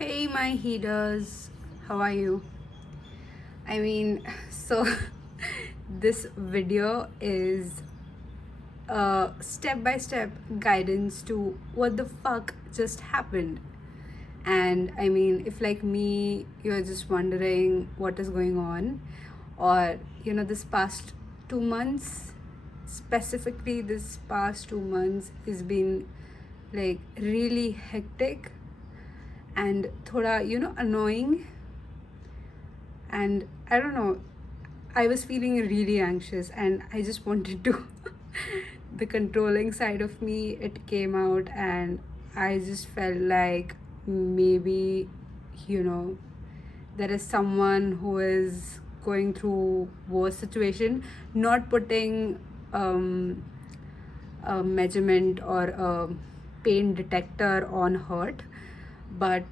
Hey, my heaters, how are you? I mean, so this video is a step by step guidance to what the fuck just happened. And I mean, if like me, you're just wondering what is going on, or this past 2 months, specifically this past 2 months, has been like really hectic and thoda annoying. And I don't know, I was feeling really anxious and I just wanted to the controlling side of me, it came out, and I just felt like maybe you know there is someone who is going through worse situation, not putting a measurement or a pain detector on hurt, but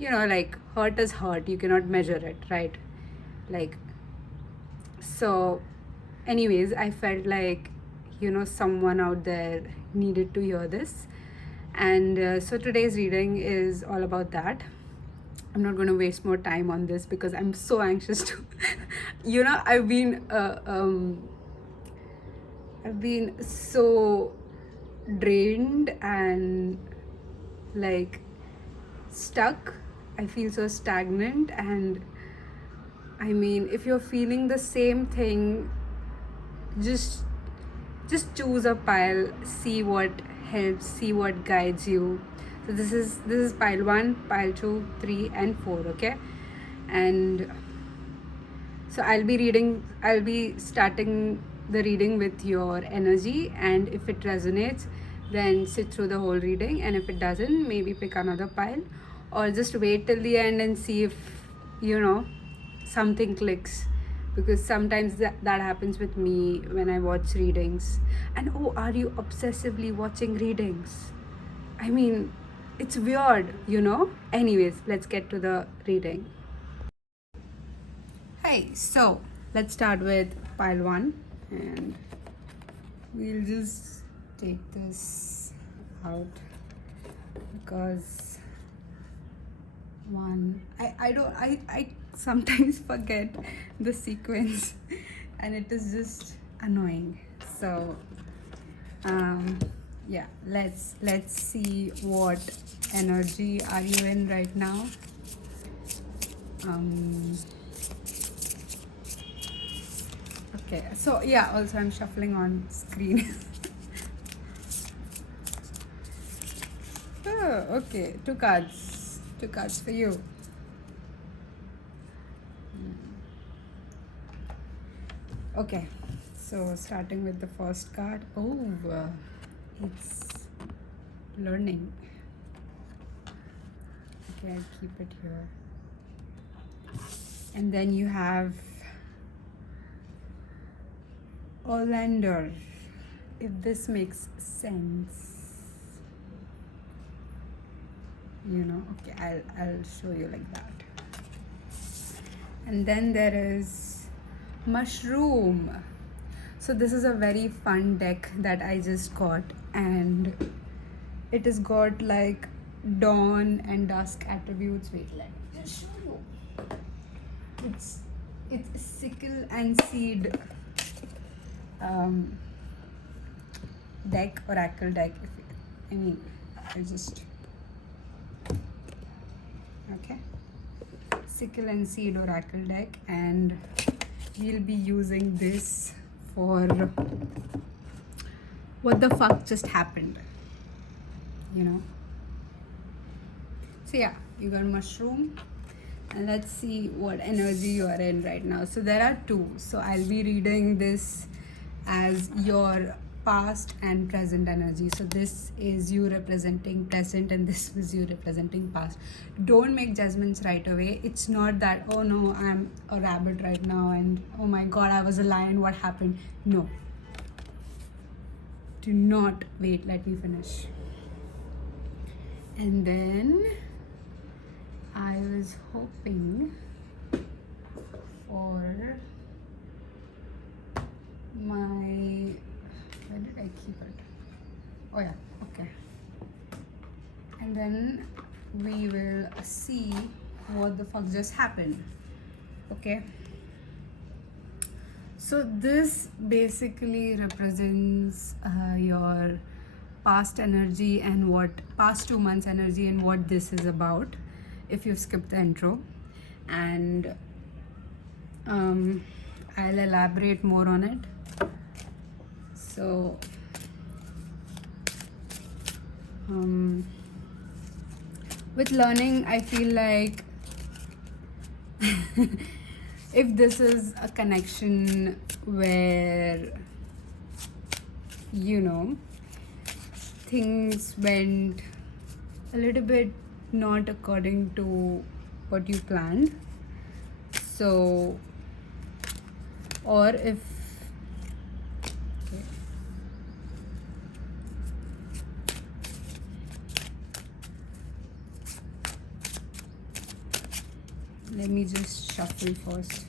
like hurt is hurt, you cannot measure it, right? Like, so anyways, I felt like someone out there needed to hear this. And so today's reading is all about that. I'm not going to waste more time on this because I'm so anxious to I've been so drained and like stuck. I feel so stagnant. And I mean, if you're feeling the same thing, just choose a pile, see what helps, see what guides you. So this is pile 1, pile 2, 3 and 4, okay? And so I'll be starting the reading with your energy, and if it resonates, then sit through the whole reading, and if it doesn't, maybe pick another pile, or just wait till the end and see if you know something clicks. Because sometimes that happens with me when I watch readings. And oh, are you obsessively watching readings? I mean, it's weird. Anyways, let's get to the reading. Hey, so let's start with pile 1, and we'll just take this out because I sometimes forget the sequence and it is just annoying. So yeah, let's see what energy are you in right now. um okay, so yeah, also I'm shuffling on screen. Oh, okay, two cards for you. Okay, so starting with the first card. Oh, it's learning. Okay, I'll keep it here. And then you have Olander, if this makes sense. Okay, I'll show you like that. And then there is Mushroom. So this is a very fun deck that I just got, and it has got like dawn and dusk attributes. Wait, let me just show you. It's sickle and seed um, deck, oracle deck. I just okay, sickle and seed oracle deck, and we'll be using this for what the fuck just happened. So yeah, you got mushroom, and let's see what energy you are in right now. So there are two. So I'll be reading this as your past and present energy. So this is you representing present, and this is you representing past. Don't make judgments right away. It's not that, oh no, I'm a rabbit right now, and oh my god, I was a lion, what happened? No. Do not wait, let me finish. And then I was hoping for my, where did I keep it? Oh yeah, okay. And then we will see what the fuck just happened. Okay, so this basically represents your past energy and what past 2 months energy and what this is about if you skip the intro. And I'll elaborate more on it. So with learning, I feel like if this is a connection where, you know, things went a little bit not according to what you planned, so, or if, okay, let me just shuffle first.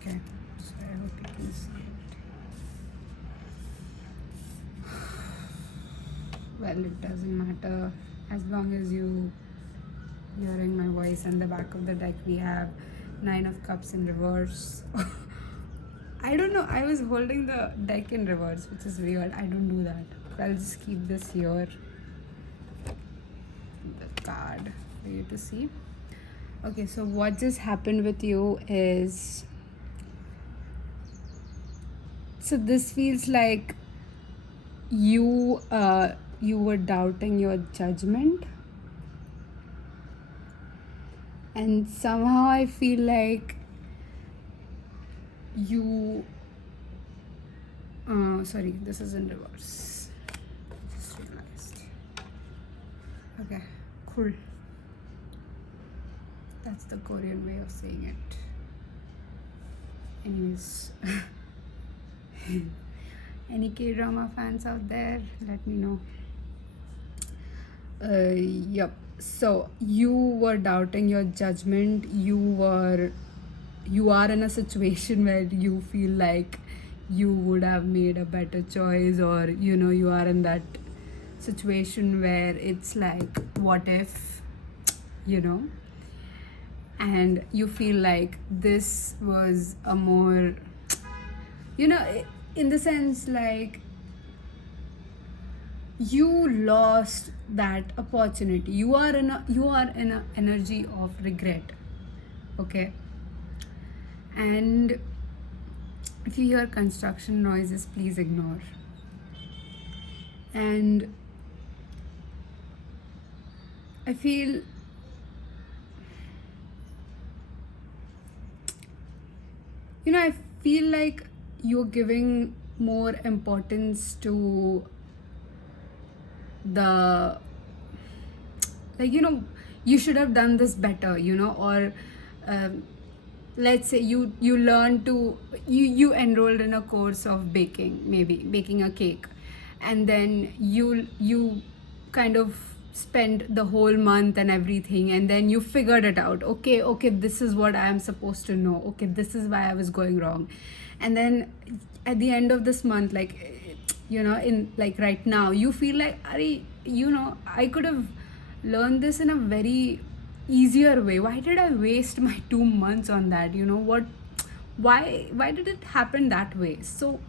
Okay, so I hope you can see it. Well, it doesn't matter as long as you hearing my voice. And the back of the deck we have 9 of Cups in reverse. I don't know, I was holding the deck in reverse, which is weird. I don't do that. I'll just keep this here, the card for you to see. Okay, so what just happened with you is, so this feels like you were doubting your judgment, and somehow I feel like you sorry, this is in reverse, just realized. Okay, cool. That's the Korean way of saying it. Anyways, any K-drama fans out there, let me know. Yep, so you were doubting your judgment. You are in a situation where you feel like you would have made a better choice, or you are in that situation where it's like, what if, and you feel like this was a more, in the sense like you lost that opportunity. You are in a energy of regret. Okay, and if you hear construction noises, please ignore. And I feel I feel like you're giving more importance to the, like, you should have done this better, or let's say you learn to, you enrolled in a course of baking, maybe baking a cake, and then you kind of spent the whole month and everything, and then you figured it out. Okay, this is what I am supposed to know. Okay, this is why I was going wrong. And then at the end of this month, like, in like right now, you feel like, I could have learned this in a very easier way. Why did I waste my 2 months on that? Why did it happen that way? So,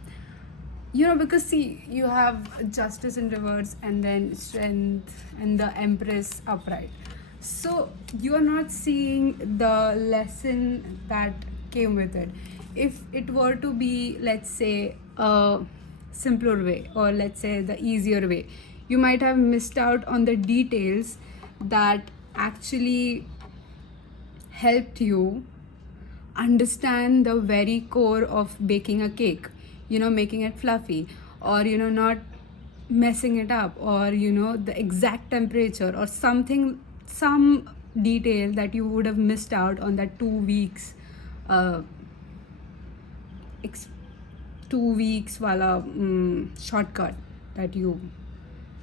because see, you have Justice in reverse, and then Strength, and the Empress upright. So you are not seeing the lesson that came with it. If it were to be, let's say, a simpler way, or let's say the easier way, you might have missed out on the details that actually helped you understand the very core of baking a cake, making it fluffy, or not messing it up, or the exact temperature, or some detail that you would have missed out on that 2 weeks 2 weeks wala shortcut that you,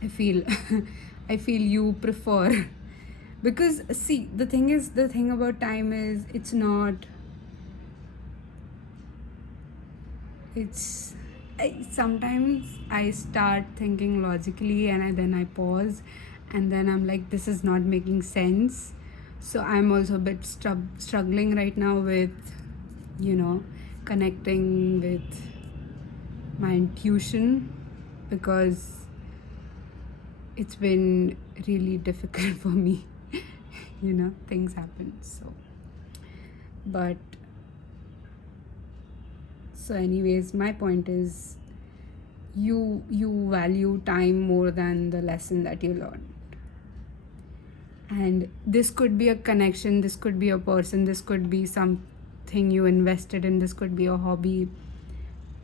I feel, I feel you prefer. Because see, the thing about time is, it's sometimes I start thinking logically, and then I pause, and then I'm like, this is not making sense. So I'm also a bit struggling right now with, connecting with my intuition, because it's been really difficult for me. Things happen. But so anyways, my point is, you value time more than the lesson that you learned. And this could be a connection, this could be a person, this could be something you invested in, this could be a hobby.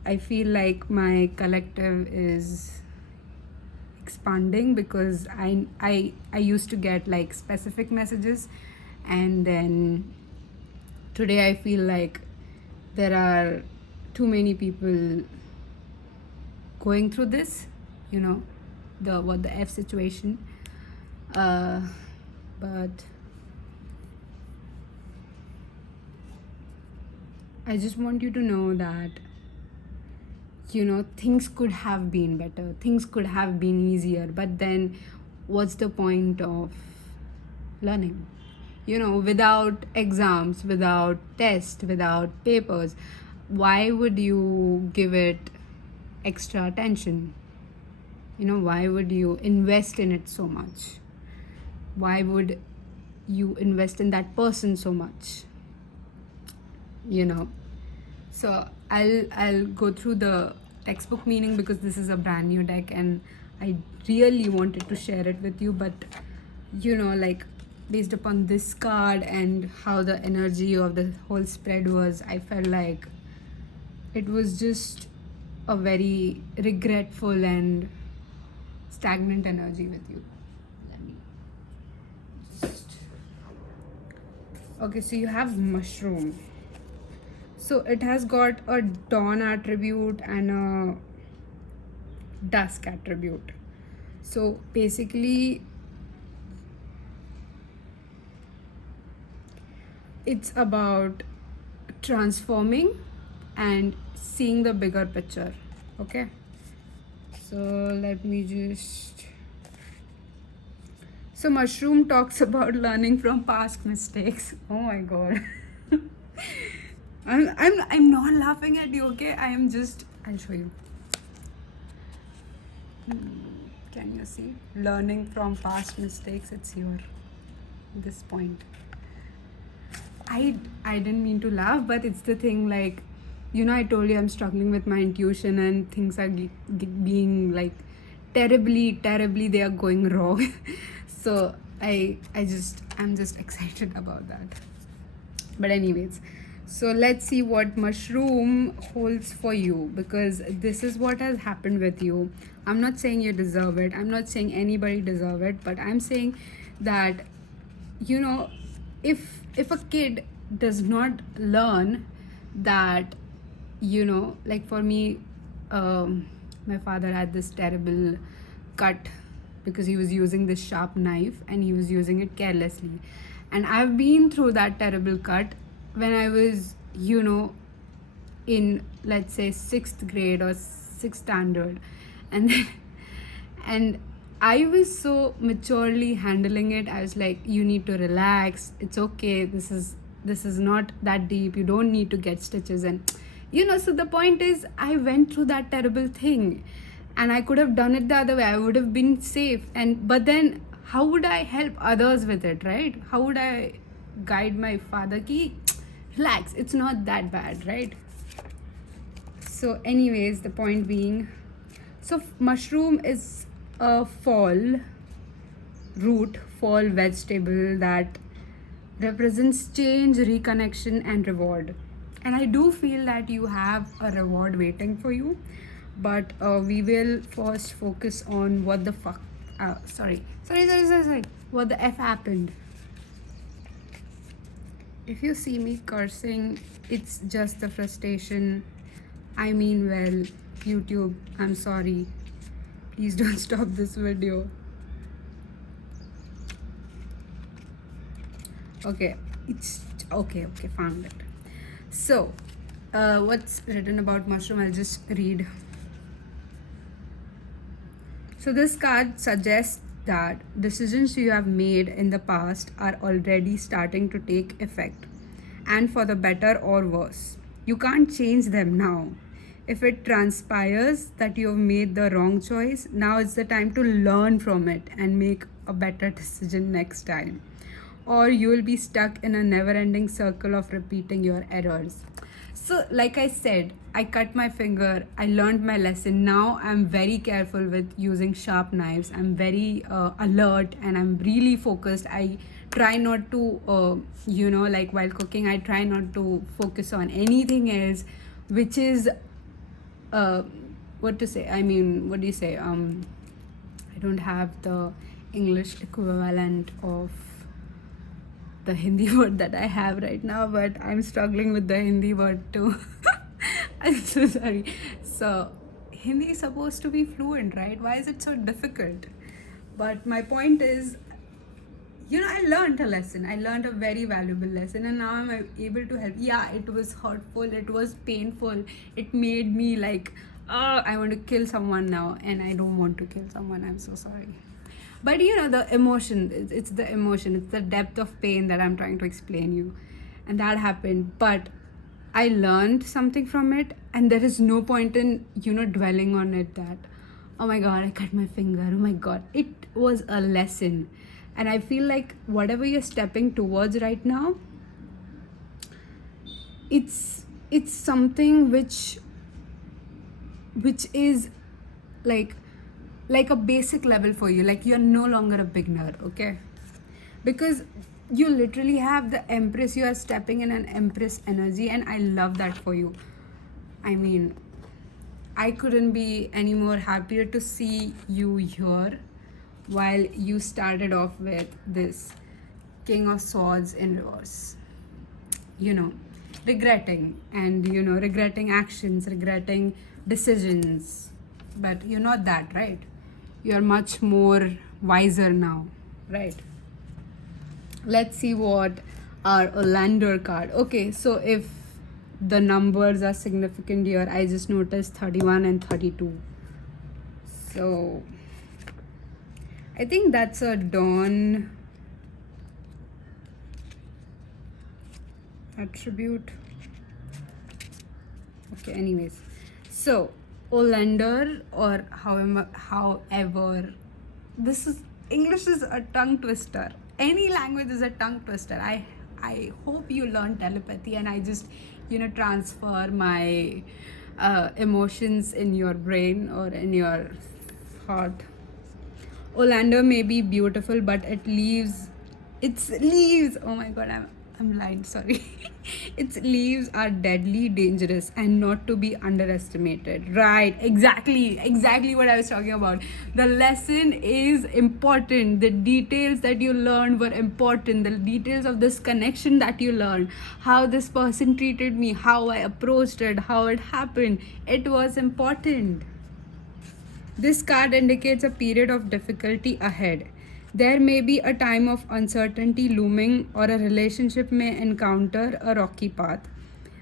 I feel like my collective is expanding, because I used to get like specific messages, and then today I feel like there are too many people going through this, the F situation. But I just want you to know that, things could have been better, things could have been easier, but then what's the point of learning? Without exams, without tests, without papers, why would you give it extra attention? Why would you invest in it so much? Why would you invest in that person so much? So I'll go through the textbook meaning, because this is a brand new deck and I really wanted to share it with you. But like, based upon this card and how the energy of the whole spread was, I felt like it was just a very regretful and stagnant energy with you. Let me just... Okay, so you have mushroom. So it has got a dawn attribute and a dusk attribute. So basically, it's about transforming and seeing the bigger picture. Okay, so let me just... So mushroom talks about learning from past mistakes. Oh my god. I'm not laughing at you, okay? I'll show you. Can you see? Learning from past mistakes, it's here. This point. I didn't mean to laugh, but it's the thing, like, I told you I'm struggling with my intuition and things are being like terribly they are going wrong. So I'm just excited about that. But anyways, so let's see what mushroom holds for you, because this is what has happened with you. I'm not saying you deserve it, I'm not saying anybody deserve it, but I'm saying that, if a kid does not learn that, like for me, my father had this terrible cut because he was using this sharp knife and he was using it carelessly. And I've been through that terrible cut when I was, in, let's say, 6th grade or 6th standard. And then, and I was so maturely handling it. I was like, you need to relax, it's okay, this is not that deep, you don't need to get stitches. And so the point is, I went through that terrible thing and I could have done it the other way, I would have been safe. But then how would I help others with it, right? How would I guide my father ki relax, it's not that bad, right? So anyways, the point being, so mushroom is a fall vegetable that represents change, reconnection and reward. And I do feel that you have a reward waiting for you, but we will first focus on what the fuck sorry, what the F happened. If you see me cursing, it's just the frustration. I mean, well, YouTube, I'm sorry. Please don't stop this video. Okay, it's okay, found it. So, what's written about mushroom? I'll just read. So, this card suggests that decisions you have made in the past are already starting to take effect, and for the better or worse. You can't change them now. If it transpires that you have made the wrong choice, now it's the time to learn from it and make a better decision next time. Or you will be stuck in a never ending circle of repeating your errors. So, like I said, I cut my finger, I learned my lesson. Now I'm very careful with using sharp knives. I'm very alert and I'm really focused. I try not to, like while cooking, I try not to focus on anything else, which is, uh, what to say? I mean, what do you say? I don't have the English equivalent of the Hindi word that I have right now, but I'm struggling with the Hindi word too. I'm so sorry. So, Hindi is supposed to be fluent, right? Why is it so difficult? But my point is, I learned a lesson. I learned a very valuable lesson, and now I'm able to help. Yeah, it was hurtful, it was painful, it made me like, I want to kill someone now, and I don't want to kill someone. I'm so sorry. But the emotion, it's the emotion, it's the depth of pain that I'm trying to explain you. And that happened. But I learned something from it, and there is no point in, dwelling on it that, oh my god, I cut my finger. Oh my god. It was a lesson. And I feel like whatever you're stepping towards right now, it's something which is like a basic level for you. Like, you're no longer a beginner, okay? Because you literally have the empress, you are stepping in an empress energy, and I love that for you. I mean, I couldn't be any more happier to see you here, while you started off with this King of Swords in reverse, regretting, and regretting actions, regretting decisions. But you're not that, right? You're much more wiser now, right? Let's see what our Orlando card. Okay, so if the numbers are significant here, I just noticed 31 and 32. So I think that's a dawn attribute. Okay, anyways. So Olander, or however, this is English is a tongue twister. Any language is a tongue twister. I hope you learn telepathy, and I just transfer my emotions in your brain or in your heart. Orlando may be beautiful, but its leaves. Oh my god, I'm blind, sorry. Its leaves are deadly dangerous and not to be underestimated. Right, exactly what I was talking about. The lesson is important. The details that you learned were important. The details of this connection that you learned, how this person treated me, how I approached it, how it happened. It was important. This card indicates a period of difficulty ahead. There may be a time of uncertainty looming, or a relationship may encounter a rocky path.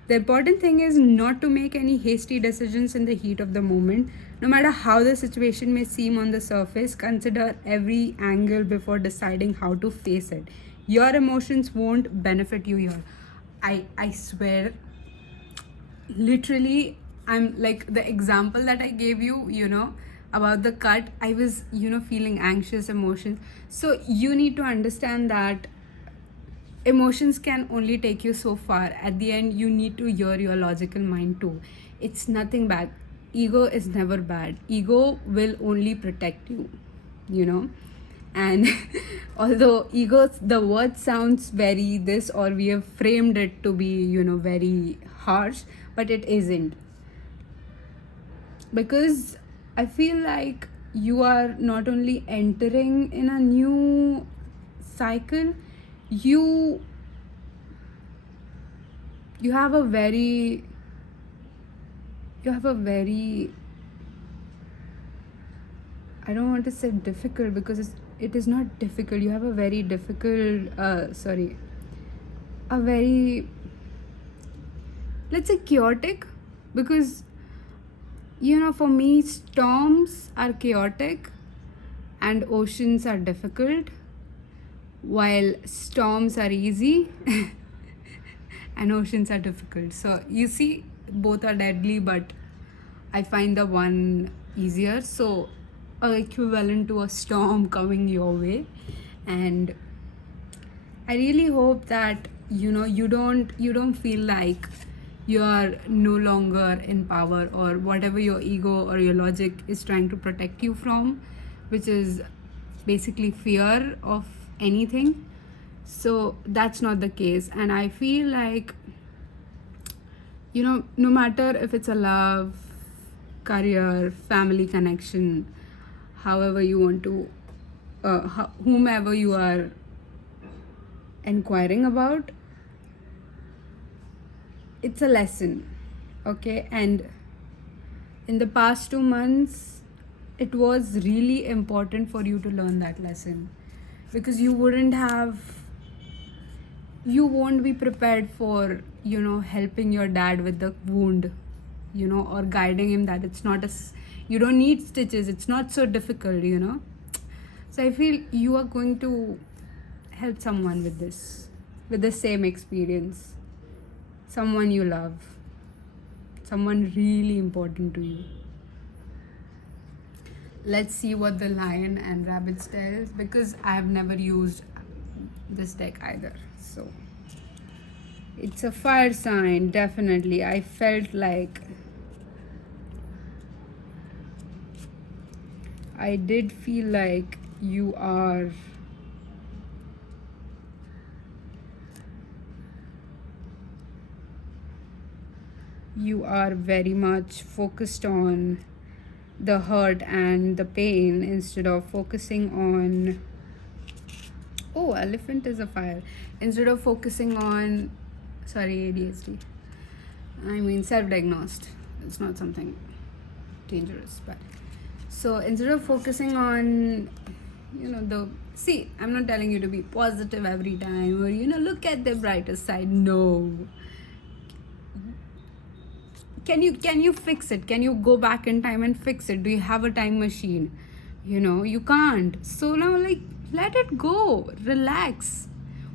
The important thing is not to make any hasty decisions in the heat of the moment. No matter how the situation may seem on the surface, consider every angle before deciding how to face it. Your emotions won't benefit you here. I swear, literally, I'm like the example that I gave you, about the cut. I was, feeling anxious emotions. So you need to understand that emotions can only take you so far. At the end, you need to hear your logical mind too. It's nothing bad. Ego is never bad. Ego will only protect you, you know. And although ego, the word sounds very this, or we have framed it to be, very harsh, but it isn't. Because I feel like you are not only entering in a new cycle, you have a very you have a very, I don't want to say difficult because it is not difficult. You have a very difficult, a very, let's say, chaotic, because for me, storms are chaotic and oceans are difficult, while storms are easy and oceans are difficult. So you see, both are deadly, but I find the one easier. So equivalent to a storm coming your way. And I really hope that you don't feel like you are no longer in power, or whatever your ego or your logic is trying to protect you from, which is basically fear of anything. So that's not the case. And I feel like no matter if it's a love, career, family connection, however you want to whomever you are inquiring about, it's a lesson. Okay. And in the past 2 months, it was really important for you to learn that lesson, because you won't be prepared for helping your dad with the wound, or guiding him that it's not you don't need stitches, it's not so difficult. So I feel you are going to help someone with the same experience, someone you love, someone really important to you. Let's see what the Lion and Rabbits tells, because I have never used this deck either. So it's a fire sign, definitely. I felt like I did feel like you are very much focused on the hurt and the pain instead of focusing on elephant is a fire, instead of focusing on ADHD, I mean self-diagnosed, it's not something dangerous. But so instead of focusing on I'm not telling you to be positive every time, or look at the brighter side. No. Can you fix it? Can you go back in time and fix it? Do you have a time machine? You can't. So now, let it go, relax.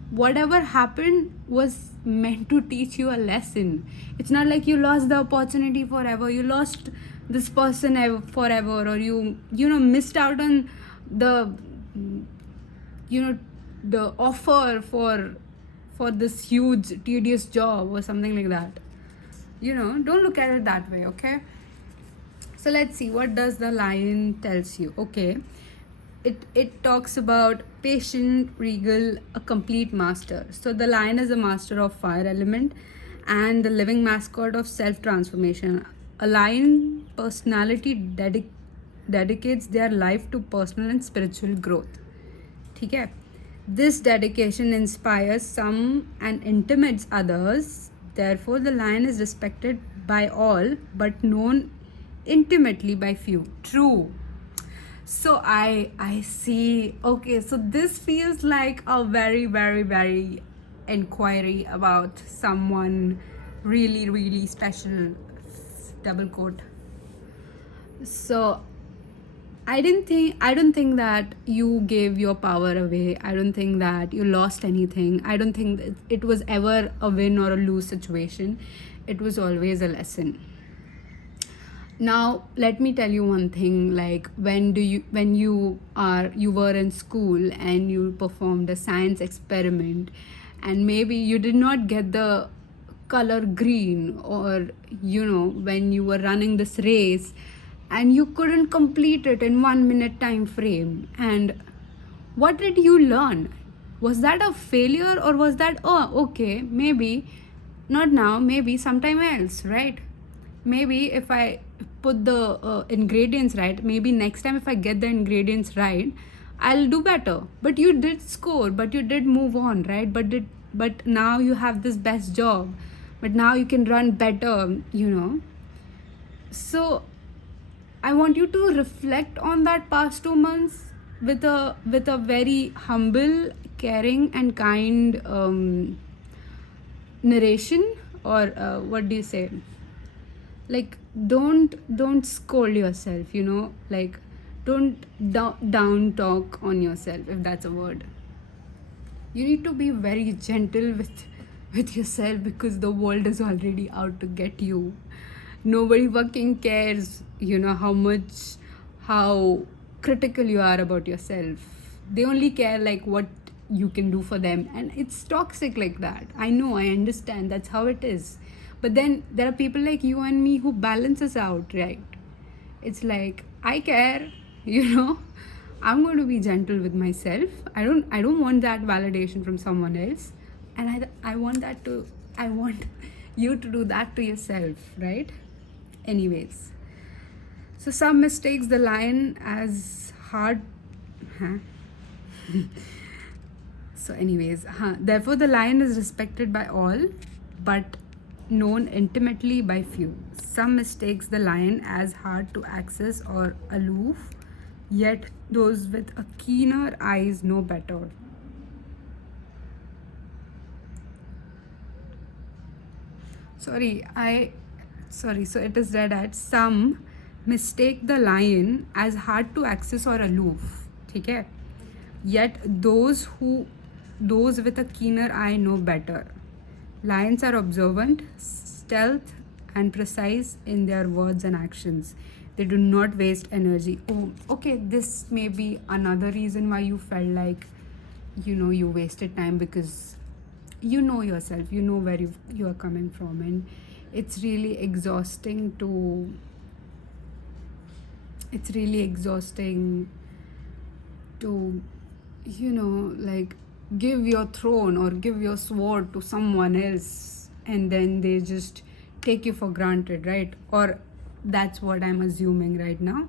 Whatever happened was meant to teach you a lesson. It's not like you lost the opportunity forever, you lost this person forever, or you missed out on the the offer for this huge tedious job or something like that. Don't look at it that way. Okay, so let's see what does the Lion tells you. Okay, it talks about patient, regal, a complete master. So the Lion is a master of fire element and the living mascot of self transformation. A Lion personality dedicates their life to personal and spiritual growth. Okay, this dedication inspires some and intimidates others. Therefore, the Lion is respected by all but known intimately by few. True. So I see. Okay, so this feels like a very, very, very inquiry about someone really, really special. Double quote. So I don't think that you gave your power away. I don't think that you lost anything. I don't think that it was ever a win or a lose situation. It was always a lesson. Now let me tell you one thing. Like when you were in school and you performed a science experiment, and maybe you did not get the color green, or when you were running this race and you couldn't complete it in 1 minute time frame, and what did you learn? Was that a failure, or was that, okay, maybe not now, maybe sometime else, right? Maybe if I put the ingredients right, maybe next time if I get the ingredients right, I'll do better. But you did score, but you did move on, right? But now you have this best job, but now you can run better. So I want you to reflect on that past 2 months with a very humble, caring, and kind narration, or what do you say? Like, don't scold yourself. Like, don't down talk on yourself, if that's a word. You need to be very gentle with yourself, because the world is already out to get you. Nobody fucking cares, how critical you are about yourself. They only care like what you can do for them, and it's toxic like that. I know, I understand, that's how it is. But then there are people like you and me who balance us out, right? It's like, I care, you know I'm going to be gentle with myself. I don't want that validation from someone else. And I want you to do that to yourself, right? Anyways, so some mistakes the lion as hard, huh? So anyways, therefore the lion is respected by all, but known intimately by few. Some mistakes the lion as hard to access or aloof, yet those with a keener eyes know better. Sorry, so it is read as some mistake the lion as hard to access or aloof. Okay? Yet those with a keener eye know better. Lions are observant, stealth, and precise in their words and actions. They do not waste energy. Oh, okay, this may be another reason why you felt like, you wasted time, because you know yourself, you know where you are coming from, and it's really exhausting to like give your throne or give your sword to someone else, and then they just take you for granted, right? Or that's what I'm assuming right now,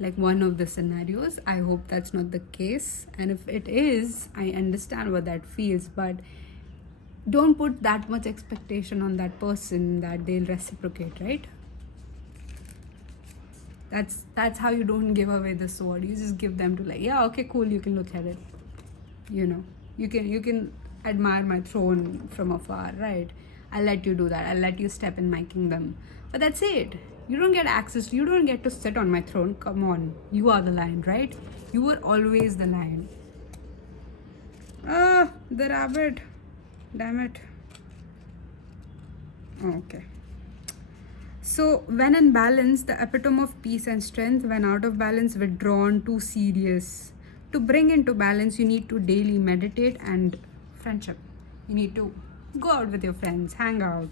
like one of the scenarios. I hope that's not the case, and if it is, I understand what that feels. But don't put that much expectation on that person that they'll reciprocate, right? That's how you don't give away the sword. You just give them to, like, yeah, okay, cool, you can look at it. You can admire my throne from afar, right? I'll let you do that. I'll let you step in my kingdom. But that's it. You don't get access. You don't get to sit on my throne. Come on. You are the lion, right? You were always the lion. Ah, the rabbit. Damn it. Okay. So, when in balance, the epitome of peace and strength. When out of balance, withdrawn, too serious. To bring into balance, you need to daily meditate and friendship. You need to go out with your friends, hang out.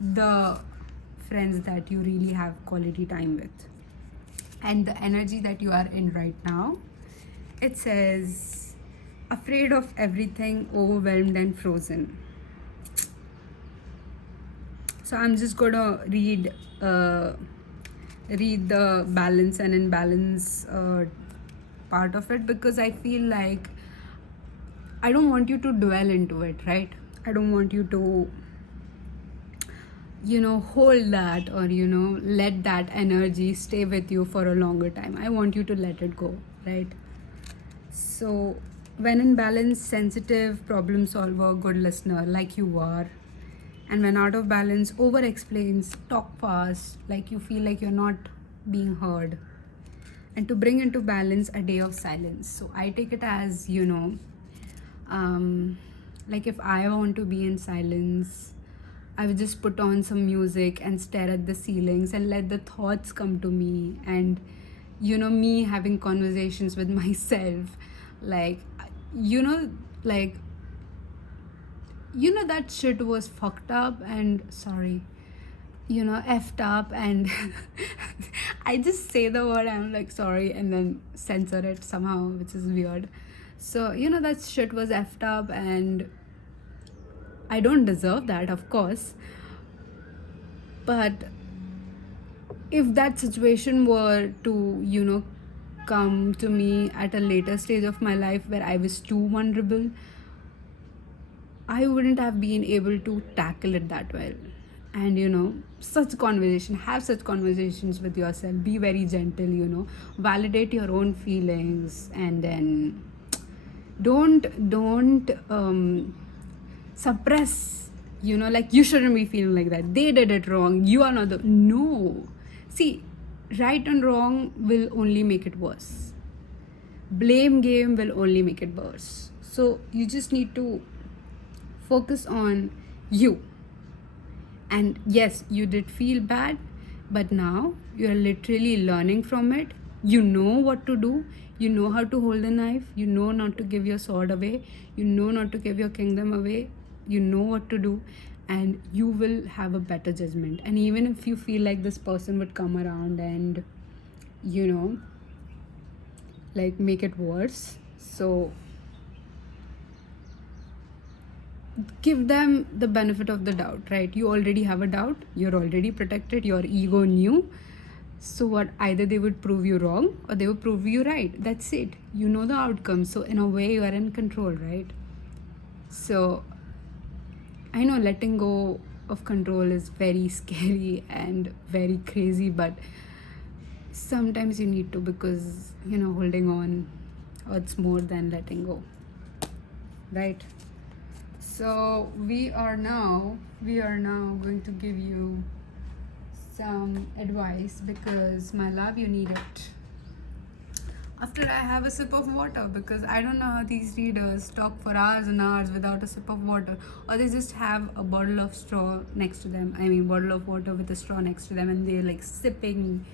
The friends that you really have quality time with. And the energy that you are in right now, it says, afraid of everything, overwhelmed and frozen. So I'm just gonna read the balance and imbalance part of it, because I feel like I don't want you to dwell into it, right? I don't want you to hold that, or let that energy stay with you for a longer time. I want you to let it go, right? So when in balance, sensitive, problem solver, good listener, like you are. And when out of balance, over explains, talk fast, like you feel like you're not being heard. And to bring into balance, a day of silence. So I take it as, like if I want to be in silence, I would just put on some music and stare at the ceilings and let the thoughts come to me. And, me having conversations with myself, like, like, that shit was fucked up and sorry, effed up, and I just say the word, I'm like sorry, and then censor it somehow, which is weird. So that shit was effed up, and I don't deserve that, of course. But if that situation were to come to me at a later stage of my life where I was too vulnerable, I wouldn't have been able to tackle it that well. And such conversation, have such conversations with yourself, be very gentle, validate your own feelings, and then don't suppress, like you shouldn't be feeling like that, they did it wrong, you are not the no. See, right and wrong will only make it worse, blame game will only make it worse. So you just need to focus on you. And yes, you did feel bad, but now you're literally learning from it. You know what to do. You know how to hold the knife. You know not to give your sword away. You know not to give your kingdom away. You know what to do. And you will have a better judgment. And even if you feel like this person would come around and, like make it worse, so give them the benefit of the doubt, right? You already have a doubt, you're already protected, your ego knew. So what, either they would prove you wrong or they would prove you right. That's it. You know the outcome. So in a way you are in control, right? So I know letting go of control is very scary and very crazy, but sometimes you need to, because holding on hurts more than letting go, right? So we are now going to give you some advice, because my love, you need it. After I have a sip of water, because I don't know how these readers talk for hours and hours without a sip of water, or they just have a bottle of straw next to them. I mean, bottle of water with a straw next to them, and they're like sipping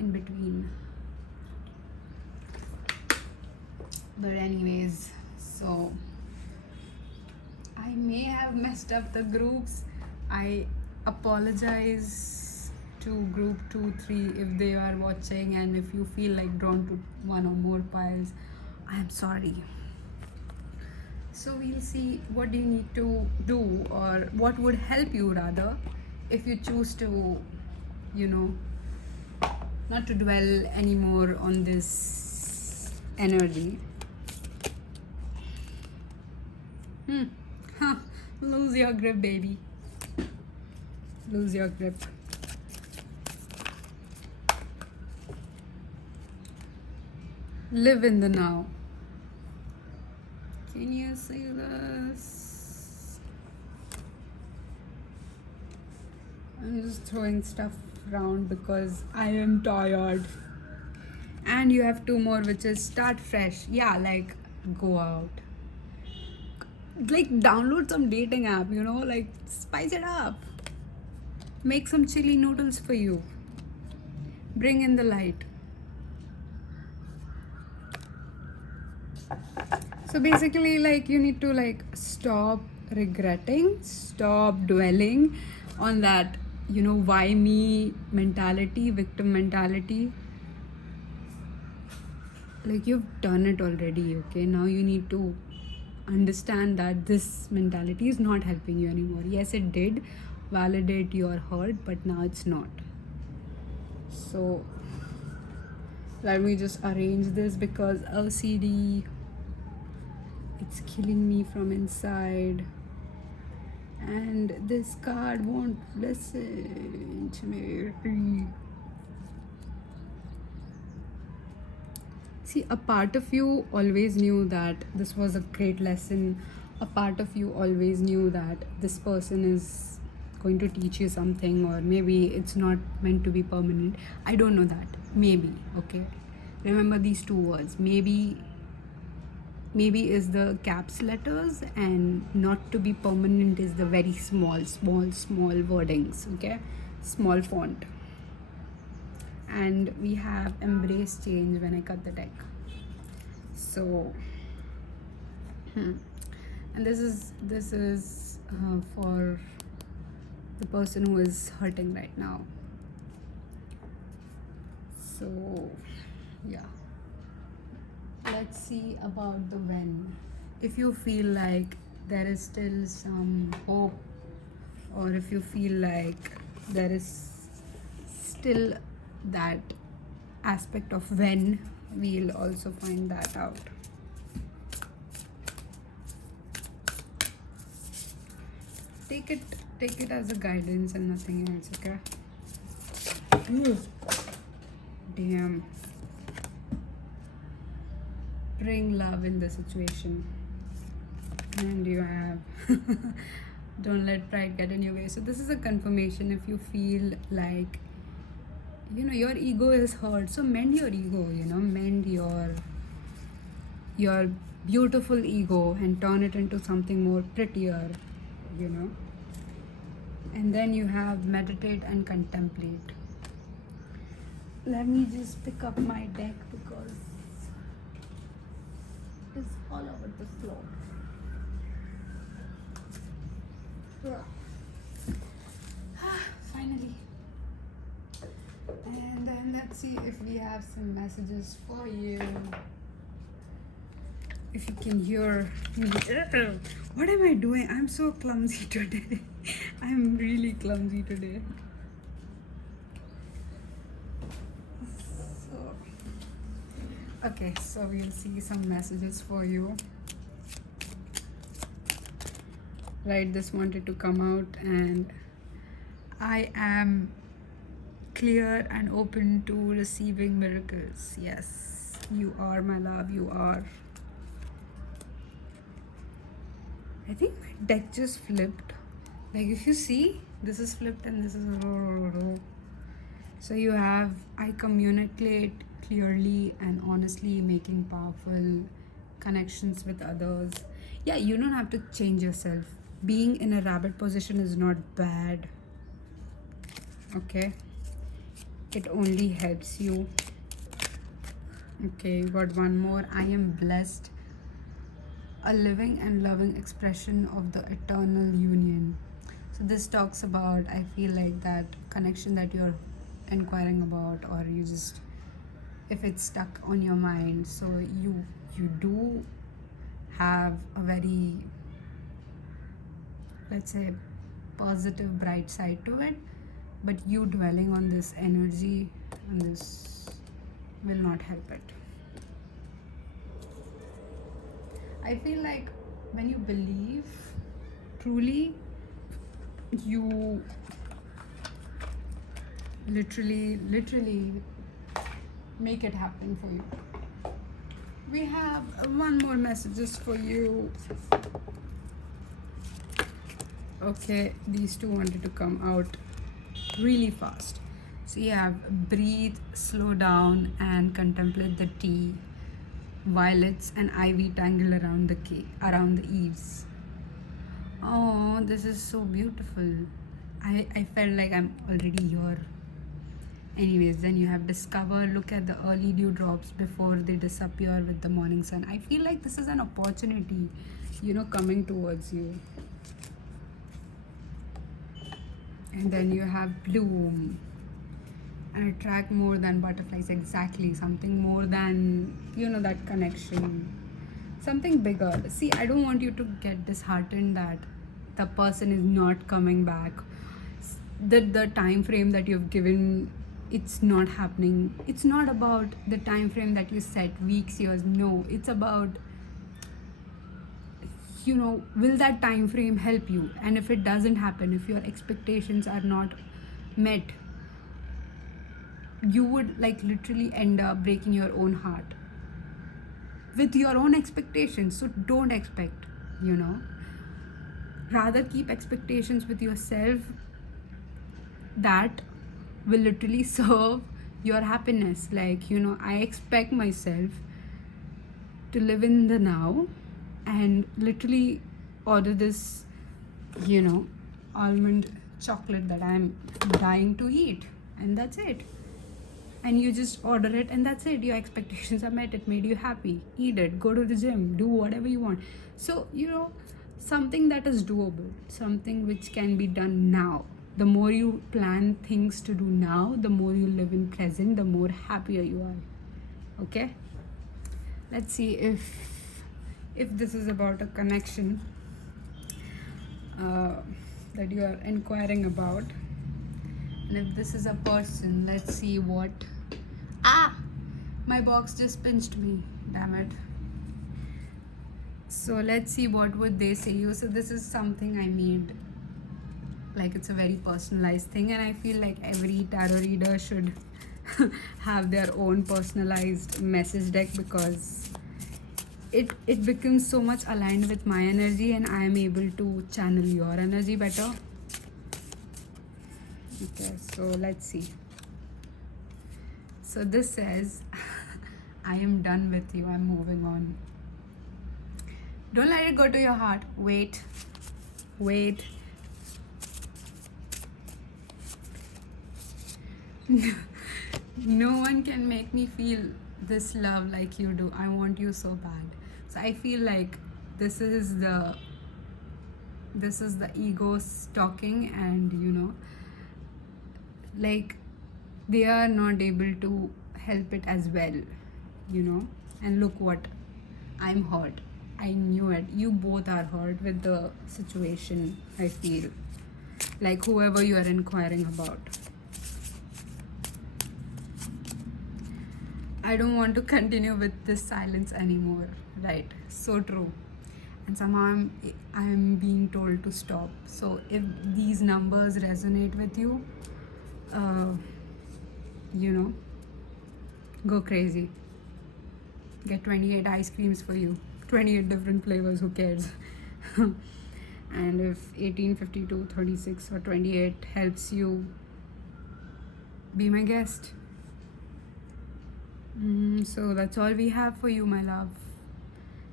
in between. But anyways, so I may have messed up the groups. I apologize to group 2, 3 if they are watching, and if you feel like drawn to one or more piles, I am sorry. So we'll see what do you need to do, or what would help you rather, if you choose to, not to dwell anymore on this energy. Lose your grip, baby. Lose your grip. Live in the now. Can you see this? I'm just throwing stuff around because I am tired. And you have 2 more, which is start fresh. Yeah, like go out. Like download some dating app, like spice it up. Make some chili noodles for you. Bring in the light. So basically, like, you need to like stop regretting, stop dwelling on that, why me mentality, victim mentality. Like, you've done it already, okay? Now you need to understand that this mentality is not helping you anymore. Yes, it did validate your hurt, but now it's not. So let me just arrange this, because OCD, it's killing me from inside, and this card won't listen to me. See, a part of you always knew that this was a great lesson. A part of you always knew that this person is going to teach you something, or maybe it's not meant to be permanent. I don't know that. Maybe, okay? Remember these 2 words. Maybe is the caps letters, and not to be permanent is the very small wordings, okay? Small font. And we have embrace change when I cut the deck. So and this is for the person who is hurting right now. So yeah, let's see about the when. If you feel like there is still some hope, or if you feel like there is still that aspect of when, we'll also find that out. Take it Take it as a guidance and nothing else, okay? Damn. Bring love in the situation. And you have don't let pride get in your way. So this is a confirmation. If you feel like, you know, your ego is hurt, so mend your ego, you know, mend your beautiful ego and turn it into something more prettier, you know. And then you have meditate and contemplate. Let me just pick up my deck because it's all over the floor. Finally. And then let's see if we have some messages for you. If you can hear me. What am I doing? I'm so clumsy today. I'm really clumsy today. Okay, so we'll see some messages for you. Right, this wanted to come out, and I am clear and open to receiving miracles. Yes, you are, my love, you are. I think my deck just flipped. Like, if you see, this is flipped and this is. So you have, I communicate clearly and honestly, making powerful connections with others. Yeah, you don't have to change yourself. Being in a rabbit position is not bad. Okay, it only helps you. Okay, got one more. I am blessed, a living and loving expression of the eternal union. So this talks about, I feel like, that connection that you're inquiring about, or you just, if it's stuck on your mind. So you do have a very, let's say, positive, bright side to it, but you dwelling on this energy and this will not help it. I feel like when you believe truly, you literally make it happen for you. We have one more messages for you. Okay, these two wanted to come out really fast. So you have breathe, slow down, and contemplate the tea, violets and ivy tangle around the around the eaves. Oh, this is so beautiful. I felt like I'm already here. Anyways, then you have discover, look at the early dew drops before they disappear with the morning sun. I feel like this is an opportunity, you know, coming towards you. And then you have bloom and attract more than butterflies. Exactly, something more than, you know, that connection, something bigger. See, I don't want you to get disheartened that the person is not coming back, that the time frame that you've given, it's not happening. It's not about the time frame that you set, weeks, years. No, it's about, you know, will that time frame help you? And if it doesn't happen, if your expectations are not met, you would like literally end up breaking your own heart with your own expectations. So don't expect, you know, rather keep expectations with yourself that will literally serve your happiness. Like, you know, I expect myself to live in the now and literally order this, you know, almond chocolate that I'm dying to eat, and that's it. And you just order it and that's it. Your expectations are met, it made you happy. Eat it, go to the gym, do whatever you want. So, you know, something that is doable, something which can be done now. The more you plan things to do now, the more you live in present, the more happier you are. Okay, let's see if this is about a connection that you are inquiring about, and if this is a person. Let's see what. My box just pinched me, damn it. So let's see what would they say you. So this is something I made like it's a very personalized thing, and I feel like every tarot reader should have their own personalized message deck, because it becomes so much aligned with my energy and I am able to channel your energy better. Okay, so let's see. So this says, I am done with you, I'm moving on. Don't let it go to your heart. Wait. No one can make me feel this love like you do. I want you so bad. So I feel like this is the ego talking, and like they are not able to help it as well, and look what, I'm hurt. I knew it. You both are hurt with the situation, I feel. Like whoever you are inquiring about. I don't want to continue with this silence anymore. Right. So true. And somehow I'm being told to stop. So if these numbers resonate with you, uh, you know, go crazy. Get 28 ice creams for you. 28 different flavors, who cares? And if 18, 52, 36 or 28 helps you, be my guest. So that's all we have for you, my love.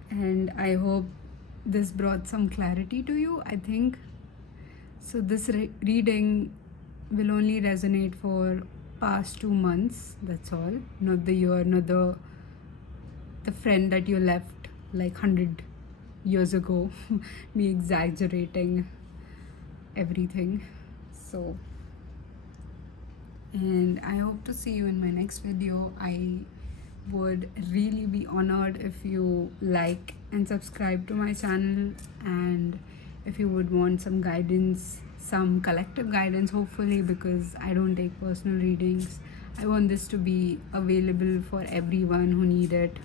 And I hope this brought some clarity to you, I think. So this reading will only resonate for past 2 months, that's all. Not the year, not the friend that you left like 100 years ago. Me exaggerating everything. So, and I hope to see you in my next video. I would really be honored if you like and subscribe to my channel, and if you would want some guidance, some collective guidance, hopefully, because I don't take personal readings. I want this to be available for everyone who need it.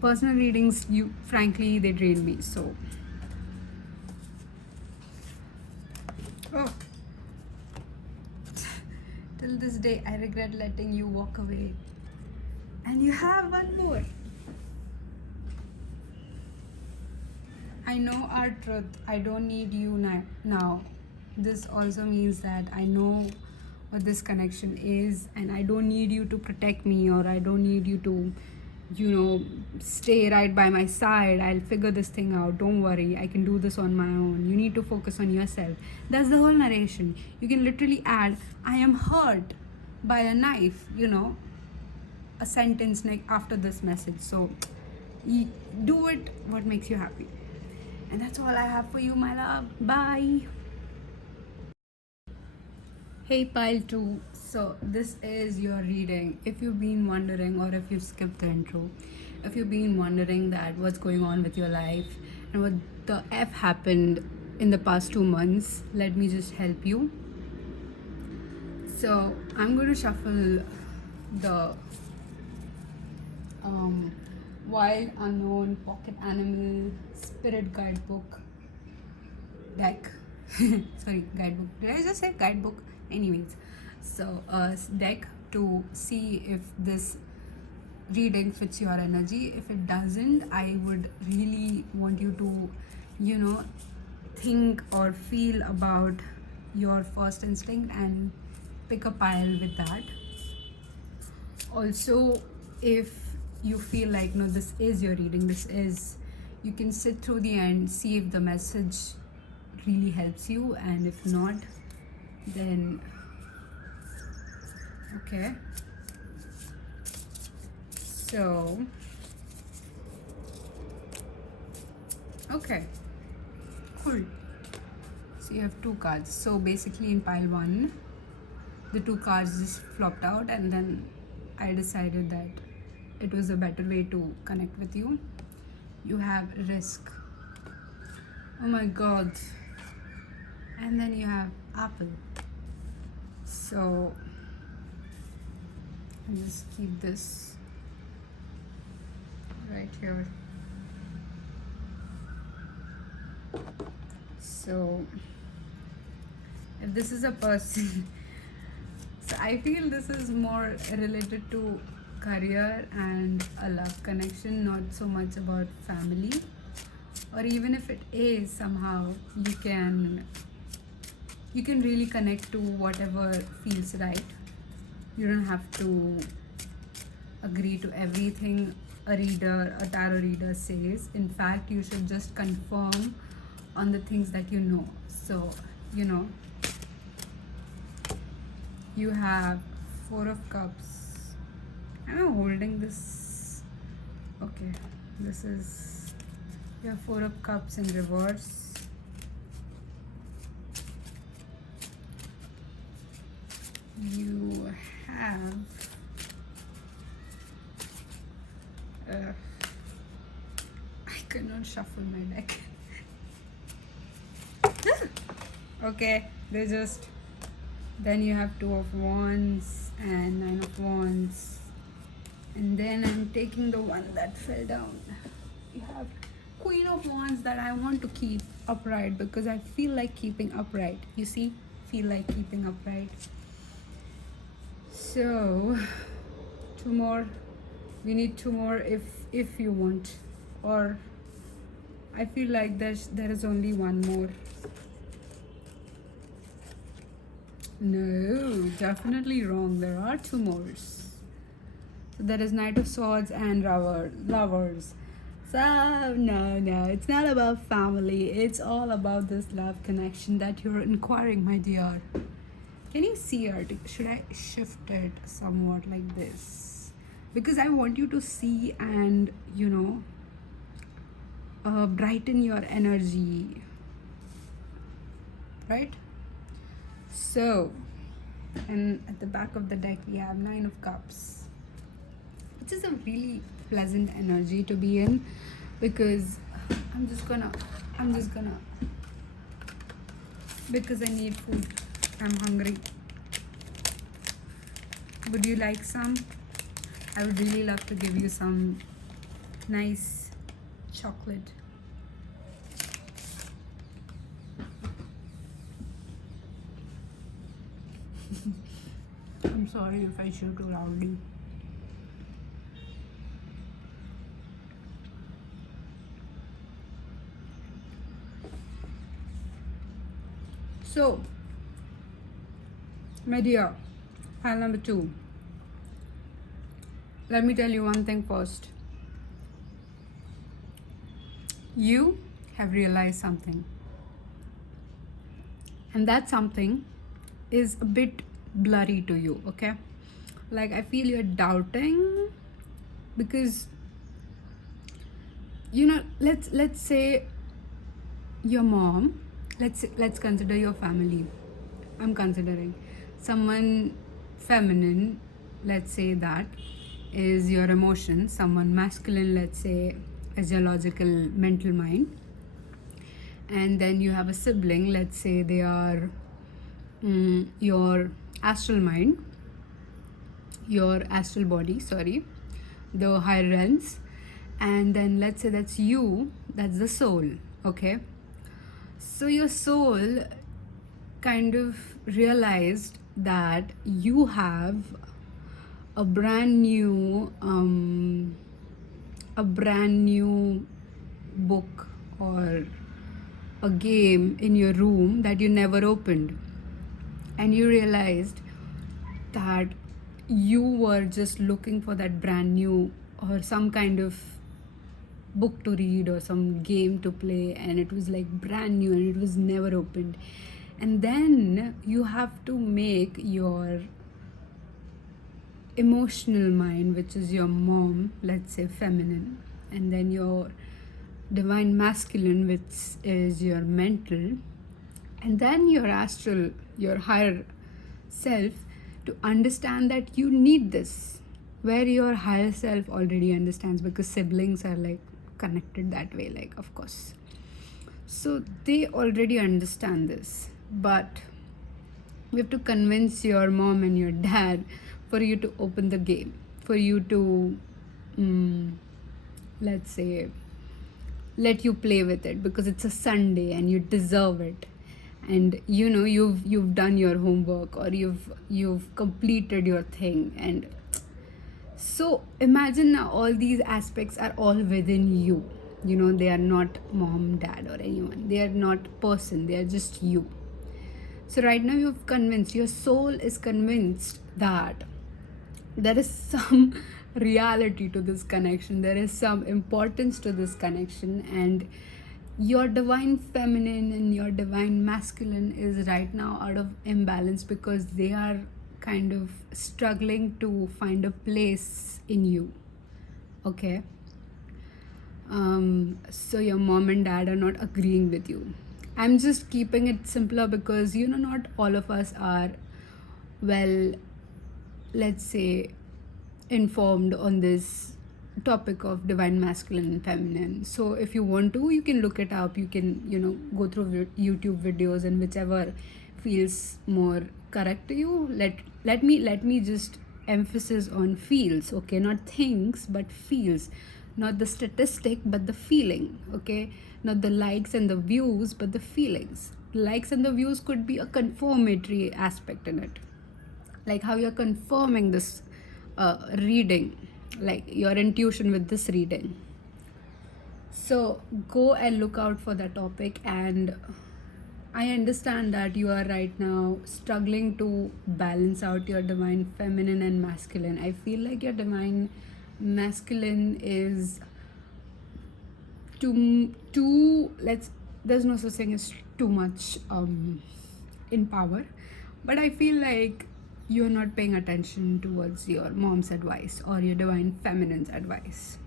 Personal readings, frankly, they drain me. So, oh, till this day I regret letting you walk away. And you have one more. I know our truth. I don't need you now. This also means that I know what this connection is, and I don't need you to protect me, or I don't need you to, stay right by my side. I'll figure this thing out. Don't worry. I can do this on my own. You need to focus on yourself. That's the whole narration. You can literally add, I am hurt by a knife, a sentence after this message. So do it what makes you happy. And that's all I have for you, my love. Bye. Hey, pile 2. So this is your reading. If you've been wondering, or if you skipped the intro, if you've been wondering that what's going on with your life and what the F happened in the past 2 months, let me just help you. So I'm going to shuffle the Wild Unknown Pocket Animal Spirit Guidebook deck. Sorry, guidebook. Did I just say guidebook? Anyways, so deck to see if this reading fits your energy. If it doesn't, I would really want you to, think or feel about your first instinct and pick a pile with that. Also, if you feel like, no, this is your reading, you can sit through the end, see if the message really helps you, and if not, then okay. So okay, cool. So you have 2 cards. So basically in pile 1, the 2 cards just flopped out, and then I decided that it was a better way to connect with you. You have risk. Oh my god. And then you have apple. So I'll just keep this right here. So if this is a person, so I feel this is more related to career and a love connection, not so much about family. Or even if it is, somehow you can really connect to whatever feels right. You don't have to agree to everything a tarot reader says. In fact, you should just confirm on the things that you know. So, you know, you have Four of Cups. Am I holding this? Okay, this is, you have Four of Cups in reverse. You have I cannot shuffle my deck. Okay, they just, then you have Two of Wands and Nine of Wands, and then I'm taking the one that fell down. You have Queen of Wands that I want to keep upright because I feel like keeping upright. You see, feel like keeping upright. So two more. We need two more if you want, or I feel like there is only one more. No, definitely wrong. There are two more. So there is Knight of Swords and Lovers. So no, it's not about family. It's all about this love connection that you're inquiring, my dear. Can you see it? Should I shift it somewhat like this? Because I want you to see and, you know, brighten your energy, right? So, and at the back of the deck we have Nine of Cups, which is a really pleasant energy to be in, because I'm just gonna because I need food. I'm hungry. Would you like some? I would really love to give you some nice chocolate. I'm sorry if I show too loudly. So, my dear, pile number 2. Let me tell you one thing first. You have realized something. And that something is a bit blurry to you, okay? Like, I feel you're doubting because, you know, let's say your mom, let's consider your family. I'm considering someone feminine, let's say that is your emotion. Someone masculine, let's say, is your logical mental mind. And then you have a sibling, let's say they are your astral mind, your astral body, sorry, the higher realms. And then let's say that's you, that's the soul, okay? So your soul kind of realized that you have a brand new book or a game in your room that you never opened, and you realized that you were just looking for that brand new or some kind of book to read or some game to play, and it was like brand new and it was never opened. And then you have to make your emotional mind, which is your mom, let's say feminine, and then your divine masculine, which is your mental, and then your astral, your higher self, to understand that you need this, where your higher self already understands, because siblings are like connected that way, like, of course, so they already understand this. But you have to convince your mom and your dad for you to open the game, for you to let's say let you play with it, because it's a Sunday and you deserve it. and you've done your homework, or you've completed your thing. And so imagine now all these aspects are all within you. They are not mom, dad, or anyone. They are not person. They are just you. So right now you've convinced, your soul is convinced that there is some reality to this connection. There is some importance to this connection, and your divine feminine and your divine masculine is right now out of imbalance because they are kind of struggling to find a place in you. Okay. So your mom and dad are not agreeing with you. I'm just keeping it simpler because not all of us are, well, let's say, informed on this topic of divine masculine and feminine. So if you want to, you can look it up. You can go through YouTube videos, and whichever feels more correct to you. Let me just emphasis on feels, okay? Not things, but feels. Not the statistic, but the feeling, okay? Not the likes and the views, but the feelings. Likes and the views could be a confirmatory aspect in it, like how you're confirming this reading, like your intuition with this reading. So go and look out for that topic. And I understand that you are right now struggling to balance out your divine feminine and masculine. I feel like your divine masculine is too let's there's no such thing as too much in power, but I feel like you're not paying attention towards your mom's advice or your divine feminine's advice,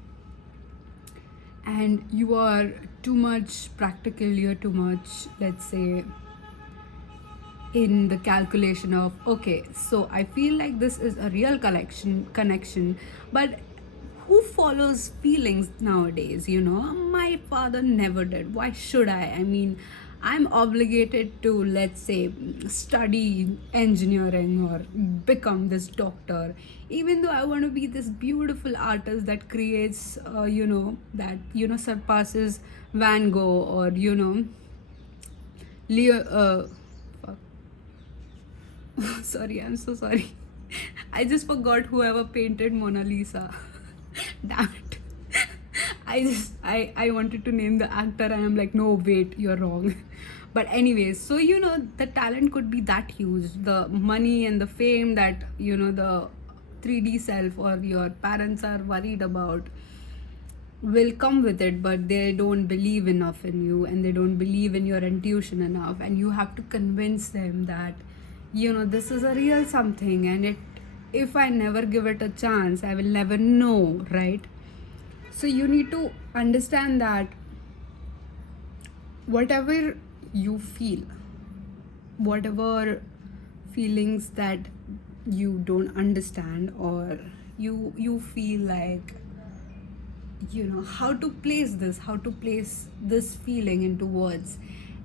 and you are too much practical. You're too much, let's say, in the calculation of, okay, so I feel like this is a real connection, but who follows feelings nowadays? My father never did. Why should I mean, I'm obligated to, let's say, study engineering or become this doctor, even though I want to be this beautiful artist that creates surpasses Van Gogh, or Leo. Sorry, I'm so sorry. I just forgot whoever painted Mona Lisa. Damn it. I wanted to name the actor, and I'm like, no, wait, you're wrong. But anyways, so the talent could be that huge. The money and the fame that the 3D self or your parents are worried about will come with it, but they don't believe enough in you, and they don't believe in your intuition enough, and you have to convince them that this is a real something, and if I never give it a chance, I will never know, right? So you need to understand that whatever you feel, whatever feelings that you don't understand, or you feel like how to place this feeling into words,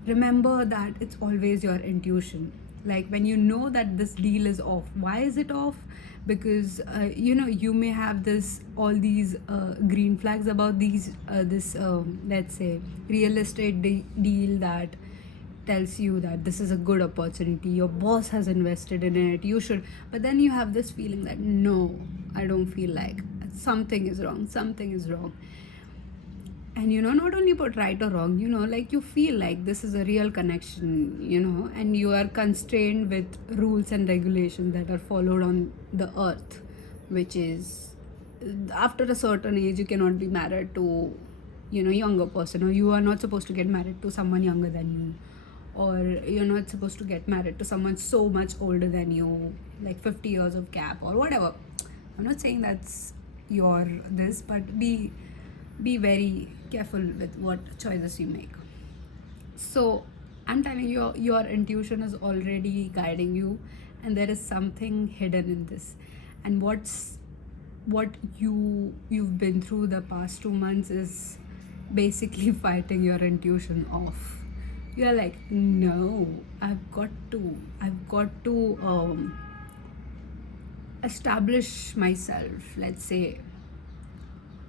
remember that it's always your intuition. Like when that this deal is off, why is it off? Because you may have all these green flags about this let's say real estate deal that tells you that this is a good opportunity, your boss has invested in it, you should, but then you have this feeling that no, I don't feel like, something is wrong. And not only about right or wrong, like you feel like this is a real connection, and you are constrained with rules and regulations that are followed on the earth, which is after a certain age you cannot be married to younger person, or you are not supposed to get married to someone younger than you, or you're not supposed to get married to someone so much older than you, like 50 years of gap or whatever. I'm not saying that's your this, but be very careful with what choices you make. So I'm telling you, your intuition is already guiding you, and there is something hidden in this. And what you've been through the past 2 months is basically fighting your intuition off. You're like, no, I've got to establish myself, let's say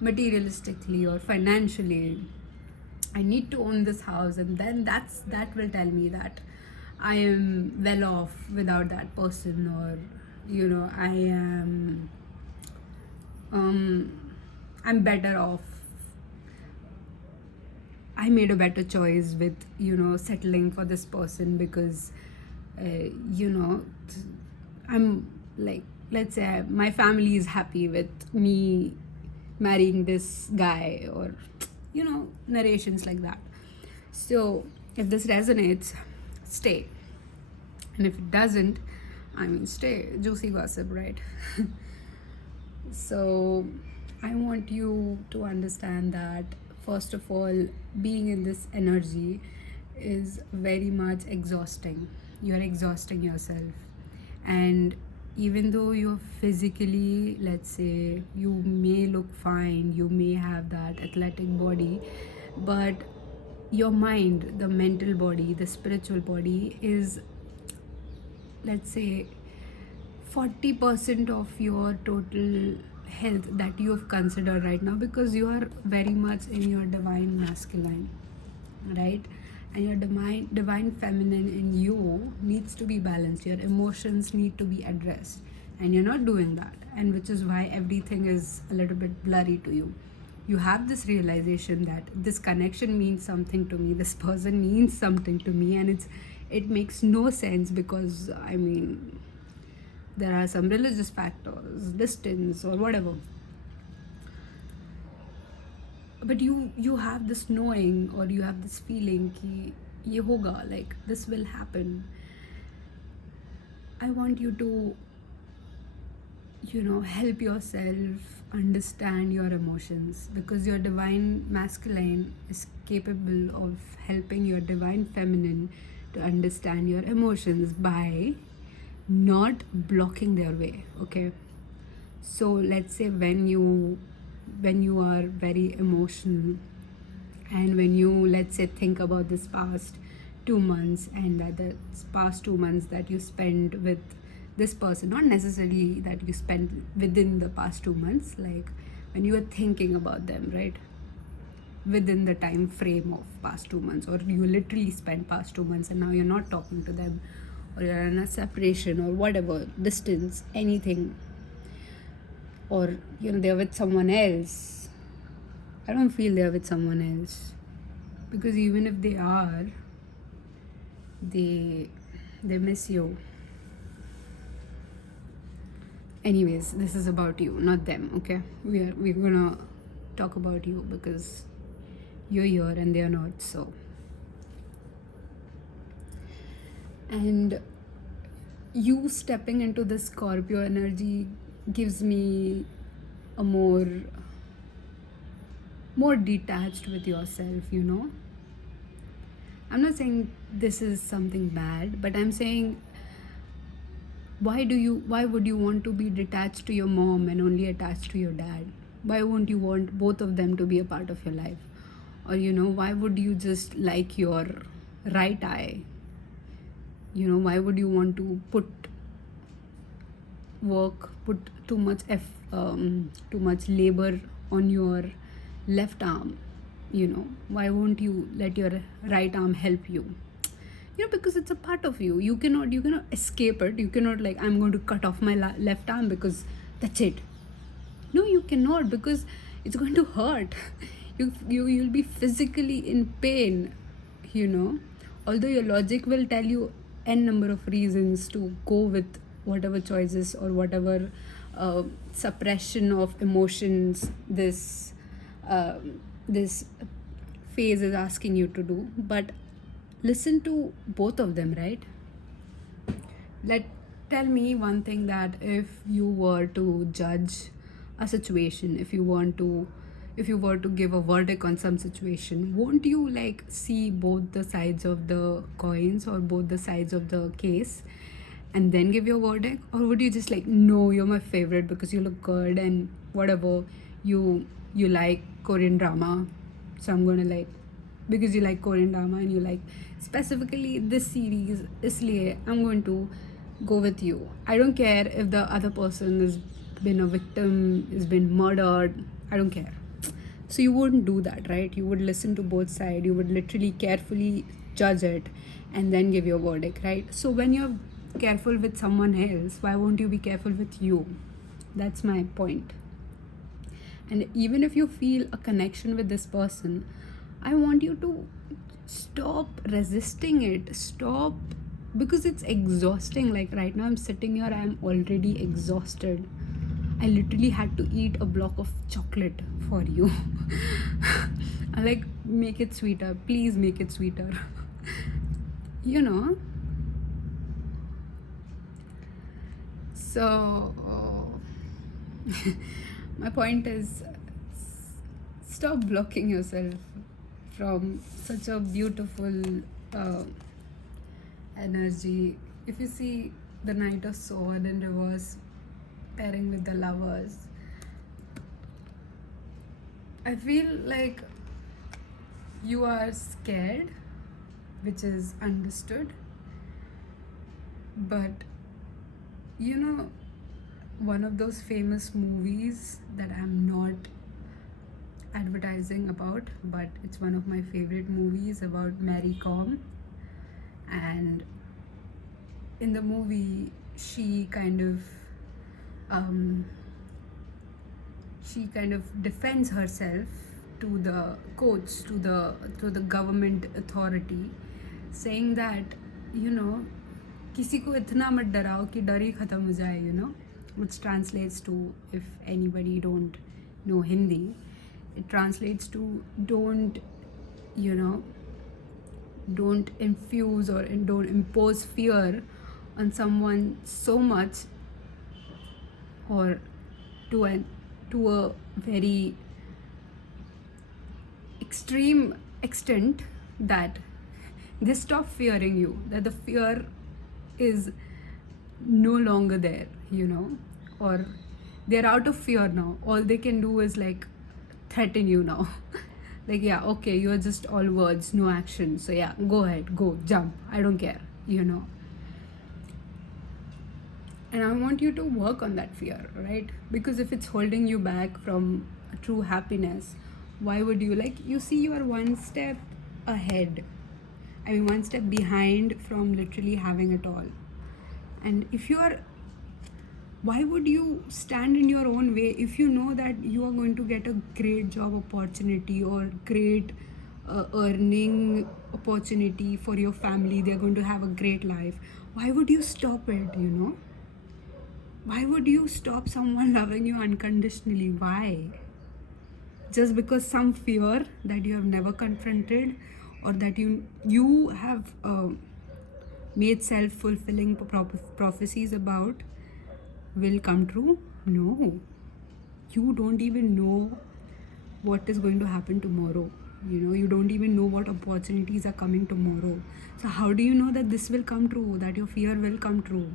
materialistically or financially. I need to own this house, and then that will tell me that I am well off without that person, or I am um I'm better off. I made a better choice with settling for this person because you know I'm like, let's say my family is happy with me marrying this guy, or narrations like that. So if this resonates, stay, and if it doesn't, I mean, stay. Juicy gossip, right? So I want you to understand that, first of all, being in this energy is very much exhausting. You're exhausting yourself. And even though you're physically, let's say, you may look fine, you may have that athletic body, but your mind, the mental body, the spiritual body is, let's say, 40% of your total health that you have considered right now, because you are very much in your divine masculine, right? And your divine feminine in you needs to be balanced. Your emotions need to be addressed, and you're not doing that, and which is why everything is a little bit blurry to you. You have this realization that this connection means something to me, this person means something to me, and it makes no sense because, I mean, there are some religious factors, distance, or whatever. But you have this knowing, or you have this feeling ki ye hoga, like this will happen. I want you to help yourself understand your emotions, because your divine masculine is capable of helping your divine feminine to understand your emotions by not blocking their way. Okay, so let's say when you are very emotional, and when you, let's say, think about this past 2 months, and that the past 2 months that you spent with this person, not necessarily that you spent within the past 2 months, like when you were thinking about them, right, within the time frame of past 2 months, or you literally spent past 2 months and now you're not talking to them, or you're in a separation, or whatever, distance, anything, or they're with someone else. I don't feel they're with someone else, because even if they are, they miss you. Anyways, this is about you, not them. Okay, we're gonna talk about you because you're here and they're not. So, and you stepping into the Scorpio energy gives me a more detached with yourself. I'm not saying this is something bad, but I'm saying, why would you want to be detached to your mom and only attached to your dad? Why won't you want both of them to be a part of your life? Or why would you just like your right eye? Why would you want to put too much labor on your left arm? Why won't you let your right arm help you? Because it's a part of you. You cannot escape it. You cannot, like, I'm going to cut off my left arm because that's it. No, you cannot, because it's going to hurt. You'll be physically in pain. Although your logic will tell you n number of reasons to go with whatever choices or whatever suppression of emotions this phase is asking you to do, but listen to both of them, right? Tell me one thing, that if you were to judge a situation, if you were to give a verdict on some situation, won't you like see both the sides of the coins or both the sides of the case and then give your verdict? Or would you just like, no, you're my favorite because you look good and whatever, you like Korean drama, so I'm gonna like, because you like Korean drama and you like specifically this series, isliye I'm going to go with you. I don't care if the other person has been a victim, has been murdered, I don't care. So you wouldn't do that, right? You would listen to both sides. You would literally carefully judge it and then give your verdict, right? So when you're careful with someone else, why won't you be careful with you? That's my point. And even if you feel a connection with this person, I want you to stop resisting it. Stop, because it's exhausting. Like right now I'm sitting here, I'm already exhausted. I literally had to eat a block of chocolate for you. I like, make it sweeter, please make it sweeter. you know so my point is, stop blocking yourself from such a beautiful uh, energy. If you see the Knight of Sword in reverse pairing with the Lovers, I feel like you are scared, which is understood. But one of those famous movies that I'm not advertising about, but it's one of my favorite movies about Mary Kom. And in the movie, she kind of defends herself to the courts, to the government authority, saying that किसी को इतना मत डराओ कि डर ही खत्म हो जाए, which translates to, if anybody don't know Hindi, it translates to don't infuse or don't impose fear on someone so much, or to a very extreme extent that they stop fearing you, that the fear is no longer there, or they're out of fear now. All they can do is like threaten you now. Like, yeah, okay, you're just all words, no action, so yeah, go ahead, go jump, I don't care. And I want you to work on that fear, right? Because if it's holding you back from true happiness, why would you? Like, you see, you are one step ahead, I mean one step behind from literally having it all. And if you are, why would you stand in your own way if you know that you are going to get a great job opportunity or great earning opportunity for your family, they're going to have a great life? Why would you stop it? Why would you stop someone loving you unconditionally? Why? Just because some fear that you have never confronted, or that you have made self-fulfilling prophecies about will come true? No. You don't even know what is going to happen tomorrow. You don't even know what opportunities are coming tomorrow. So how do you know that this will come true, that your fear will come true?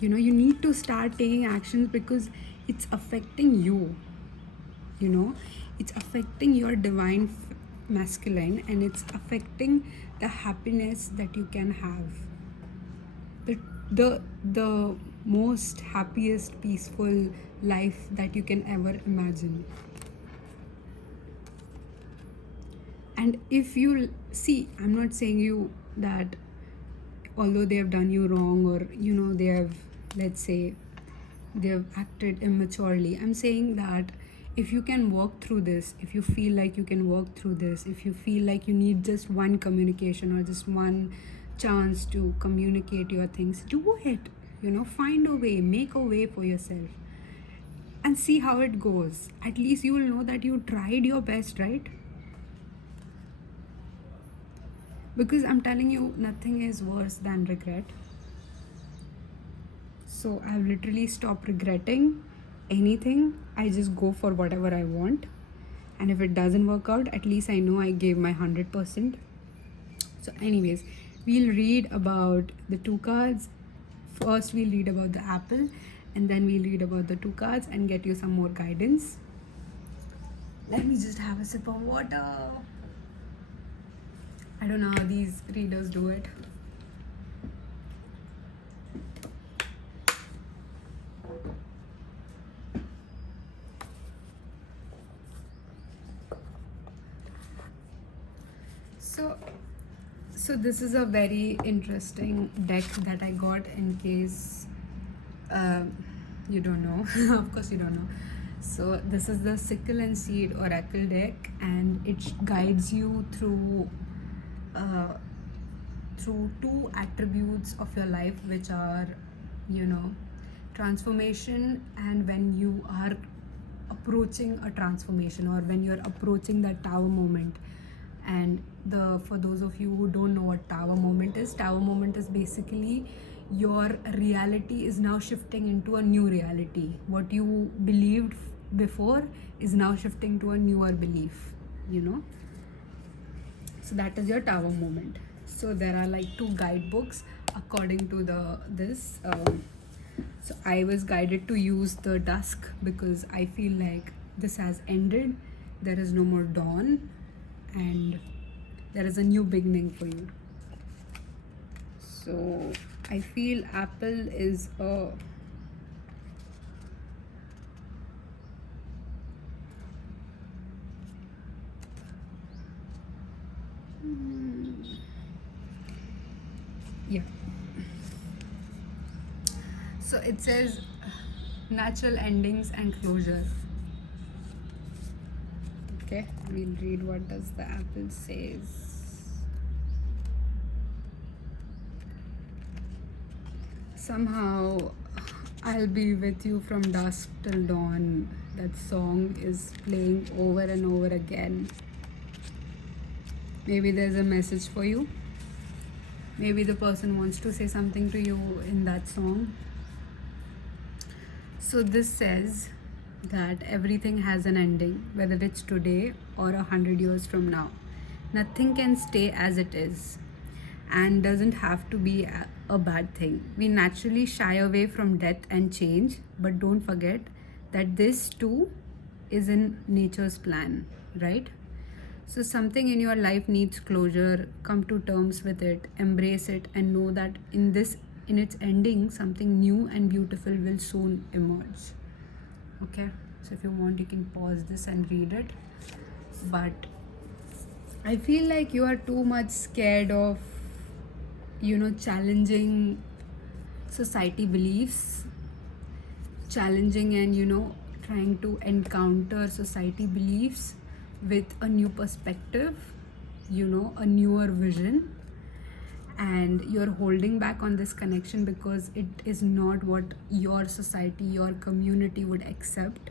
You need to start taking actions, because it's affecting you. It's affecting your divine masculine, and it's affecting the happiness that you can have, the most happiest, peaceful life that you can ever imagine. And if you see, I'm not saying you that although they have done you wrong, or they have, let's say, they have acted immaturely, I'm saying that if you can work through this, if you feel like you can work through this, if you feel like you need just one communication or just one chance to communicate your things, do it. Find a way, make a way for yourself, and see how it goes. At least you will know that you tried your best, right? Because I'm telling you, nothing is worse than regret. So I've literally stopped regretting anything. I just go for whatever I want, and if it doesn't work out, at least I know I gave my 100%. So anyways, we'll read about the two cards. First we'll read about the apple, and then we'll read about the two cards and get you some more guidance. Let me just have a sip of water. I don't know how these readers do it. So, so this is a very interesting deck that I got in case uh, you don't know. Of course, you don't know. So this is the Sickle and Seed Oracle deck, and it guides you uh, through two attributes of your life, which are, you know, transformation, and when you are approaching a transformation, or when you're approaching that tower moment. And the for those of you who don't know what tower moment is basically your reality is now shifting into a new reality. What you believed before is now shifting to a newer belief, you know. So that is your tower moment. So there are like two guidebooks according to the this so I was guided to use the dusk because I feel like this has ended, there is no more dawn, and there is a new beginning for you. So I feel apple is a yeah. So it says natural endings and closure. Okay, we'll read what does the apple says. Somehow I'll be with you from dusk till dawn. That song is playing over and over again. Maybe there's a message for you. Maybe the person wants to say something to you in that song. So this says that everything has an ending, whether it's today or 100 years from now. Nothing can stay as it is and doesn't have to be a bad thing. We naturally shy away from death and change, but don't forget that this too is in nature's plan, right? So something in your life needs closure, come to terms with it, embrace it, and know that in its ending, something new and beautiful will soon emerge. Okay, so if you want, you can pause this and read it. But I feel like you are too much scared of, you know, challenging society beliefs, challenging and, you know, trying to encounter society beliefs with a new perspective, you know, a newer vision. And you're holding back on this connection because it is not what your society, your community would accept.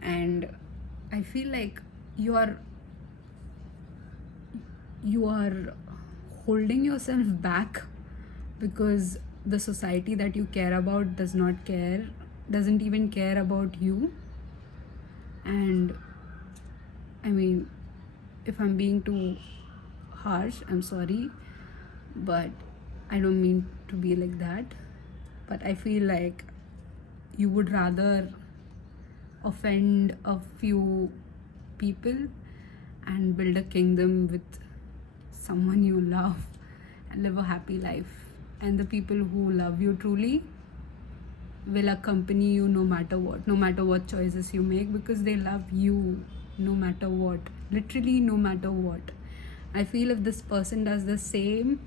And I feel like you are holding yourself back because the society that you care about doesn't even care about you. And I mean, if I'm being too harsh, I'm sorry, but I don't mean to be like that. But I feel like you would rather offend a few people and build a kingdom with someone you love and live a happy life. And the people who love you truly will accompany you no matter what choices you make, because they love you no matter what, literally no matter what. I feel if this person does the same,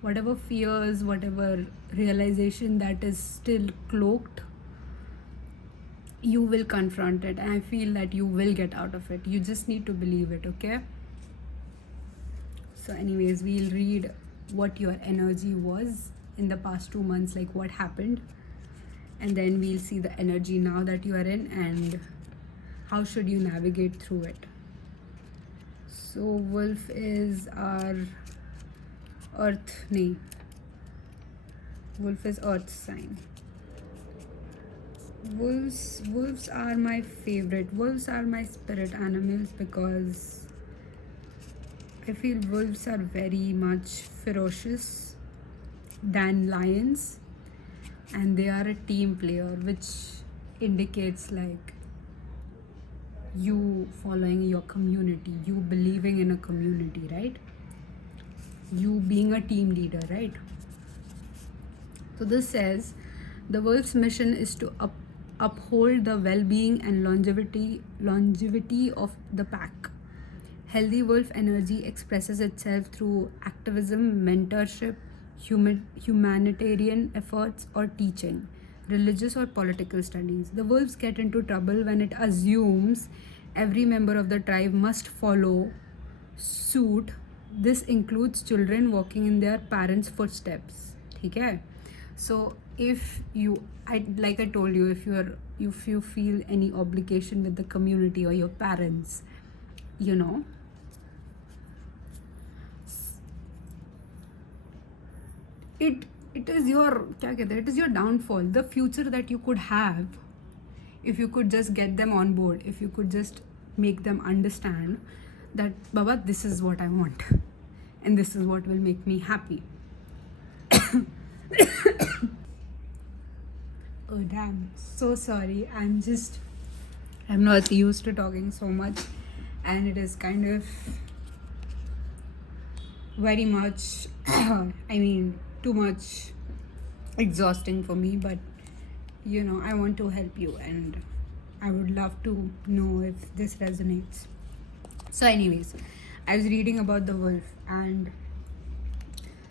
whatever fears, whatever realization that is still cloaked, you will confront it, and I feel that you will get out of it. You just need to believe it, okay? So anyways, we'll read what your energy was in the past 2 months, like what happened, and then we'll see the energy now that you are in and how should you navigate through it. So wolf is our wolf is earth sign. Wolves are my favorite. Wolves are my spirit animals because I feel wolves are very much ferocious than lions, and they are a team player, which indicates like you following your community, you believing in a community, right? You being a team leader, right? So this says the wolf's mission is to uphold the well-being and longevity of the pack. Healthy wolf energy expresses itself through activism, mentorship, humanitarian efforts, or teaching, religious or political studies. The wolves get into trouble when it assumes every member of the tribe must follow suit. This includes children walking in their parents' footsteps. ठीक है? So if you, like I told you, if you feel any obligation with the community or your parents, you know, it is your, क्या कहते हैं, it is your downfall. The future that you could have if you could just get them on board, if you could just make them understand that Baba, this is what I want and this is what will make me happy. Oh damn, so sorry. I'm not used to talking so much, and it is kind of very much I mean, too much exhausting for me, but you know, I want to help you and I would love to know if this resonates. So anyways, I was reading about the wolf, and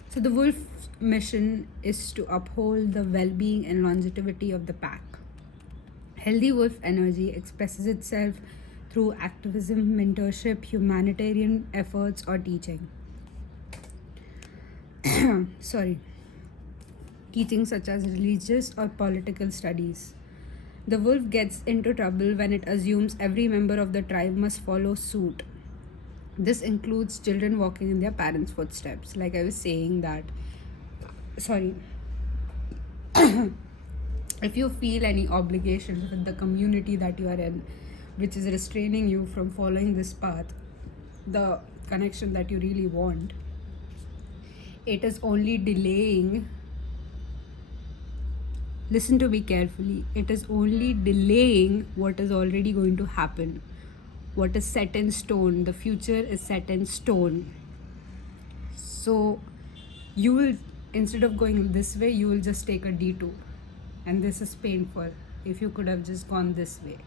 so the wolf's mission is to uphold the well-being and longevity of the pack. Healthy wolf energy expresses itself through activism, mentorship, humanitarian efforts, or teaching. Sorry. Teaching such as religious or political studies. The wolf gets into trouble when it assumes every member of the tribe must follow suit. This includes children walking in their parents' footsteps. Like I was saying that, sorry, if you feel any obligations with the community that you are in, which is restraining you from following this path, the connection that you really want, it is only delaying. Listen to me carefully. It is only delaying what is already going to happen. What is set in stone. The future is set in stone. So you will, instead of going this way, you will just take a detour. And this is painful. If you could have just gone this way.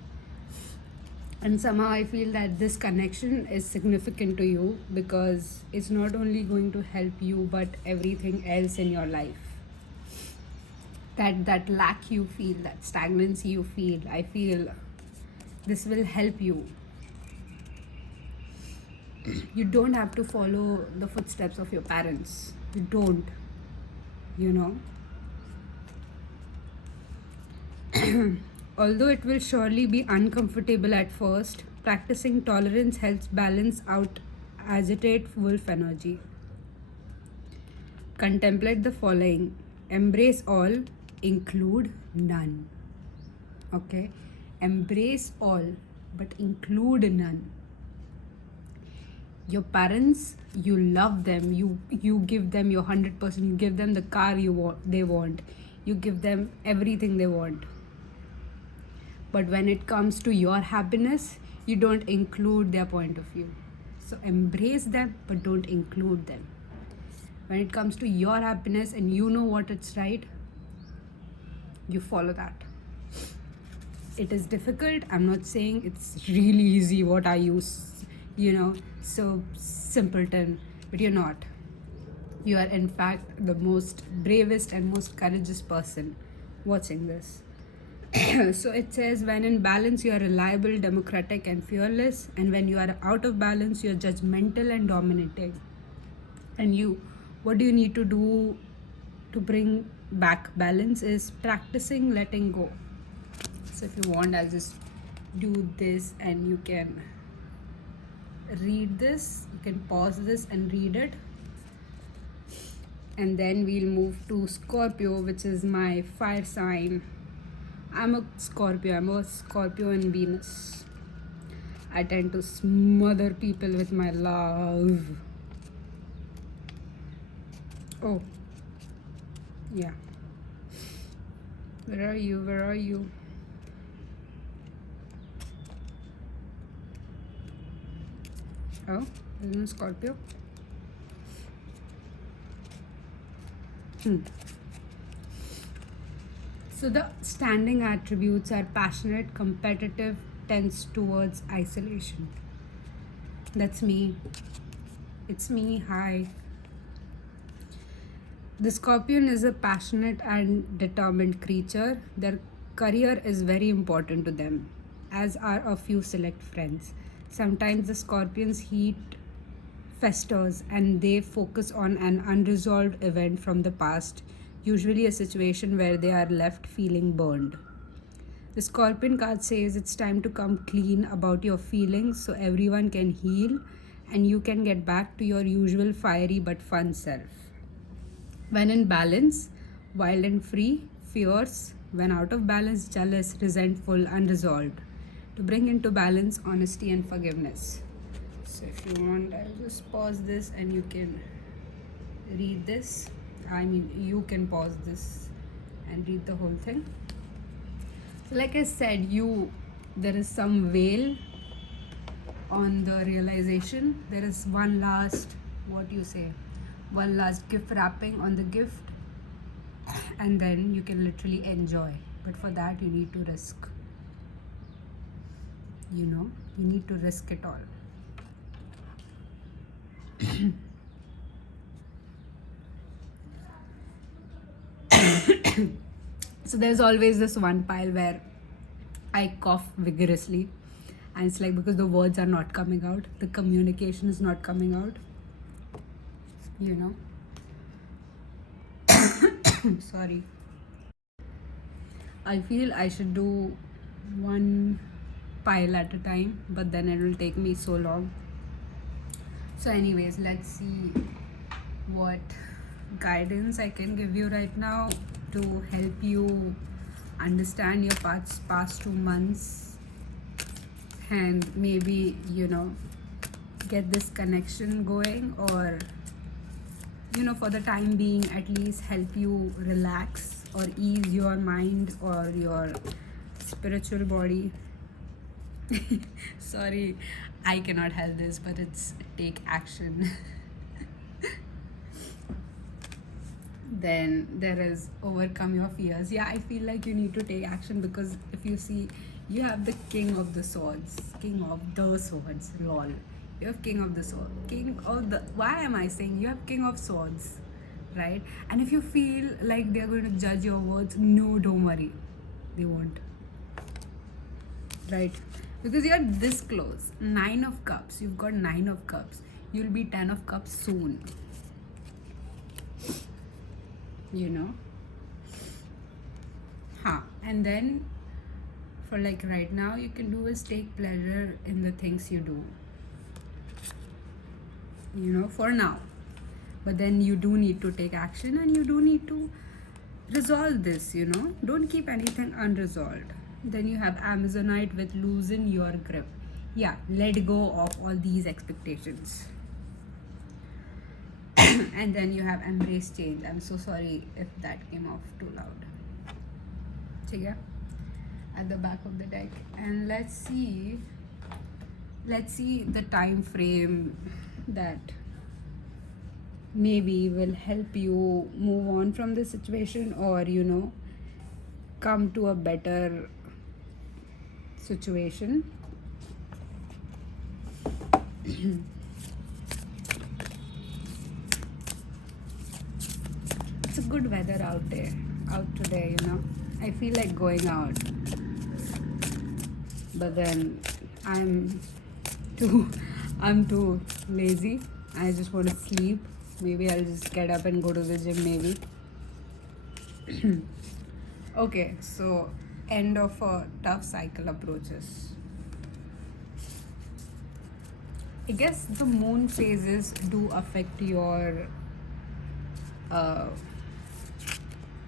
And somehow I feel that this connection is significant to you because it's not only going to help you but everything else in your life. That lack you feel, that stagnancy you feel, I feel this will help you. You don't have to follow the footsteps of your parents. You don't, you know. Although it will surely be uncomfortable at first, practicing tolerance helps balance out agitate wolf energy. Contemplate the following. Embrace all, include none. Okay? Embrace all, but include none. Your parents, you love them, you give them your 100%, you give them the car they want, you give them everything they want. But when it comes to your happiness, you don't include their point of view. So embrace them, but don't include them. When it comes to your happiness and you know what it's right, you follow that. It is difficult. I'm not saying it's really easy. What are you, so simpleton? But you're not. You are in fact the most bravest and most courageous person watching this. So it says, when in balance you are reliable, democratic and fearless, and when you are out of balance you are judgmental and dominating. And what do you need to do to bring back balance is practicing letting go. So if you want, I'll just do this and you can read this, you can pause this and read it, and then we'll move to Scorpio, which is my fire sign. I'm a Scorpio in Venus. I tend to smother people with my love. Oh, yeah. Where are you? Oh, there's no Scorpio. So the standing attributes are passionate, competitive, tends towards isolation. That's me. It's me. Hi. The scorpion is a passionate and determined creature. Their career is very important to them, as are a few select friends. Sometimes the scorpion's heat festers and they focus on an unresolved event from the past, usually a situation where they are left feeling burned. The scorpion card says it's time to come clean about your feelings so everyone can heal and you can get back to your usual fiery but fun self. When in balance, wild and free, fierce, when out of balance, jealous, resentful, unresolved. To bring into balance, honesty and forgiveness. So if you want, I'll just pause this and you can read this. I mean, you can pause this and read the whole thing. So like I said, there is some veil on the realization. There is one last, one last gift wrapping on the gift, and then you can literally enjoy. But for that, you need to risk. You need to risk it all. So there's always this one pile where I cough vigorously, and it's like because the words are not coming out, the communication is not coming out. Sorry. I feel I should do one pile at a time, but then it will take me so long. So, anyways, let's see what guidance I can give you right now to help you understand your past 2 months and maybe get this connection going, or for the time being at least help you relax or ease your mind or your spiritual body. Sorry, I cannot help this, but it's take action. Then there is overcome your fears. Yeah, I feel like you need to take action, because if you see, you have the king of the swords, lol. You have king of the sword, why am I saying you have king of swords, right? And if you feel like they're going to judge your words, no, don't worry, they won't, right? Because you're this close. 9 of cups, you've got 9 of cups, you'll be 10 of cups soon. And then for like right now, you can do is take pleasure in the things you do, for now. But then you do need to take action, and you do need to resolve this. Don't keep anything unresolved. Then you have Amazonite with loosen your grip. Yeah, let go of all these expectations. And then you have embrace change. I'm so sorry if that came off too loud. Okay, at the back of the deck. And let's see the time frame that maybe will help you move on from the situation, or come to a better situation. It's a good weather out today. I feel like going out, but then I'm too lazy. I just want to sleep. Maybe I'll just get up and go to the gym, maybe. Okay, so end of a tough cycle approaches. I guess the moon phases do affect your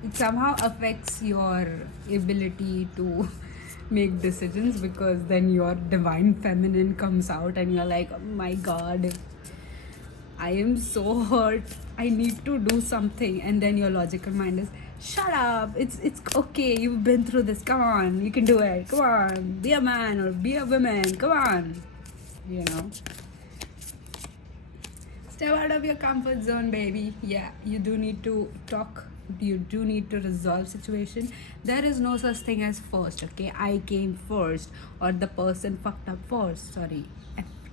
it somehow affects your ability to make decisions, because then your divine feminine comes out and you're like, oh my god, I am so hurt, I need to do something. And then your logical mind is, shut up, it's okay, you've been through this, come on, you can do it, come on, be a man or be a woman, come on. Step out of your comfort zone, baby. Yeah, you do need to talk, you do need to resolve situation. There is no such thing as first, okay? I came first, or the person fucked up first. Sorry,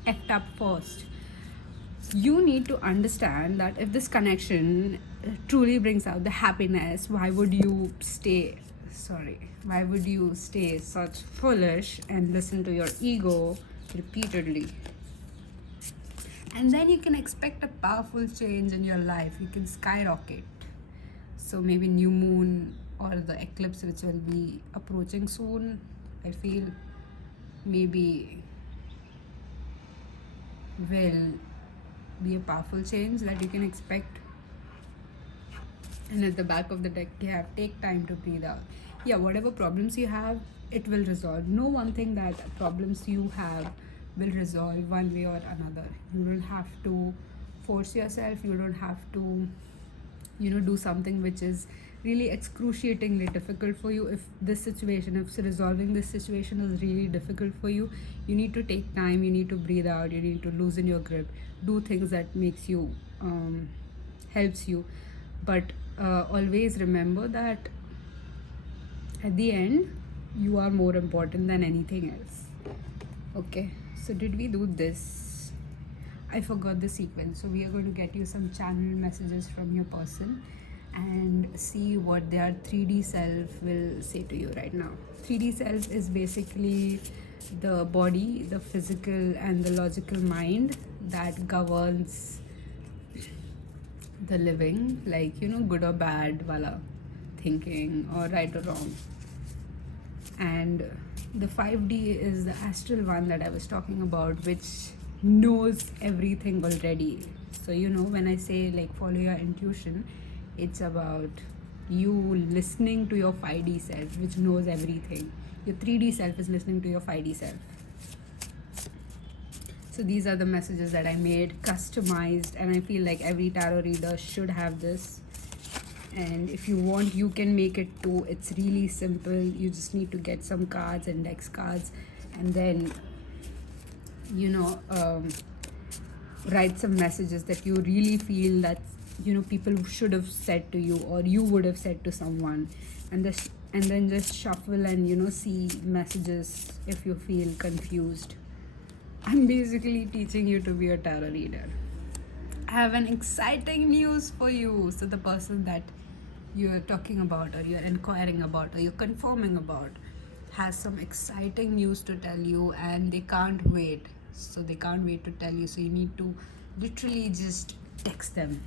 effed up first. You need to understand that if this connection truly brings out the happiness, why would you stay? Sorry, why would you stay such foolish and listen to your ego repeatedly? And then you can expect a powerful change in your life. You can skyrocket. So maybe new moon or the eclipse which will be approaching soon, I feel maybe will be a powerful change that you can expect. And at the back of the deck you have take time to breathe out. Yeah, whatever problems you have, it will resolve. Know one thing, that problems you have will resolve one way or another. You don't have to force yourself. You don't have to do something which is really excruciatingly difficult for you. If resolving this situation is really difficult for you, you need to take time, you need to breathe out, you need to loosen your grip, do things that makes you helps you. But always remember that at the end you are more important than anything else. Okay, so did we do this? I forgot the sequence. So we are going to get you some channel messages from your person and see what their 3D self will say to you right now. 3D self is basically the body, the physical and the logical mind that governs the living, like good or bad wala thinking, or right or wrong. And the 5D is the astral one that I was talking about, which knows everything already. So when I say like follow your intuition, it's about you listening to your 5D self, which knows everything. Your 3D self is listening to your 5D self. So these are the messages that I made, customized, and I feel like every tarot reader should have this. And if you want, you can make it too. It's really simple. You just need to get some cards, index cards, and then write some messages that you really feel that people should have said to you, or you would have said to someone, and then just shuffle and see messages if you feel confused. I'm basically teaching you to be a tarot reader. I have an exciting news for you. So the person that you're talking about, or you're inquiring about, or you're confirming about, has some exciting news to tell you, and they can't wait. So they can't wait to tell you. So you need to literally just text them.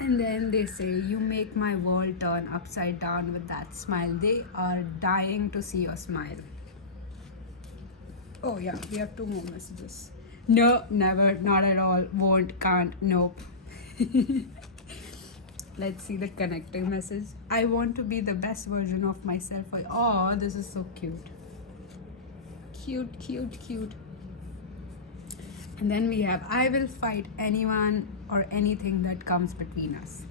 And then they say, you make my world turn upside down with that smile. They are dying to see your smile. Oh yeah, we have 2 more messages. No, never, not at all, won't, can't, nope. Let's see the connecting message. I want to be the best version of myself. Oh, this is so cute. Cute, cute, cute. And then we have, I will fight anyone or anything that comes between us.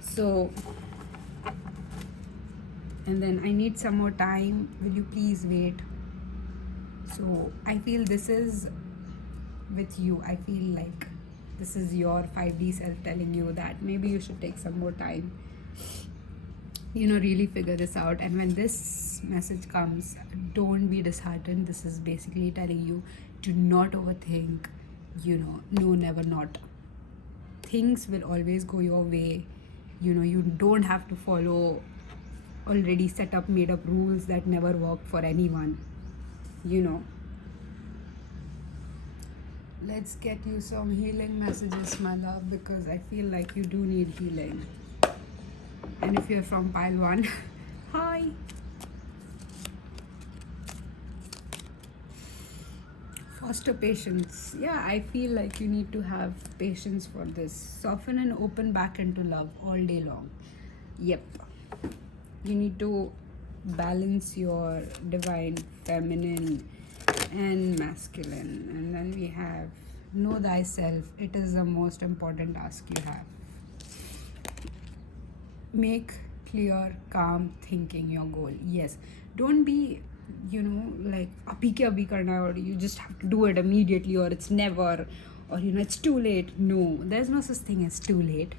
So, and then I need some more time. Will you please wait? So I feel this is with you. I feel like this is your 5D self telling you that maybe you should take some more time, really figure this out. And when this message comes, don't be disheartened. This is basically telling you to not overthink. No, never not. Things will always go your way. You don't have to follow already set up, made up rules that never work for anyone. Let's get you some healing messages, my love, because I feel like you do need healing. And if you're from pile 1, hi. Foster patience. Yeah, I feel like you need to have patience for this. Soften and open back into love all day long. Yep. You need to balance your divine feminine and masculine. And then we have know thyself. It is the most important task you have. Make clear, calm thinking your goal. Yes. Don't be like abhi ke abhi karna, or you just have to do it immediately, or it's never, or it's too late. No, there's no such thing as too late.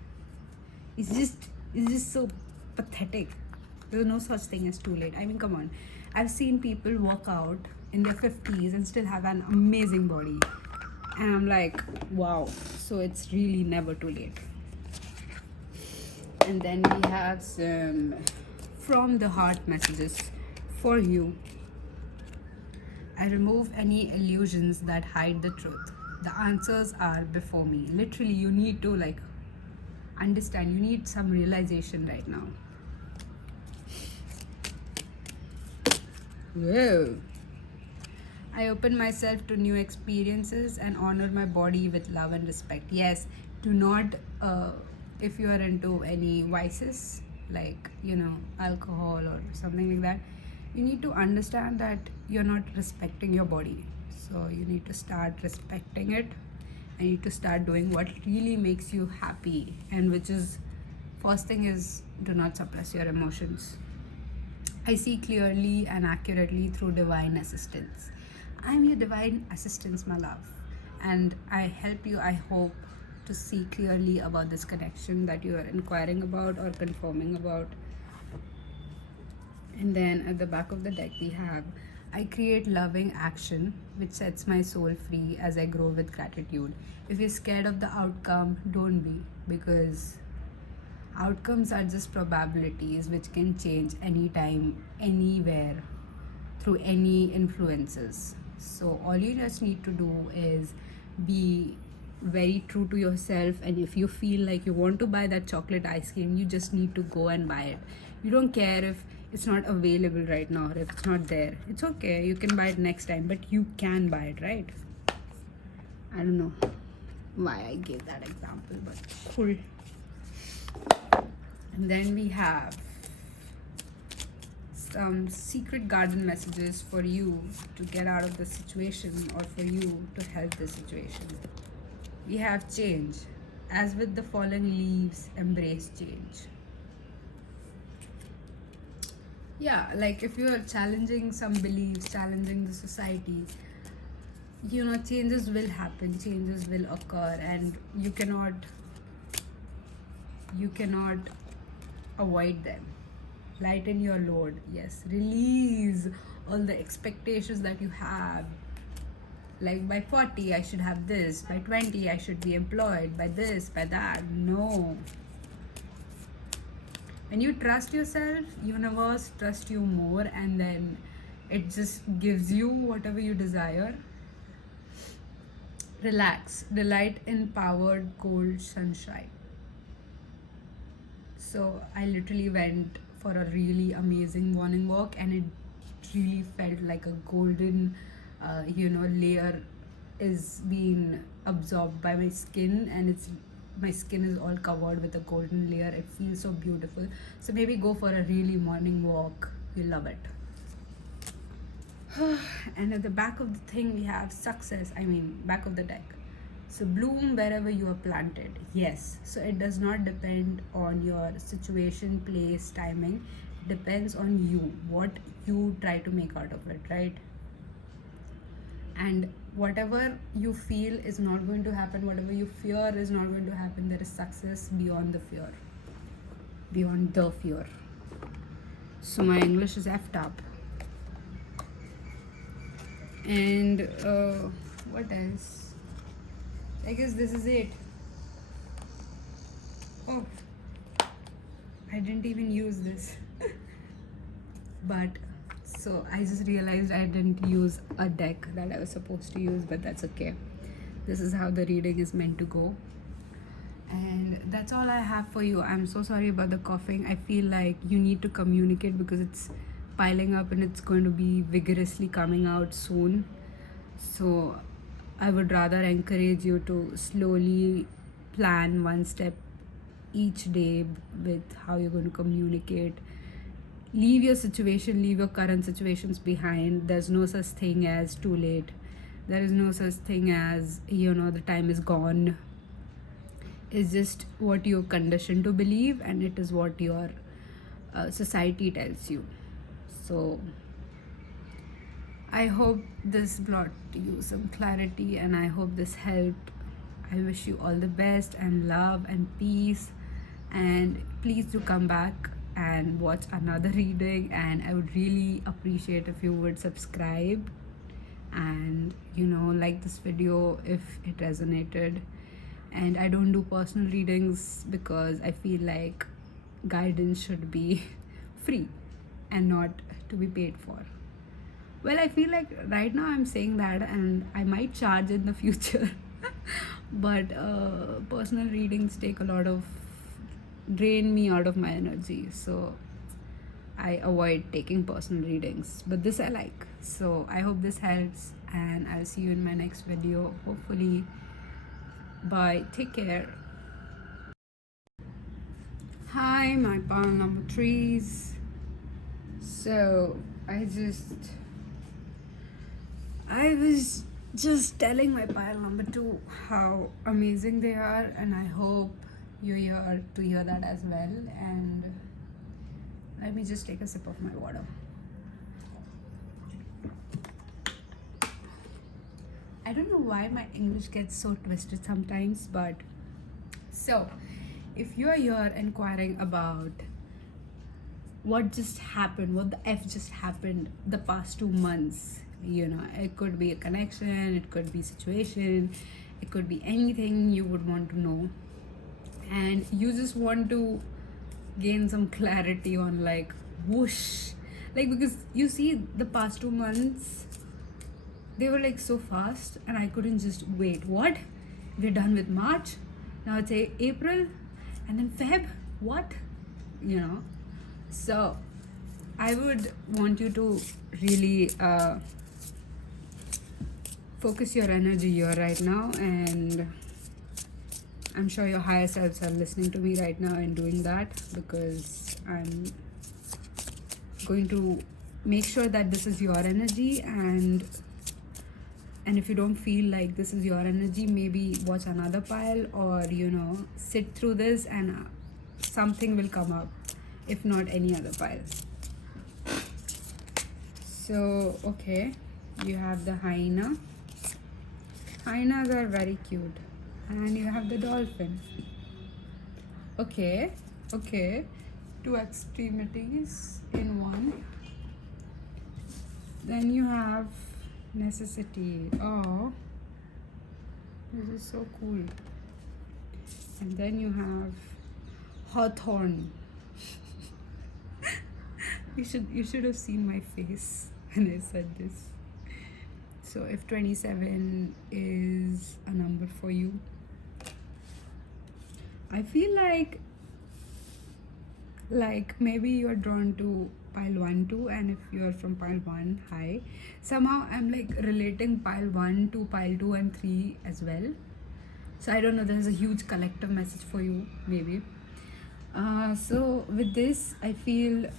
It's just so pathetic. There's no such thing as too late. I mean, come on. I've seen people work out in their 50s and still have an amazing body. And I'm like, wow. So it's really never too late. And then we have some from the heart messages for you. I remove any illusions that hide the truth. The answers are before me. Literally, you need to like understand, you need some realization right now. Whoa. I open myself to new experiences and honor my body with love and respect. Yes, do not, if you are into any vices like, alcohol or something like that, you need to understand that you're not respecting your body. So you need to start respecting it, and you need to start doing what really makes you happy. And which is, first thing is, do not suppress your emotions. I see clearly and accurately through divine assistance. I'm your divine assistance, my love. And I help you, I hope, to see clearly about this connection that you are inquiring about or confirming about. And then at the back of the deck, we have I create loving action which sets my soul free as I grow with gratitude. If you're scared of the outcome, don't be, because outcomes are just probabilities which can change anytime, anywhere, through any influences. So all you just need to do is be very true to yourself, and if you feel like you want to buy that chocolate ice cream, you just need to go and buy it. You don't care if it's not available right now or if it's not there. It's okay, you can buy it next time, but you can buy it, right? I don't know why I gave that example, but cool. And then we have some secret garden messages for you to get out of the situation or for you to help the situation. We have change. As with the fallen leaves, embrace change. Yeah, like if you are challenging some beliefs, challenging the society, changes will happen, changes will occur, and you cannot avoid them. Lighten your load. Yes, release all the expectations that you have, like by 40 I should have this, by 20 I should be employed, by this, by that. No. When you trust yourself, universe trusts you more, and then it just gives you whatever you desire. Relax. Delight in powered cold sunshine. So I literally went for a really amazing morning walk, and it really felt like a golden layer is being absorbed by my skin, and my skin is all covered with a golden layer. It feels so beautiful. So maybe go for a really morning walk, you'll love it. And at the back of the thing we have success, back of the deck. So bloom wherever you are planted. Yes, so it does not depend on your situation, place, timing. It depends on you, what you try to make out of it, right? And whatever you feel is not going to happen, whatever you fear is not going to happen. There is success beyond the fear, beyond the fear. So my English is effed up. And what else? I guess this is it. Oh, I didn't even use this. But so I just realized I didn't use a deck that I was supposed to use, but that's okay. This is how the reading is meant to go. And that's all I have for you. I'm so sorry about the coughing. I feel like you need to communicate because it's piling up and it's going to be vigorously coming out soon. So I would rather encourage you to slowly plan one step each day with how you're going to communicate. Leave your situation, leave your current situations behind. There's no such thing as too late. There is no such thing as, the time is gone. It's just what you're conditioned to believe, and it is what your society tells you. So I hope this brought you some clarity, and I hope this helped. I wish you all the best and love and peace, and please do come back and and watch another reading, and I would really appreciate if you would subscribe and like this video if it resonated. And I don't do personal readings because I feel like guidance should be free and not to be paid for. Well, I feel like right now I'm saying that and I might charge in the future. But personal readings take a lot of drain me out of my energy, so I avoid taking personal readings. But this I like, so I hope this helps, and I'll see you in my next video, hopefully. Bye, take care. Hi, my pile number threes. So I was just telling my pile number two how amazing they are, and I hope you're here to hear that as well. And let me just take a sip of my water. I don't know why my English gets so twisted sometimes, but so if you're here inquiring about what just happened, what the F just happened the past 2 months, it could be a connection, it could be situation, it could be anything you would want to know, and you just want to gain some clarity on like whoosh, like, because you see the past 2 months they were like so fast and I couldn't just wait. What? We're done with March, now it's April, and then Feb, what? So I would want you to really focus your energy here right now, and I'm sure your higher selves are listening to me right now and doing that, because I'm going to make sure that this is your energy. And if you don't feel like this is your energy, maybe watch another pile, or sit through this and something will come up, if not any other pile. So okay, you have the hyena. Hyenas are very cute, and you have the dolphin. Okay, two extremities in one. Then you have necessity. Oh, this is so cool. And then you have hawthorn. You should have seen my face when I said this. So if 27 is a number for you, I feel like maybe you're drawn to pile 1, 2, and if you're from pile 1, hi. Somehow I'm like relating pile 1 to pile 2 and 3 as well. So I don't know, there's a huge collective message for you, maybe. So with this, I feel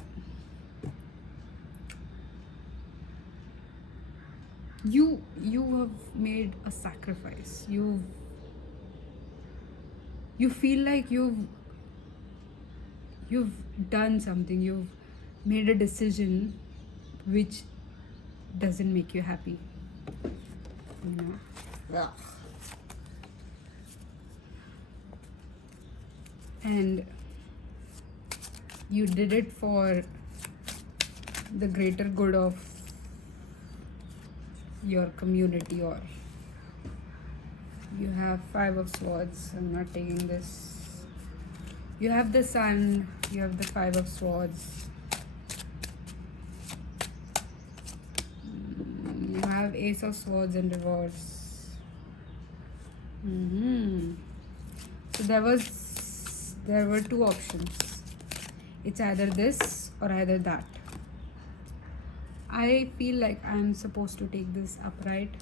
you have made a sacrifice. You feel like you've done something. You've made a decision which doesn't make you happy. Ugh. And you did it for the greater good of your community. Or you have 5 of swords. I'm not taking this. You have the sun, you have the 5 of swords, you have ace of swords in reverse. So there were 2 options. It's either this or either that. I feel like I'm supposed to take this upright,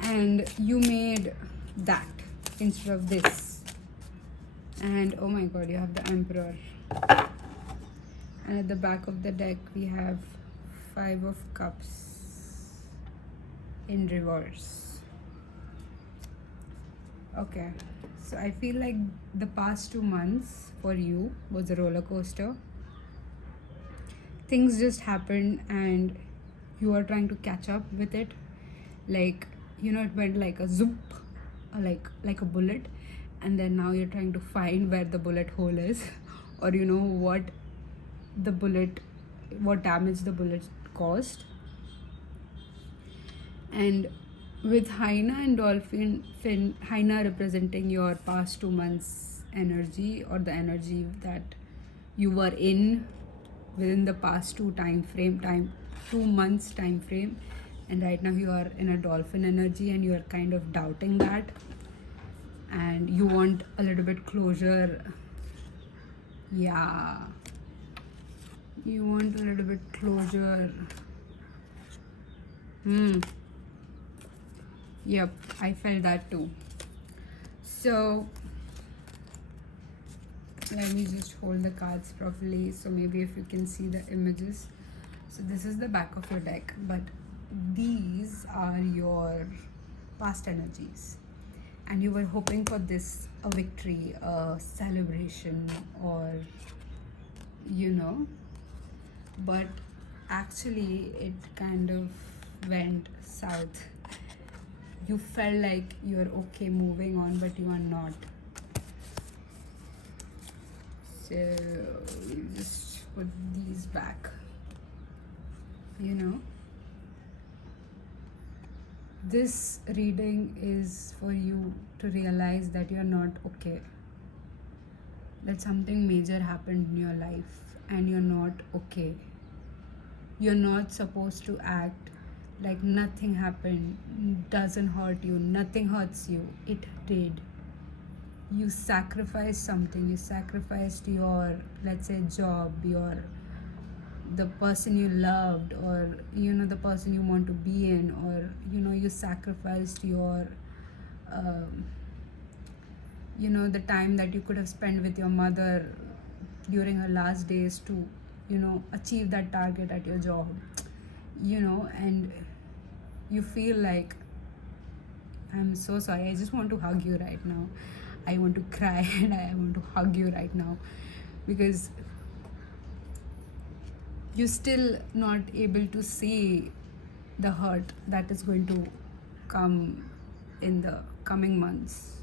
and you made that instead of this. And oh my god, you have the Emperor. And at the back of the deck we have 5 of Cups in reverse. Okay, so I feel like the past 2 months for you was a roller coaster. Things just happened and you are trying to catch up with it. Like, it went like a zoop, or like a bullet, and then now you're trying to find where the bullet hole is, or the bullet what damage the bullet caused. And with hyena and dolphin fin, hyena representing your past 2 months energy, or the energy that you were in within the past 2 months time frame, and right now you are in a dolphin energy and you are kind of doubting that, and you want a little bit closure. Yeah, you want a little bit closure. Yep, I felt that too. So let me just hold the cards properly, so maybe if you can see the images. So this is the back of your deck, but these are your past energies, and you were hoping for this, a victory, a celebration, or but actually it kind of went south. You felt like you're okay moving on, but you are not. So you just put these back. This reading is for you to realize that you're not okay, that something major happened in your life and you're not okay. You're not supposed to act like nothing happened, doesn't hurt you, nothing hurts you. It did. You sacrificed something. You sacrificed your, let's say, job, the person you loved, or the person you want to be in, or you sacrificed your the time that you could have spent with your mother during her last days to achieve that target at your job, and you feel like, I'm so sorry, I just want to hug you right now. I want to cry and I want to hug you right now, because you're still not able to see the hurt that is going to come in the coming months.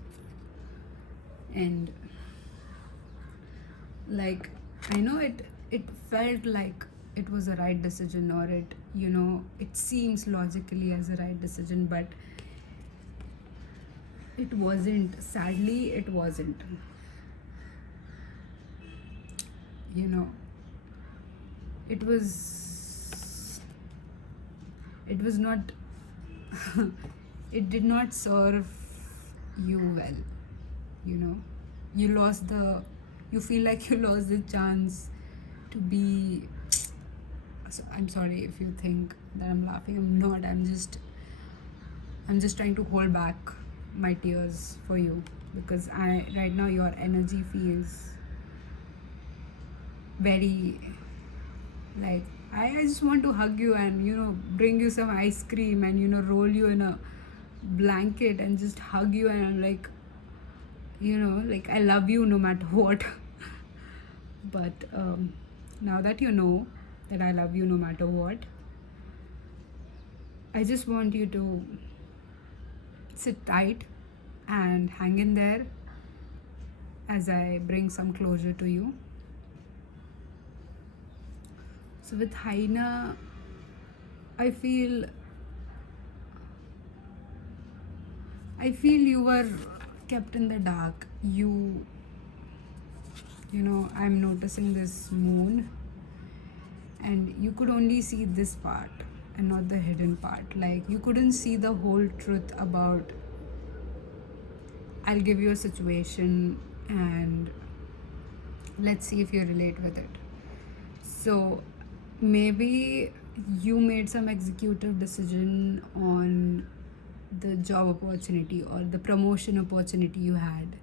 And like, I know it felt like it was a right decision, or it seems logically as a right decision, but it wasn't. Sadly, it wasn't. It was not it did not serve you well. You feel like you lost the chance to be. So I'm sorry if you think that I'm laughing. I'm not. I'm just trying to hold back my tears for you, because right now your energy feels very like, I just want to hug you and bring you some ice cream and roll you in a blanket and just hug you, and I'm like, like, I love you no matter what. But now that you know that I love you no matter what, I just want you to sit tight and hang in there as I bring some closure to you. So with hyena, I feel you were kept in the dark. I'm noticing this moon, and you could only see this part and not the hidden part. Like, you couldn't see the whole truth about, I'll give you a situation and let's see if you relate with it. So maybe you made some executive decision on the job opportunity or the promotion opportunity you had,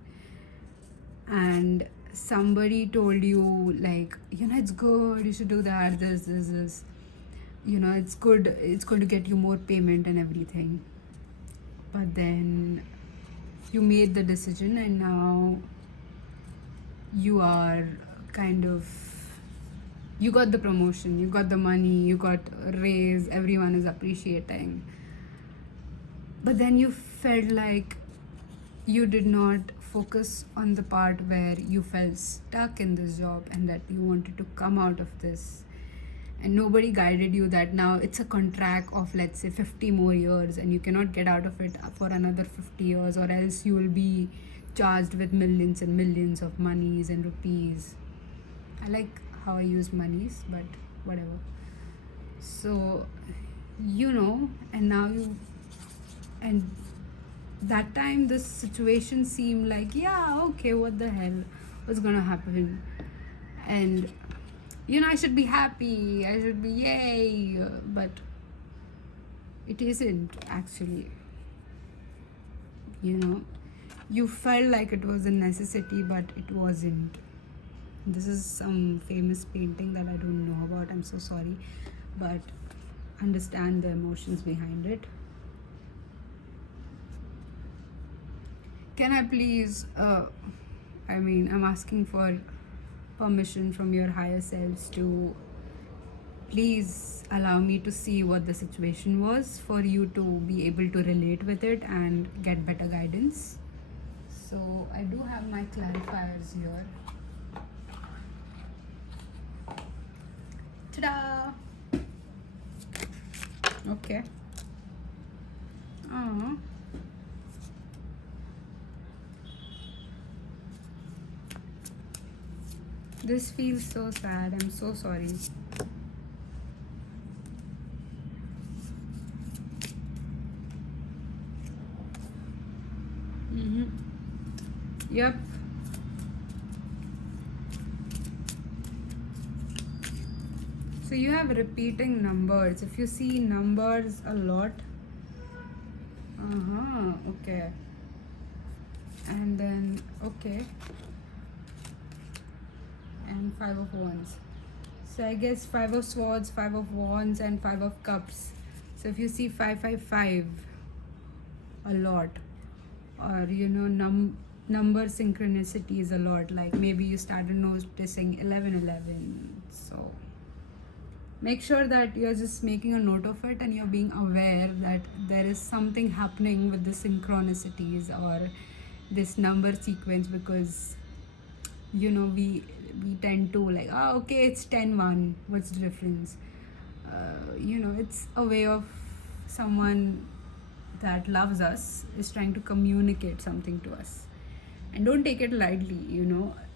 and somebody told you, like, it's good, you should do that, this, it's good, it's going to get you more payment and everything. But then you made the decision, and now you are kind of, you got the promotion, you got the money, you got a raise, everyone is appreciating. But then you felt like you did not focus on the part where you felt stuck in this job and that you wanted to come out of this, and nobody guided you that now it's a contract of, let's say, 50 more years and you cannot get out of it for another 50 years, or else you will be charged with millions and millions of monies and rupees. I like how I use monies, but whatever. So, and now you, and that time this situation seemed like, yeah, okay, what the hell, what's gonna happen? And I should be happy, I should be yay, but it isn't actually. You felt like it was a necessity, but it wasn't. This is some famous painting that I don't know about, I'm so sorry, but understand the emotions behind it. Can I please, I'm asking for permission from your higher selves to please allow me to see what the situation was, for you to be able to relate with it and get better guidance. So I do have my clarifiers here. Ta-da! Okay. This feels so sad. I'm so sorry. Yep. So you have repeating numbers. If you see numbers a lot, okay. And then, okay. And 5 of Wands. So I guess 5 of Swords, 5 of Wands, and 5 of Cups. So if you see 555 a lot, or number synchronicities a lot, like maybe you started noticing 1111. So make sure that you're just making a note of it and you're being aware that there is something happening with the synchronicities or this number sequence, because we tend to like, oh, okay, it's 10-1, what's the difference? It's a way of someone that loves us is trying to communicate something to us. And don't take it lightly,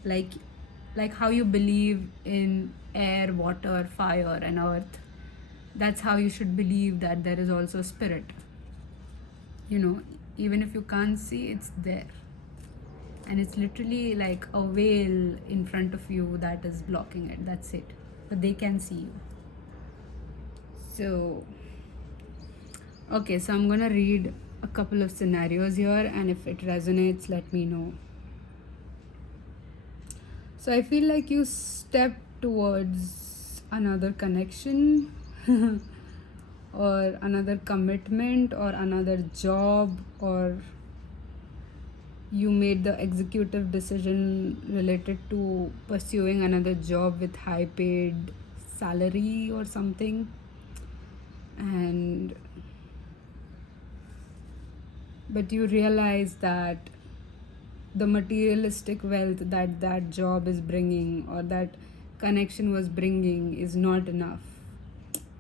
like how you believe in air, water, fire, and earth. That's how you should believe that there is also spirit. Even if you can't see, it's there. And it's literally like a veil in front of you that is blocking it. That's it. But they can see you. So, okay, so I'm gonna read a couple of scenarios here, and if it resonates, let me know. So I feel like you step towards another connection or another commitment or another job, or you made the executive decision related to pursuing another job with high paid salary or something. But you realize that the materialistic wealth that that job is bringing or that connection was bringing is not enough.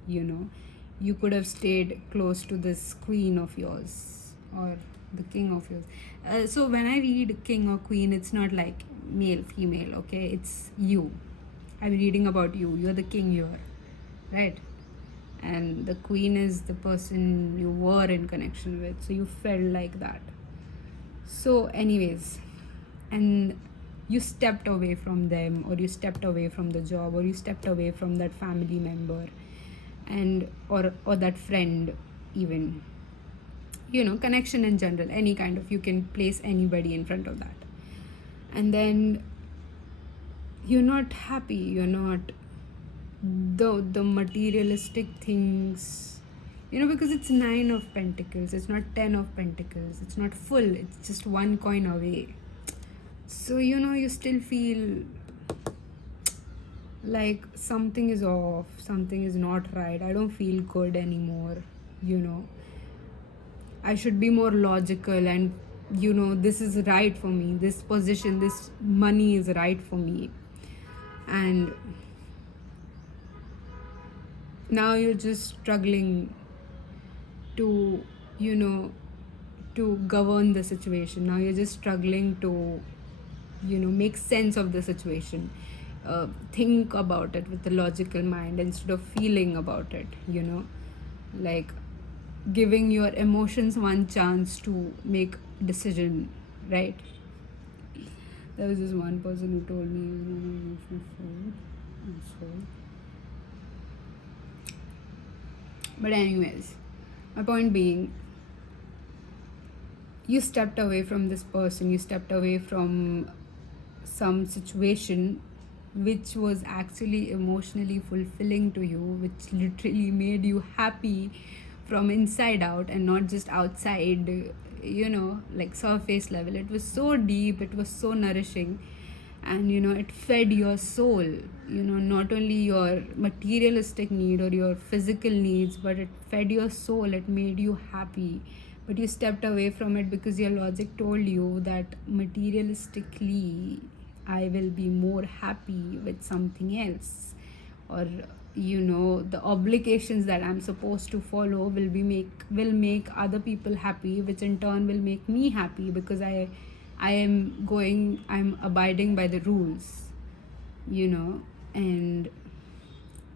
You could have stayed close to this queen of yours or the king of yours. So when I read king or queen, it's not like male, female, okay? It's you. I'm reading about you. You're the king here, right? And the queen is the person you were in connection with, so you felt like that. So anyways, and you stepped away from them, or you stepped away from the job, or you stepped away from that family member, and or that friend, even connection in general, any kind of, you can place anybody in front of that. And then you're not happy, you're not the materialistic things, because it's 9 of Pentacles, it's not 10 of Pentacles, it's not full, it's just one coin away. So you still feel like something is off, something is not right, I don't feel good anymore. I should be more logical and this is right for me, this position, this money is right for me. And now you're just struggling to, you know, to govern the situation. Now you're just struggling to, make sense of the situation. Think about it with a logical mind instead of feeling about it, like giving your emotions one chance to make decision, right? There was this one person who told me, but anyways, my point being, you stepped away from this person, you stepped away from some situation which was actually emotionally fulfilling to you, which literally made you happy from inside out and not just outside, like surface level. It was so deep, it was so nourishing, and it fed your soul, not only your materialistic need or your physical needs, but it fed your soul, it made you happy. But you stepped away from it because your logic told you that materialistically I will be more happy with something else, or the obligations that I'm supposed to follow will make other people happy, which in turn will make me happy because I'm abiding by the rules, you know and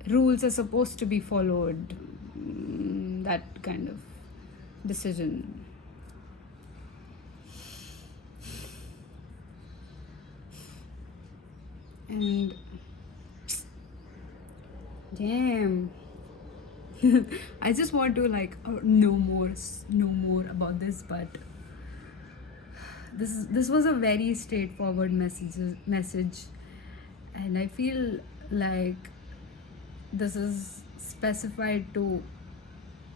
rules are supposed to be followed. That kind of decision. And damn, I just want to like know more about this, but this was a very straightforward message, and I feel like this is specified to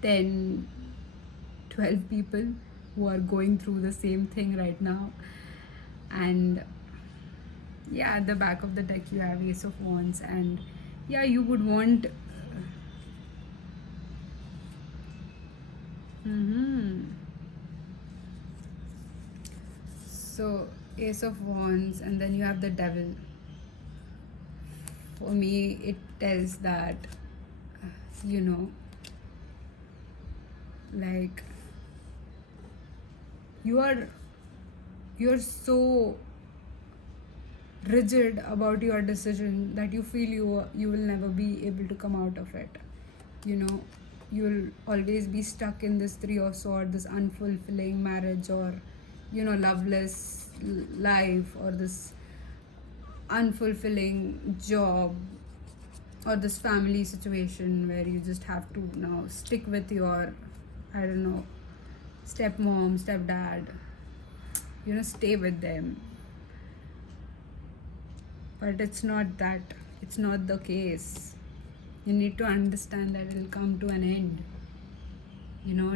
10, 12 people who are going through the same thing right now. And yeah, at the back of the deck you have Ace of Wands, and yeah, you would want. So Ace of Wands, and then you have the Devil. For me, it tells that, you know like you're so rigid about your decision that you feel you will never be able to come out of it. You'll always be stuck in this Three of Swords, this unfulfilling marriage, or loveless life, or this unfulfilling job, or this family situation where you just have to now stick with your, I don't know, stepmom, stepdad, stay with them. But it's not the case. You need to understand that it will come to an end.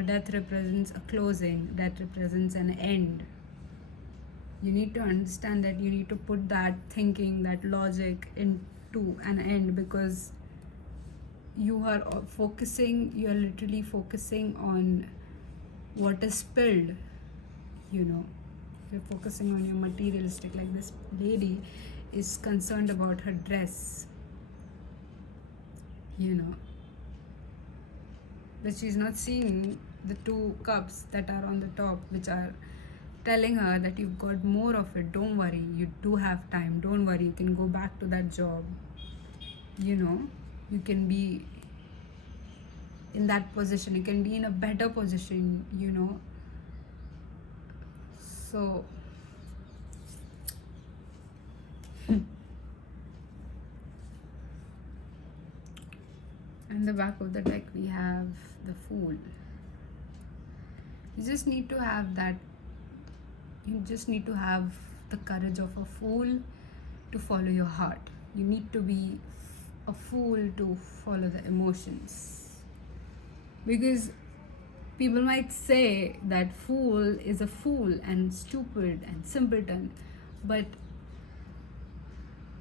Death represents a closing, death represents an end. You need to understand that you need to put that thinking, that logic into an end, because you are literally focusing on what is spilled. You're focusing on your materialistic, like this lady is concerned about her dress, but she's not seeing the two cups that are on the top, which are telling her that you've got more of it. Don't worry, you do have time. Don't worry, you can go back to that job. You can be in that position, you can be in a better position. So in the back of the deck we have the Fool. You just need to have the courage of a fool to follow your heart. You need to be a fool to follow the emotions, because people might say that fool is a fool and stupid and simpleton, but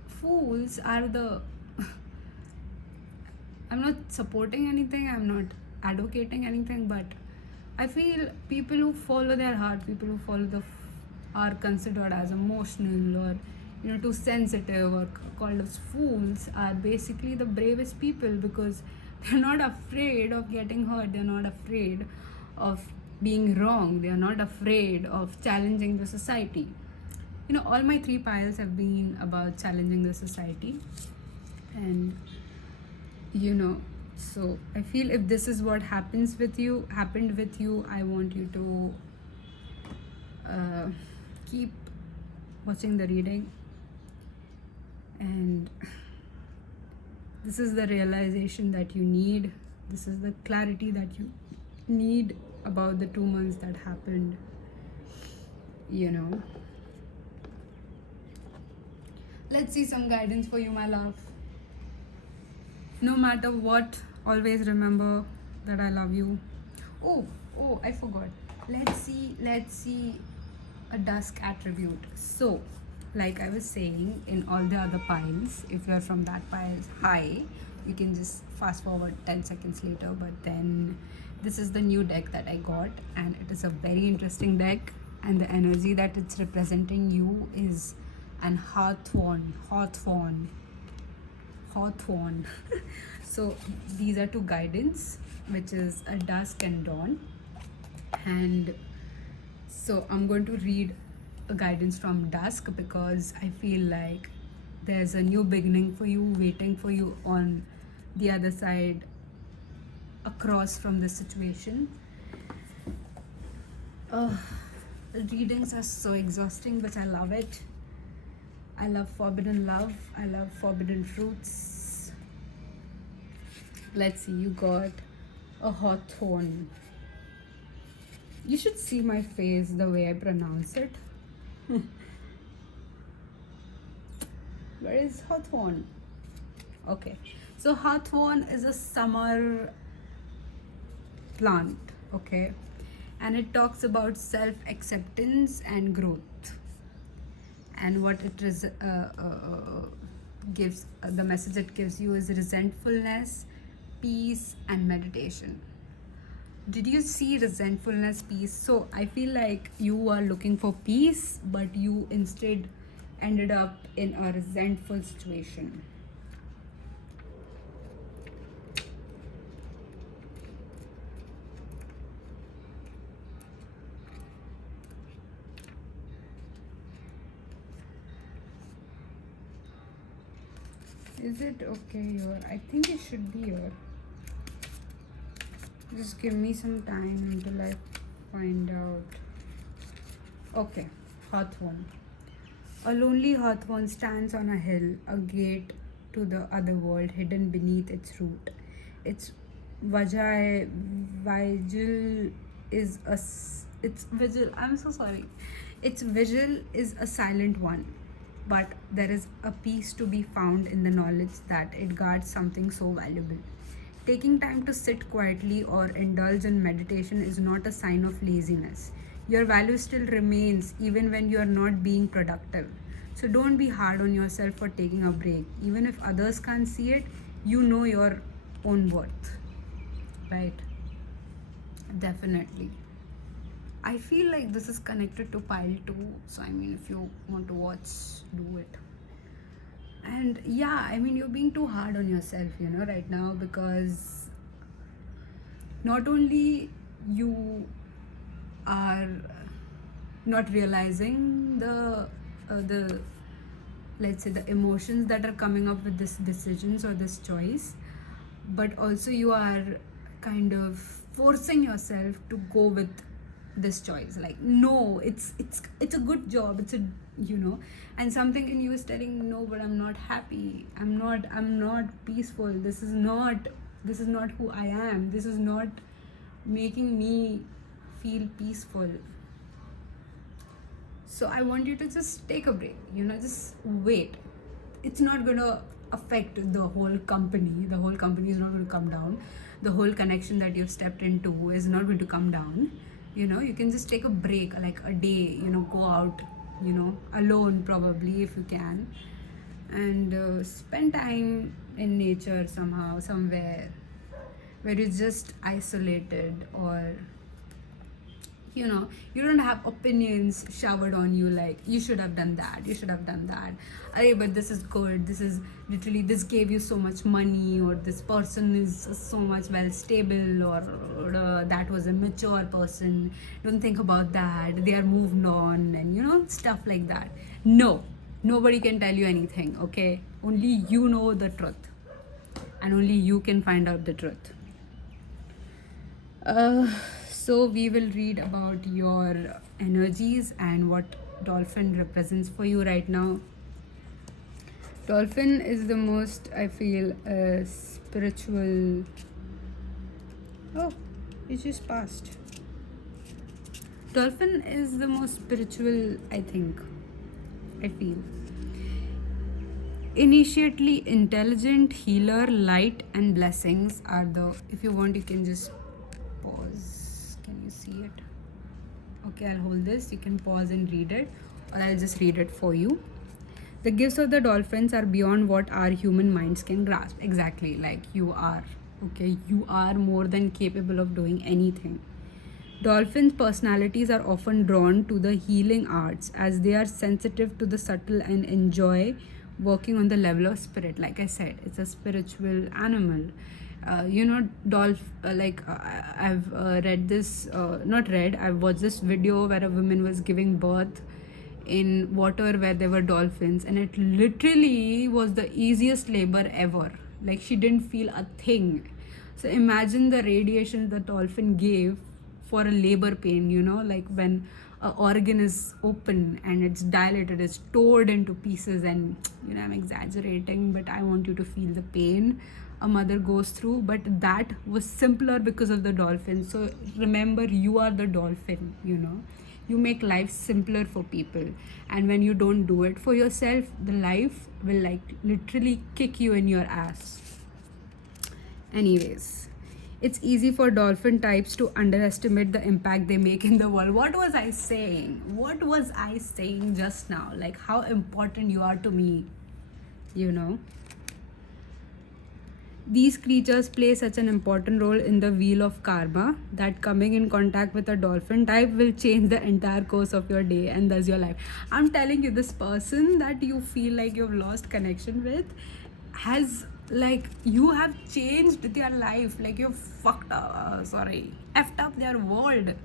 fools are the I'm not supporting anything, I'm not advocating anything, but I feel people who follow their heart, people who follow are considered as emotional or too sensitive or called as fools are basically the bravest people because they're not afraid of getting hurt. They're not afraid of being wrong. They're not afraid of challenging the society. All my three piles have been about challenging the society, and you know so I feel if this is what happened with you, I want you to uh, keep watching the reading, and this is the realization that you need, this is the clarity that you need about the 2 months that happened. you know let's see some guidance for you, my love. No matter what, always remember that I love you. Oh, I forgot. Let's see a dusk attribute. So, like I was saying, in all the other piles, if you're from that pile high, you can just fast forward 10 seconds later. But then this is the new deck that I got, and it is a very interesting deck. And the energy that it's representing you is an Hawthorn. So these are two guidance, which is a dusk and dawn. And so I'm going to read a guidance from dusk because I feel like there's a new beginning for you waiting for you on the other side, across from this situation. Readings are so exhausting, but I love it. I love forbidden love. I love forbidden fruits. Let's see, you got a hawthorn. You should see my face, the way I pronounce it. Where is hawthorn? Okay, so hawthorn is a summer plant, okay? And it talks about self-acceptance and growth. And what it is gives, the message it gives you is resentfulness, peace, and meditation. Did you see resentfulness, peace? So I feel like you are looking for peace, but you instead ended up in a resentful situation. Is it okay here? I think it should be here. Just give me some time until I find out. Okay, hawthorn. A lonely hawthorn stands on a hill, a gate to the other world hidden beneath its root. Its vigil is a its vigil. I'm so sorry. Its vigil is a silent one, but there is a peace to be found in the knowledge that it guards something so valuable. Taking time to sit quietly or indulge in meditation is not a sign of laziness. Your value still remains even when you are not being productive. So don't be hard on yourself for taking a break. Even if others can't see it, you know your own worth. Right? Definitely. I feel like this is connected to pile 2. So, I mean, if you want to watch, do it. And yeah, I mean, you're being too hard on yourself, right now, because not only you are not realizing the let's say the emotions that are coming up with this decisions or this choice, but also you are kind of forcing yourself to go with this choice. Like, no, it's a good job, it's a and something in you is telling, no, but I'm not happy, I'm not peaceful, this is not who I am, this is not making me feel peaceful. So I want you to just take a break, just wait. It's not going to affect the whole company. The whole company is not going to come down. The whole connection that you've stepped into is not going to come down. You can just take a break, like a day, go out, alone probably if you can, and spend time in nature somehow, somewhere where you're just isolated, or you know, you don't have opinions showered on you like you should have done that, you should have done that. Hey, but this is good, this is literally, this gave you so much money, or this person is so much well stable, or that was a mature person, don't think about that, they are moved on, and you know, stuff like that. No, nobody can tell you anything, okay? Only you know the truth, and only you can find out the truth. So we will read about your energies and what dolphin represents for you right now. Dolphin is the most, I feel, spiritual. Oh, it just passed. Dolphin is the most spiritual, I think. I feel. Initiately intelligent, healer, light, and blessings are the. If you want, you can just pause. Can you see it? Okay, I'll hold this. You can pause and read it, or I'll just read it for you. The gifts of the dolphins are beyond what our human minds can grasp. Exactly, like you are. Okay, you are more than capable of doing anything. Dolphins' personalities are often drawn to the healing arts as they are sensitive to the subtle and enjoy working on the level of spirit. Like I said, it's a spiritual animal. You know, I've read this, not read, I've watched this video where a woman was giving birth in water where there were dolphins, and it literally was the easiest labor ever. Like, she didn't feel a thing. So imagine the radiation the dolphin gave for a labor pain, you know, like when an organ is open and it's dilated, it's torn into pieces, and you know, I'm exaggerating, but I want you to feel the pain a mother goes through. But that was simpler because of the dolphin. So remember, you are the dolphin, you know. You make life simpler for people, and when you don't do it for yourself, the life will like literally kick you in your ass. Anyways, it's easy for dolphin types to underestimate the impact they make in the world. What was I saying? What was I saying just now? Like, how important you are to me, you know? These creatures play such an important role in the wheel of karma that coming in contact with a dolphin type will change the entire course of your day and thus your life. I'm telling you, this person that you feel like you've lost connection with has, like, you have changed their life. Like, you've effed up their world,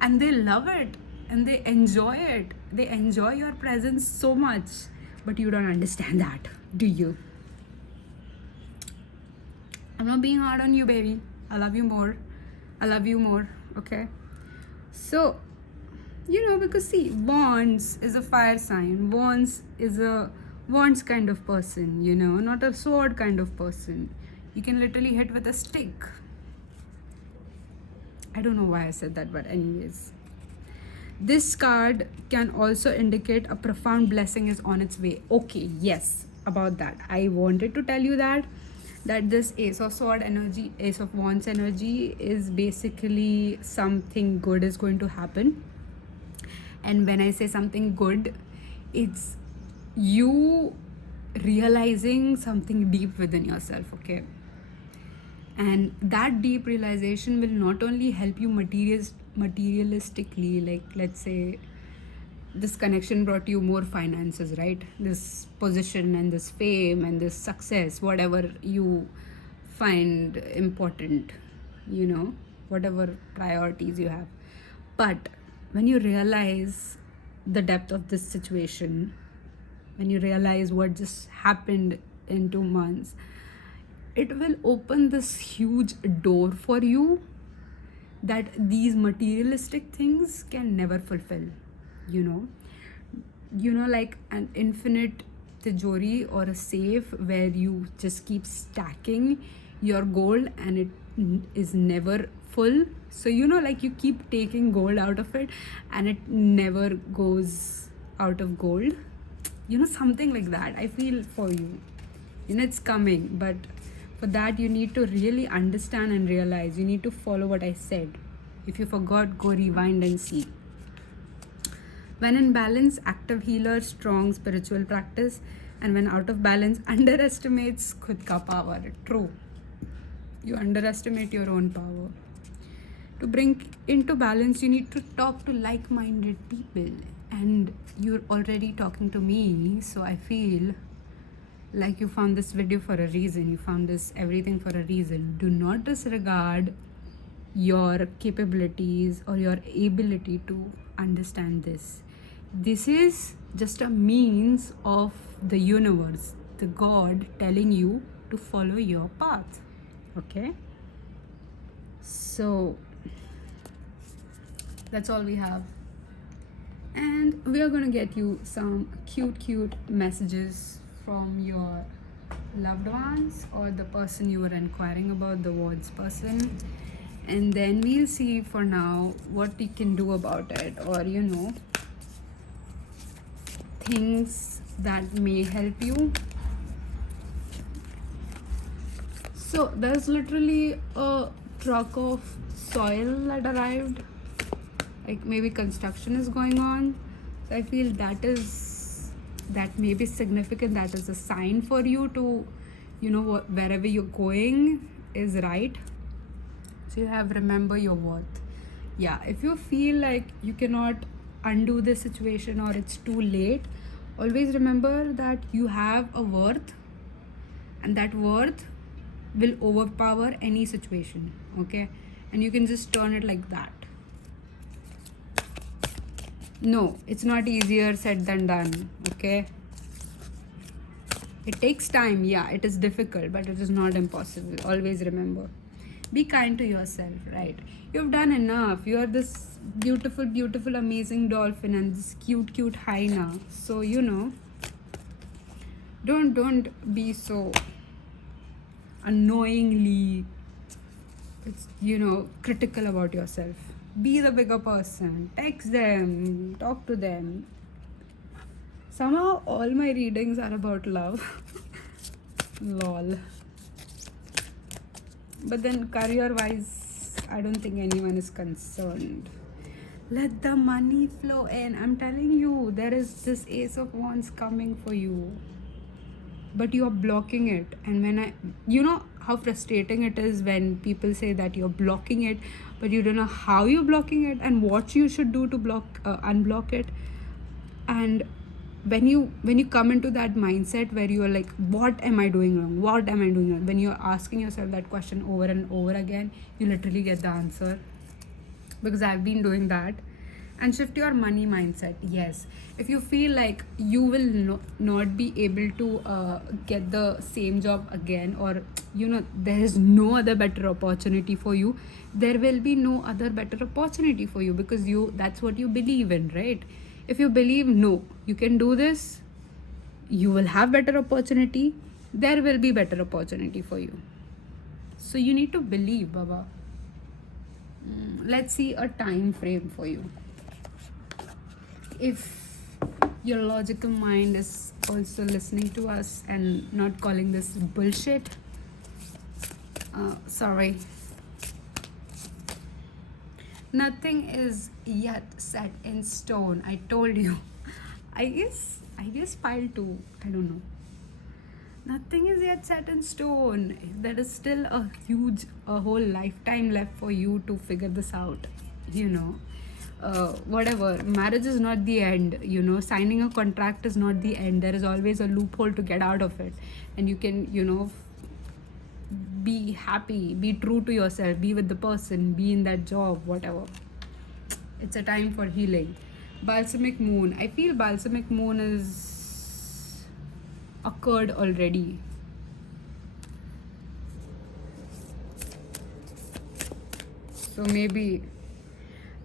and they love it and they enjoy it. They enjoy your presence so much, but you don't understand that, do you? I'm not being hard on you, baby. I love you more. I love you more. Okay. So, you know, because see, Wands is a fire sign. Wands is a wands kind of person, you know, not a sword kind of person. You can literally hit with a stick. I don't know why I said that, but anyways. This card can also indicate a profound blessing is on its way. Okay, yes, about that. I wanted to tell you that this Ace of Sword energy, Ace of Wands energy is basically something good is going to happen. And when I say something good, it's you realizing something deep within yourself, okay? And that deep realization will not only help you materialistically, like, let's say this connection brought you more finances, right? This position and this fame and this success, whatever you find important, you know, whatever priorities you have. But when you realize the depth of this situation, when you realize what just happened in 2 months, it will open this huge door for you that these materialistic things can never fulfill, you know, like an infinite tijori or a safe where you just keep stacking your gold and it is never full. So, you know, like you keep taking gold out of it and it never goes out of gold, you know, something like that. I feel for you, you know, it's coming, but for that you need to really understand and realize. You need to follow what I said. If you forgot, go rewind and see. When in balance, active healer, strong spiritual practice, and when out of balance, underestimates khud ka power. True, you underestimate your own power. To bring into balance, you need to talk to like-minded people, and you're already talking to me, so I feel like you found this video for a reason. You found this everything for a reason. Do not disregard your capabilities or your ability to understand this. This is just a means of the universe, the God telling you to follow your path. Okay, so that's all we have, and we are going to get you some cute messages from your loved ones or the person you were inquiring about, the words person, and then we'll see for now what we can do about it, or things that may help you. So there's literally a truck of soil that arrived, like maybe construction is going on. So I feel that may be significant. That is a sign for you to wherever you're going is right. So you have remember your worth. Yeah, if you feel like you cannot undo this situation or it's too late, always remember that you have a worth, and that worth will overpower any situation. Okay, and you can just turn it like that. No, it's not easier said than done. Okay, it takes time. Yeah, it is difficult, but it is not impossible. Always remember, be kind to yourself. Right, you've done enough. You are this beautiful amazing dolphin and this cute hyena. So don't be so annoyingly critical about yourself. Be the bigger person. Text them, talk to them. Somehow all my readings are about love. Lol. But then career wise, I don't think anyone is concerned. Let the money flow in. I'm telling you, there is this Ace of Wands coming for you, but you are blocking it. And when how frustrating it is when people say that you're blocking it, but you don't know how you're blocking it and what you should do to unblock it. And when you come into that mindset where you are like, what am I doing wrong, when you're asking yourself that question over and over again, you literally get the answer. Because I've been doing that. And shift your money mindset. Yes, if you feel like you will not be able to get the same job again, or there is no other better opportunity for you, there will be no other better opportunity for you, because that's what you believe in, right? If you believe, no, you can do this, you will have better opportunity, there will be better opportunity for you. So you need to believe, Baba. Let's see a time frame for you. If your logical mind is also listening to us and not calling this bullshit, sorry. Nothing is yet set in stone. I told you. I guess pile 2. I don't know. Nothing is yet set in stone. There is still a whole lifetime left for you to figure this out. Whatever, marriage is not the end. Signing a contract is not the end. There is always a loophole to get out of it, and you can be happy, be true to yourself, be with the person, be in that job, whatever. It's a time for healing. Balsamic moon, I feel balsamic moon is occurred already. So maybe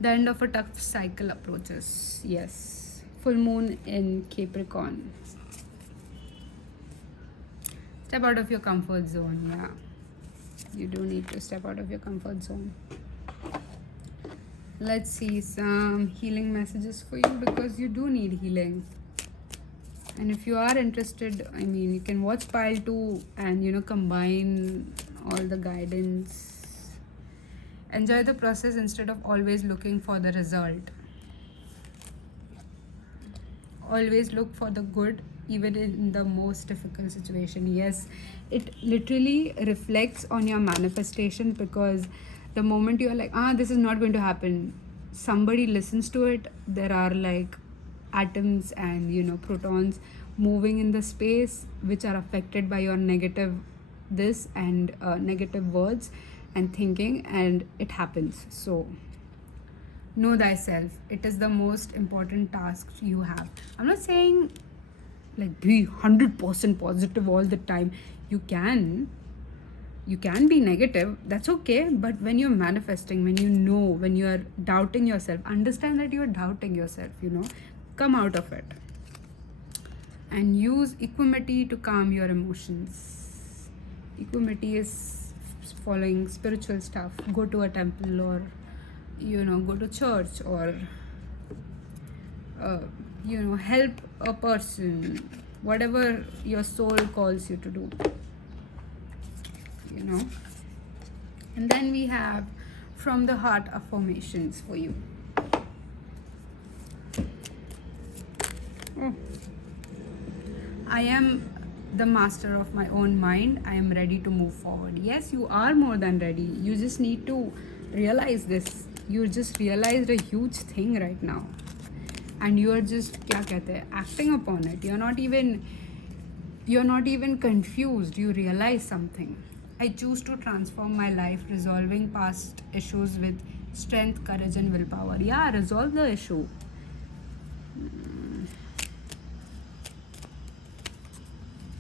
the end of a tough cycle approaches. Yes, full moon in Capricorn. Step out of your comfort zone. Yeah, you do need to step out of your comfort zone. Let's see some healing messages for you, because you do need healing. And if you are interested, you can watch pile 2 and combine all the guidance. Enjoy the process instead of always looking for the result. Always look for the good, even in the most difficult situation. Yes, it literally reflects on your manifestation, because The moment you're like, this is not going to happen, somebody listens to it. There are like atoms and protons moving in the space which are affected by your negative this and negative words and thinking, and it happens. So know thyself. It is the most important task you have. I'm not saying like be 100% positive all the time. You can be negative, that's okay, but when you're manifesting, when you're doubting yourself, understand that you're doubting yourself, come out of it and use equanimity to calm your emotions. Equanimity is following spiritual stuff. Go to a temple, or go to church, or help a person, whatever your soul calls you to do. And then we have from the heart affirmations for you. I am the master of my own mind. I am ready to move forward. Yes, you are more than ready. You just need to realize this. You just realized a huge thing right now, and you are just acting upon it. You're not even confused. You realize something. I choose to transform my life, resolving past issues with strength, courage, and willpower. Yeah, resolve the issue.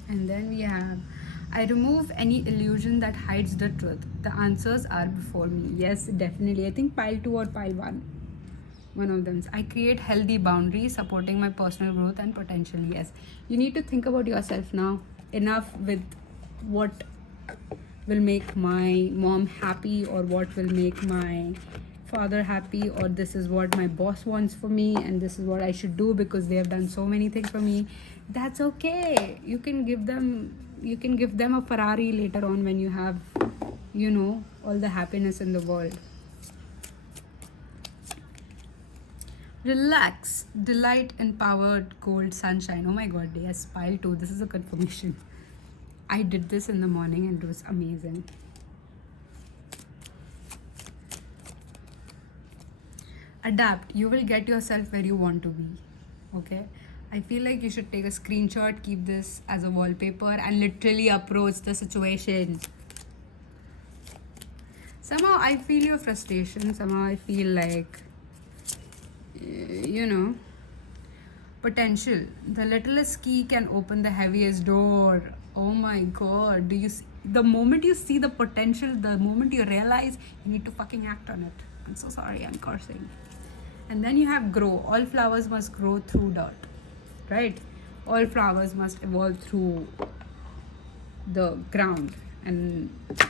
And then we have, I remove any illusion that hides the truth. The answers are before me. Yes, definitely. I think pile 2 or pile 1. One of them. I create healthy boundaries, supporting my personal growth and potential. Yes. You need to think about yourself now. Enough with what will make my mom happy, or what will make my father happy, or this is what my boss wants for me, and this is what I should do because they have done so many things for me. That's okay. You can give them a Ferrari later on when you have all the happiness in the world. Relax, delight, empowered, gold, sunshine. Oh my god, yes, pile 2. This is a confirmation. I did this in the morning and it was amazing. Adapt. You will get yourself where you want to be. Okay? I feel like you should take a screenshot, keep this as a wallpaper, and literally approach the situation. Somehow I feel your frustration. Somehow I feel like, potential. The littlest key can open the heaviest door. Oh my god. Do you see? The moment you see the potential, the moment you realize, you need to fucking act on it. I'm so sorry, I'm cursing. And then you have grow. All flowers must grow through dirt, right? All flowers must evolve through the ground and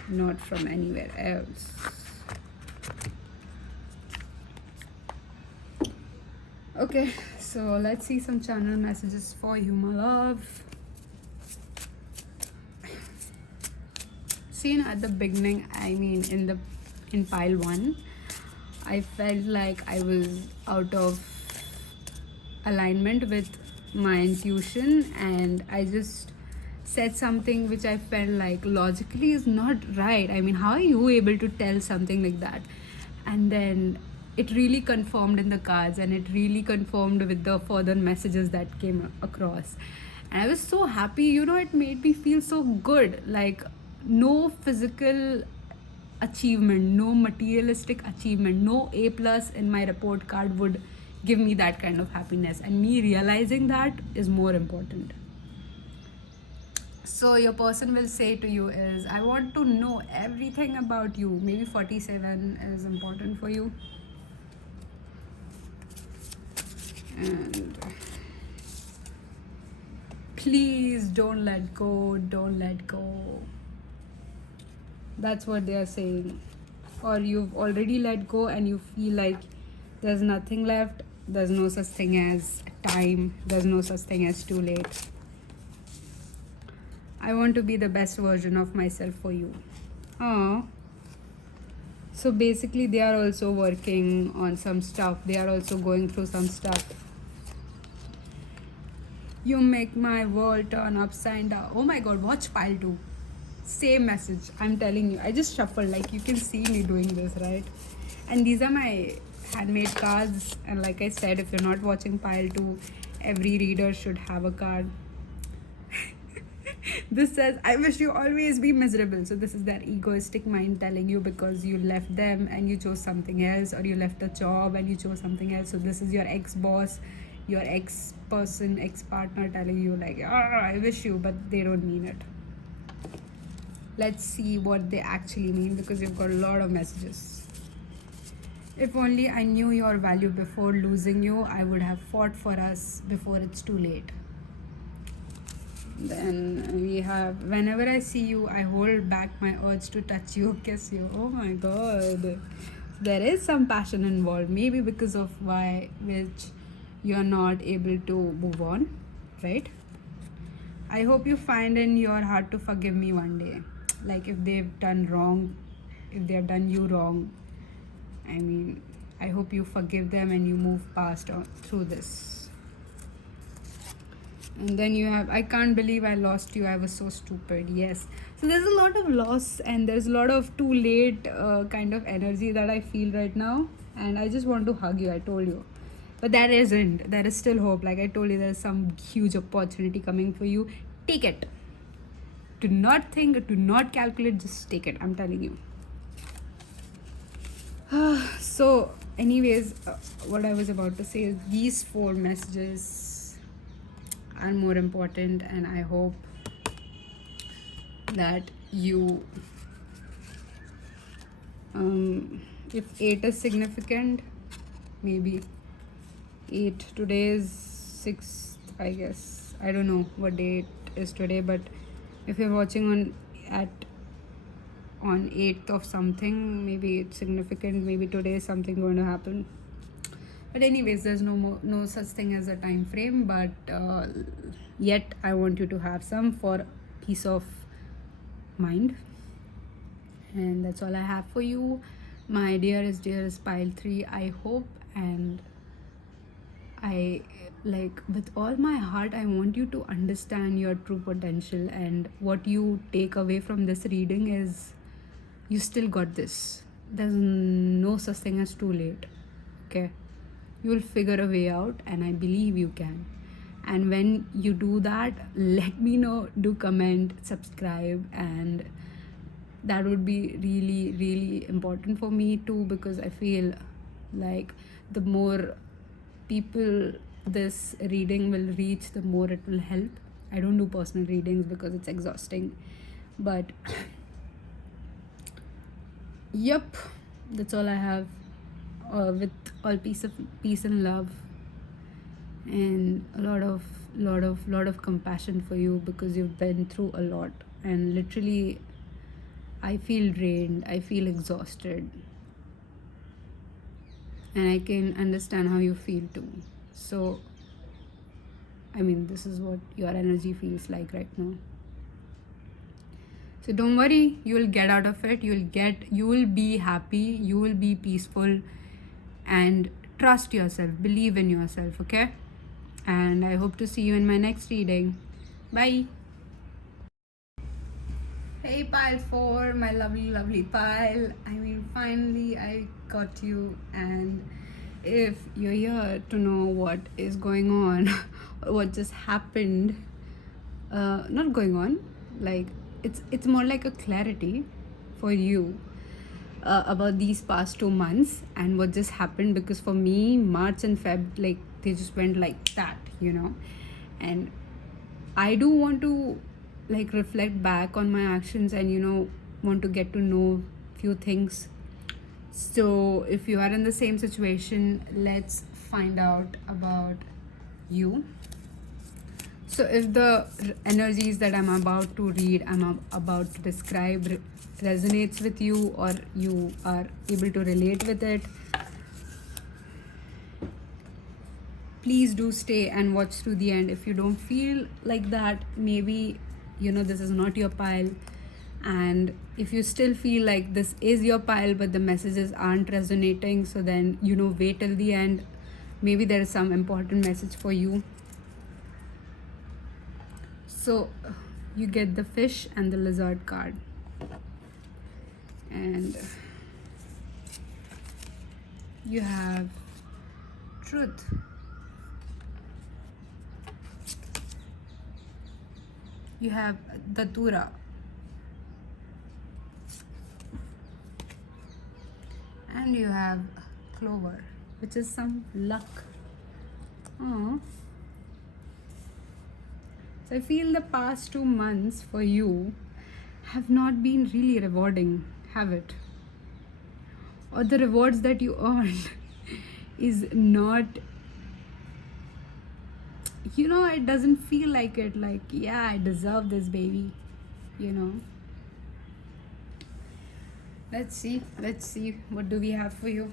not from anywhere else. Okay, so let's see some channel messages for you, my love. See, at the beginning, in pile 1, I felt like I was out of alignment with my intuition, and I just said something which I felt like logically is not right. How are you able to tell something like that? And then it really confirmed in the cards, and it really confirmed with the further messages that came across. And I was so happy, it made me feel so good. Like, no physical achievement, no materialistic achievement, no A+ in my report card would give me that kind of happiness. And me realizing that is more important. So your person will say to you is, I want to know everything about you. Maybe 47 is important for you. And please don't let go, don't let go. That's what they are saying. Or you've already let go and you feel like there's nothing left. There's no such thing as time. There's no such thing as too late. I want to be the best version of myself for you. So basically they are also working on some stuff. They are also going through some stuff. You make my world turn upside down. Oh my god, watch pile 2. Same message, I'm telling you. I just shuffled, like you can see me doing this, right? And these are my handmade cards. And like I said, if you're not watching pile 2, every reader should have a card. This says, I wish you always be miserable. So this is that egoistic mind telling you because you left them and you chose something else, or you left a job and you chose something else. So this is your ex-boss, your ex-person, ex-partner telling you like, I wish you, but they don't mean it. Let's see what they actually mean, because you've got a lot of messages. If only I knew your value before losing you, I would have fought for us before it's too late. Then we have, whenever I see you, I hold back my urge to touch you or kiss you. Oh my god. There is some passion involved, maybe because of which you're not able to move on, right? I hope you find in your heart to forgive me one day. Like if they've done wrong, if they have done you wrong, I mean, I hope you forgive them and you move past through this. And then you have, I can't believe I lost you, I was so stupid. Yes. So there's a lot of loss and there's a lot of too late kind of energy that I feel right now. And I just want to hug you, I told you. But there isn't. There is still hope. Like I told you, there's some huge opportunity coming for you. Take it. Do not think, do not calculate, just take it. I'm telling you. So, anyways, what I was about to say is these 4 messages are more important, and I hope that you, if 8 is significant, maybe 8, today is 6th, I guess. I don't know what day it is today, but if you're watching on 8th of something, maybe it's significant, maybe today is something going to happen. But anyways, there's no such thing as a time frame, but yet I want you to have some for peace of mind. And that's all I have for you, my dearest pile 3. I hope, and I, like, with all my heart, I want you to understand your true potential, and what you take away from this reading is you still got this. There's no such thing as too late. Okay, you will figure a way out, and I believe you can. And when you do that, let me know. Do comment, subscribe, and that would be really important for me too, because I feel like the more people this reading will reach, the more it will help. I don't do personal readings because it's exhausting, but yep, that's all I have, with all peace and love, and a lot of compassion for you, because you've been through a lot. And literally, I feel drained, I feel exhausted, and I can understand how you feel too. So I mean, this is what your energy feels like right now. So don't worry, you will get out of it. You will be happy, you will be peaceful, and trust yourself, believe in yourself, okay? And I hope to see you in my next reading. Bye. Hey pile 4, my lovely pile. I mean, finally I got you. And if you're here to know what is going on, what just happened, not going on, like it's more like a clarity for you about these past 2 months and what just happened. Because for me, March and Feb, like they just went like that, and I do want to like reflect back on my actions, and want to get to know few things. So if you are in the same situation, let's find out about you. So if the energies that I'm about to read, I'm about to describe, resonates with you, or you are able to relate with it, please do stay and watch through the end. If you don't feel like that, maybe this is not your pile. And if you still feel like this is your pile but the messages aren't resonating, so then wait till the end. Maybe there is some important message for you. So you get the fish and the lizard card. And you have truth. You have datura. And you have clover, which is some luck. Oh. So I feel the past 2 months for you have not been really rewarding, have it? Or the rewards that you earned is not, it doesn't feel like it, like, yeah, I deserve this, baby, you know. Let's see what do we have for you.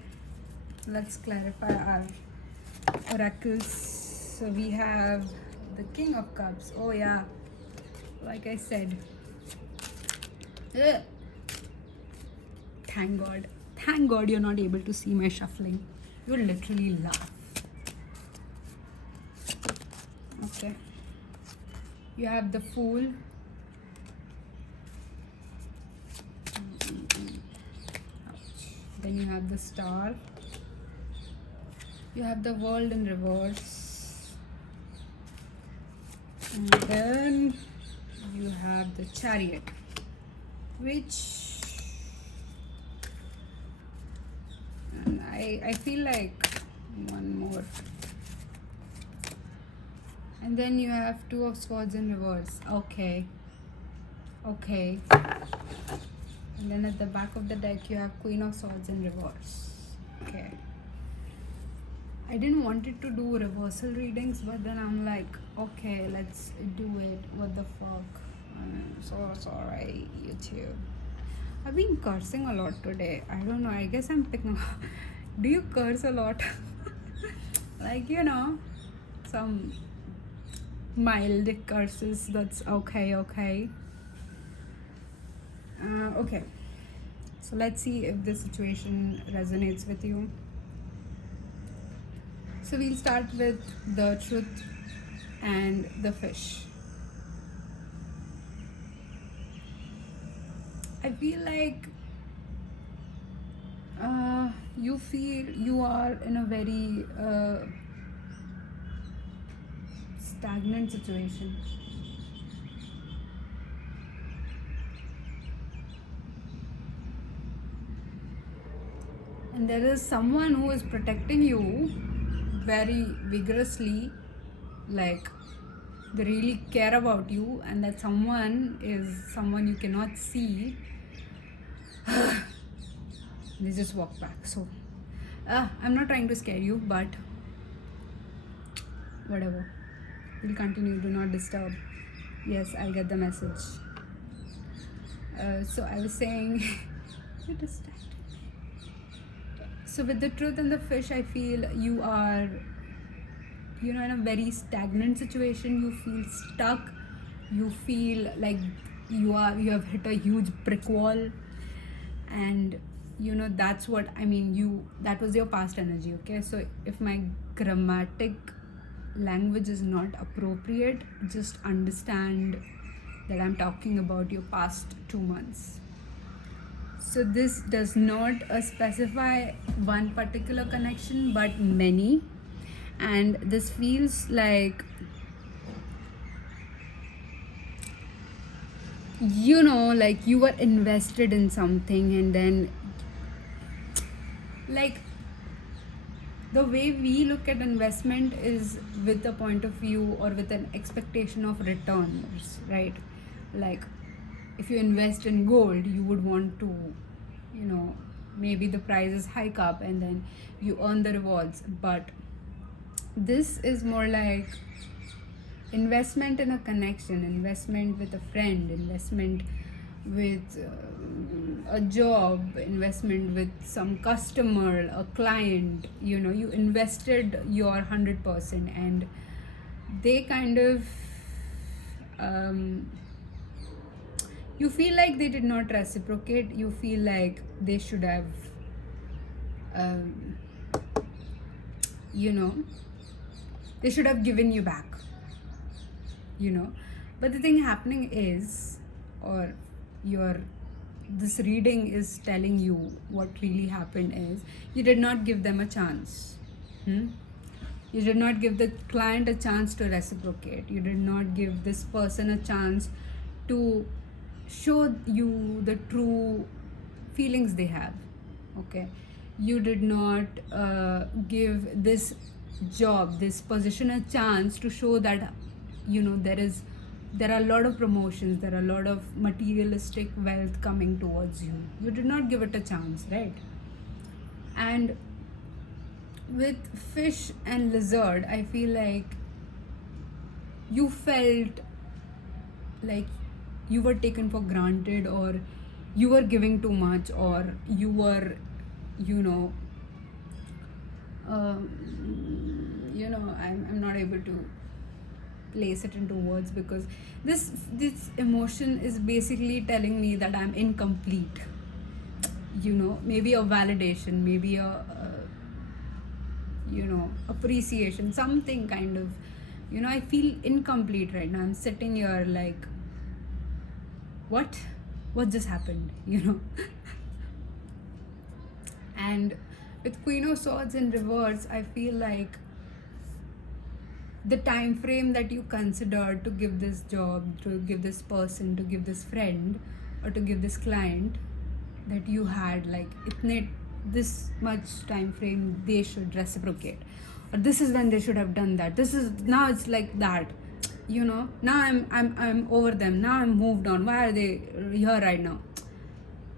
Let's clarify our oracles. So we have the King of Cups. Oh yeah, like I said. Ugh. Thank God you're not able to see my shuffling. You literally laugh. Okay, you have the Fool. Then you have the Star. You have the World in reverse. And then you have the Chariot, which and I feel like one more. And then you have Two of Swords in reverse. Okay. And then at the back of the deck you have Queen of Swords in reverse. Okay. I didn't want it to do reversal readings, but then I'm like, okay, let's do it. What the fuck? I'm so sorry, YouTube. I've been cursing a lot today. I don't know. I guess I'm picking. Do you curse a lot? Like, some mild curses. That's okay. Okay. So let's see if this situation resonates with you. So we'll start with the Truth and the Fish. I feel like you feel you are in a very stagnant situation. And there is someone who is protecting you very vigorously, like they really care about you, and that someone is someone you cannot see. They just walk back. So I'm not trying to scare you, but whatever, we'll continue. Do not disturb. Yes, I'll get the message. So I was saying you distracted. So with the Truth and the Fish, I feel you are in a very stagnant situation. You feel stuck. You feel like you have hit a huge brick wall, and that's what I mean. That was your past energy. Okay, so if my grammatic language is not appropriate, just understand that I'm talking about your past 2 months. So this does not specify one particular connection, but many. And this feels like, like you were invested in something, and then, like, the way we look at investment is with a point of view or with an expectation of returns, right? Like, if you invest in gold, you would want to, maybe the prices hike up and then you earn the rewards. But this is more like investment in a connection, investment with a friend, investment with a job, investment with some customer, a client. You invested your 100%, and they kind of you feel like they did not reciprocate. You feel like they should have they should have given you back, But the thing happening is, or your this reading is telling you what really happened is you did not give them a chance. Hmm? You did not give the client a chance to reciprocate. You did not give this person a chance to show you the true feelings they have. Okay, you did not give this job, this position, a chance to show that there are a lot of promotions, there are a lot of materialistic wealth coming towards you. You did not give it a chance, right? And with fish and lizard, I feel like you felt like you were taken for granted, or you were giving too much, or you were, you know, I'm not able to place it into words, because this emotion is basically telling me that I'm incomplete. Maybe a validation, maybe a appreciation, something kind of, I feel incomplete right now. I'm sitting here like, what just happened, And with Queen of Swords in reverse, I feel like the time frame that you considered to give this job, to give this person, to give this friend, or to give this client, that you had like this much time frame they should reciprocate, or this is when they should have done that. This is now, it's like that, now I'm over them, now I'm moved on. Why are they here right now?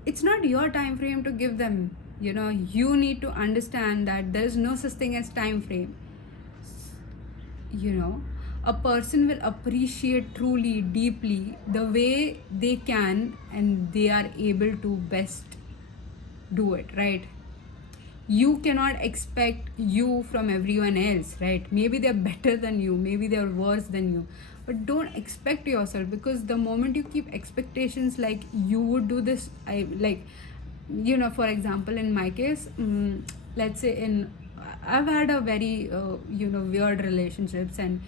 It's not your time frame to give them. You need to understand that there's no such thing as time frame. A person will appreciate truly, deeply, the way they can, and they are able to best do it, right? You cannot expect you from everyone else, right? Maybe they're better than you, maybe they're worse than you, but don't expect yourself, because the moment you keep expectations like you would do this, for example, in my case, let's say I've had a very weird relationships and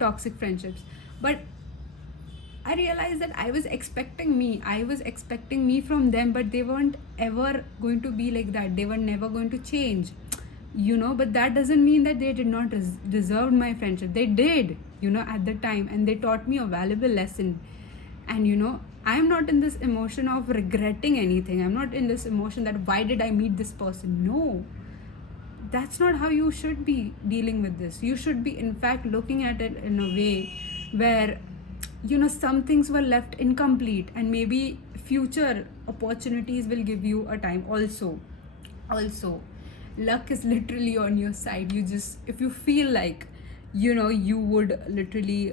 toxic friendships, but I realized that I was expecting me from them, but they weren't ever going to be like that. They were never going to change, but that doesn't mean that they did not deserve my friendship. They did, at the time, and they taught me a valuable lesson. And I'm not in this emotion of regretting anything. I'm not in this emotion that why did I meet this person? No, that's not how you should be dealing with this. You should be, in fact, looking at it in a way where some things were left incomplete, and maybe future opportunities will give you a time. Also, luck is literally on your side. You just, if you feel like you would literally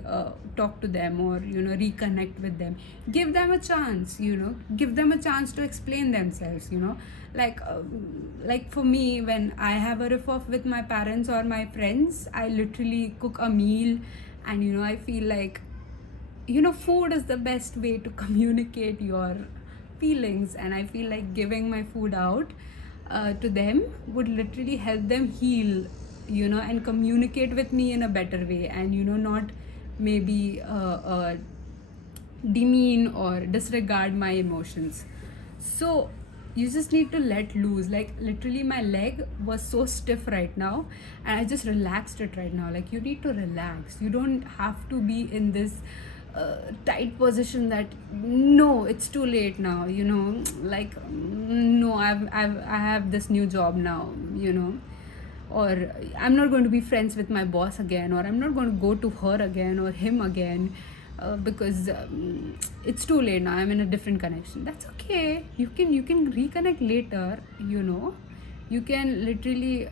talk to them, or reconnect with them, give them a chance. Give them a chance to explain themselves. Like for me, when I have a riff off with my parents or my friends, I literally cook a meal, and I feel like food is the best way to communicate your feelings, and I feel like giving my food out to them would literally help them heal, and communicate with me in a better way, and not maybe demean or disregard my emotions. So you just need to let loose. Like literally my leg was so stiff right now, and I just relaxed it right now. Like you need to relax. You don't have to be in this tight position that no, it's too late now, like no, I have this new job now, or I'm not going to be friends with my boss again, or I'm not going to go to her again or him again, because it's too late now, I'm in a different connection. That's okay. You can reconnect later. You can literally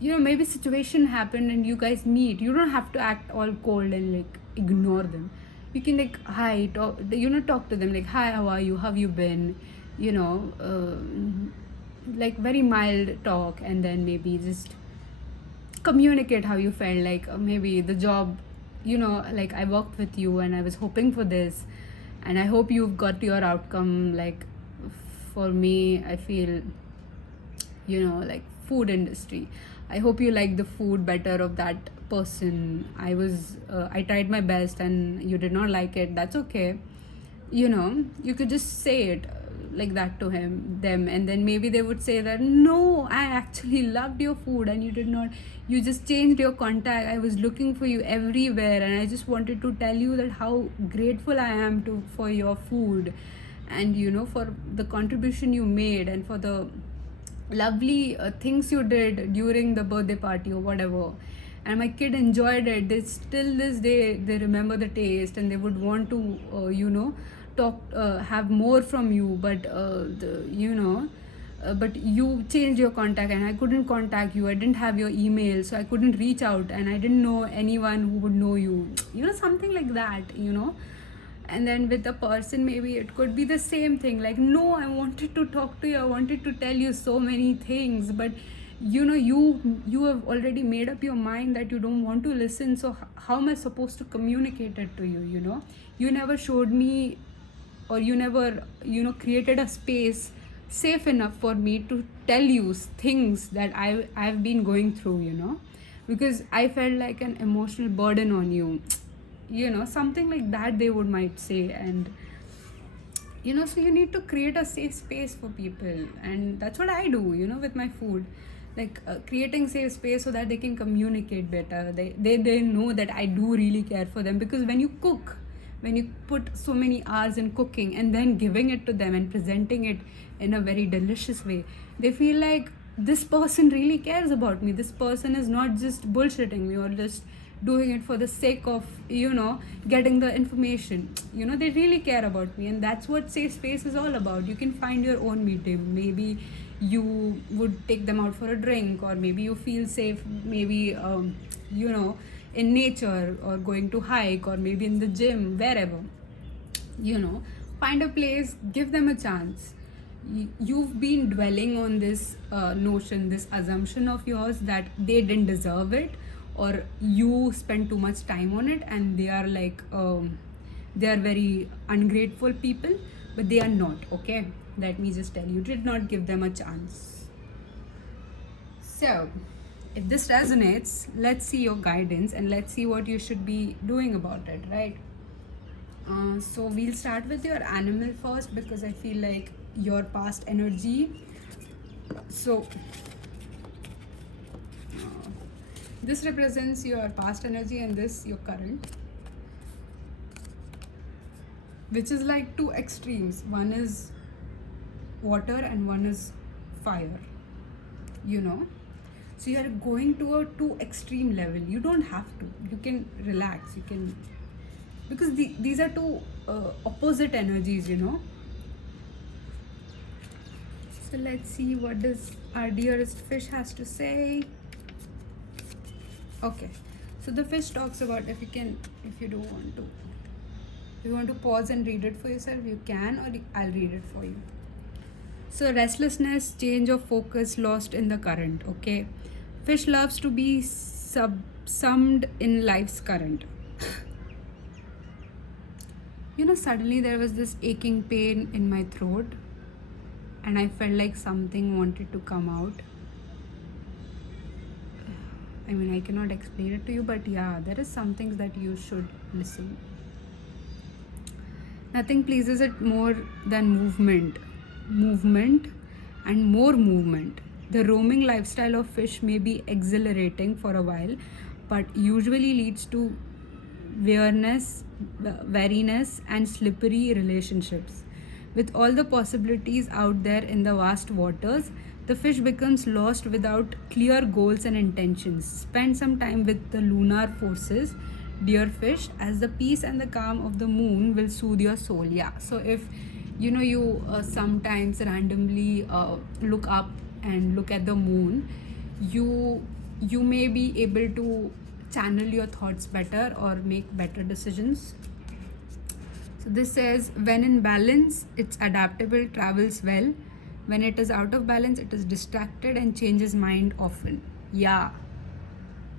maybe situation happened and you guys meet. You don't have to act all cold and like ignore them. You can like hi, talk to them like, hi, how are you, how have you been, like very mild talk, and then maybe just communicate how you felt. Like maybe the job, like I worked with you and I was hoping for this, and I hope you've got your outcome. Like for me, I feel like food industry. I hope you like the food better of that person. I tried my best and you did not like it. That's okay. You could just say it like that to them, and then maybe they would say that, no, I actually loved your food and you did not, you just changed your contact. I was looking for you everywhere and I just wanted to tell you that how grateful I am for your food, and for the contribution you made, and for the lovely things you did during the birthday party or whatever. And my kid enjoyed it. They still this day they remember the taste, and they would want to talk, have more from you, but but you changed your contact and I couldn't contact you. I didn't have your email, so I couldn't reach out, and I didn't know anyone who would know you. Something like that. And then with the person, maybe it could be the same thing, like, no, I wanted to talk to you, I wanted to tell you so many things, but you have already made up your mind that you don't want to listen. So how am I supposed to communicate it to you? You never showed me, or you never created a space safe enough for me to tell you things that I've been going through, because I felt like an emotional burden on you. Something like that they might say. And so you need to create a safe space for people, and that's what I do with my food. Like, creating safe space so that they can communicate better. They know that I do really care for them, because when you cook, when you put so many hours in cooking and then giving it to them and presenting it in a very delicious way, they feel like this person really cares about me. This person is not just bullshitting me or just doing it for the sake of getting the information. They really care about me, and that's what safe space is all about. You can find your own medium. Maybe you would take them out for a drink, or maybe you feel safe, maybe in nature, or going to hike, or maybe in the gym, wherever. Find a place, give them a chance. You've been dwelling on this notion, this assumption of yours, that they didn't deserve it, or you spend too much time on it, and they are like they are very ungrateful people. But they are not. Okay, let me just tell you, did not give them a chance. So if this resonates, let's see your guidance and let's see what you should be doing about it, right? So we'll start with your animal first, because I feel like your past energy. So this represents your past energy, and this your current, which is like two extremes. One is water and one is fire. So you are going to a too extreme level. You don't have to. You can relax. You can, because these are two opposite energies. So let's see what does our dearest fish has to say. Okay, so the fish talks about, if you don't want to, if you want to pause and read it for yourself, you can, or I'll read it for you. So restlessness, change of focus, lost in the current. Okay, fish loves to be subsumed in life's current. Suddenly there was this aching pain in my throat, and I felt like something wanted to come out. I mean, I cannot explain it to you, but yeah, there is some things that you should listen. Nothing pleases it more than movement, and more movement. The roaming lifestyle of fish may be exhilarating for a while, but usually leads to weariness, and slippery relationships. With all the possibilities out there in the vast waters, the fish becomes lost without clear goals and intentions. Spend some time with the lunar forces, dear fish, as the peace and the calm of the moon will soothe your soul. Yeah, so if you sometimes randomly look up and look at the moon, you may be able to channel your thoughts better or make better decisions. So this says, when in balance, it's adaptable, travels well. When it is out of balance, it is distracted and changes mind often. Yeah.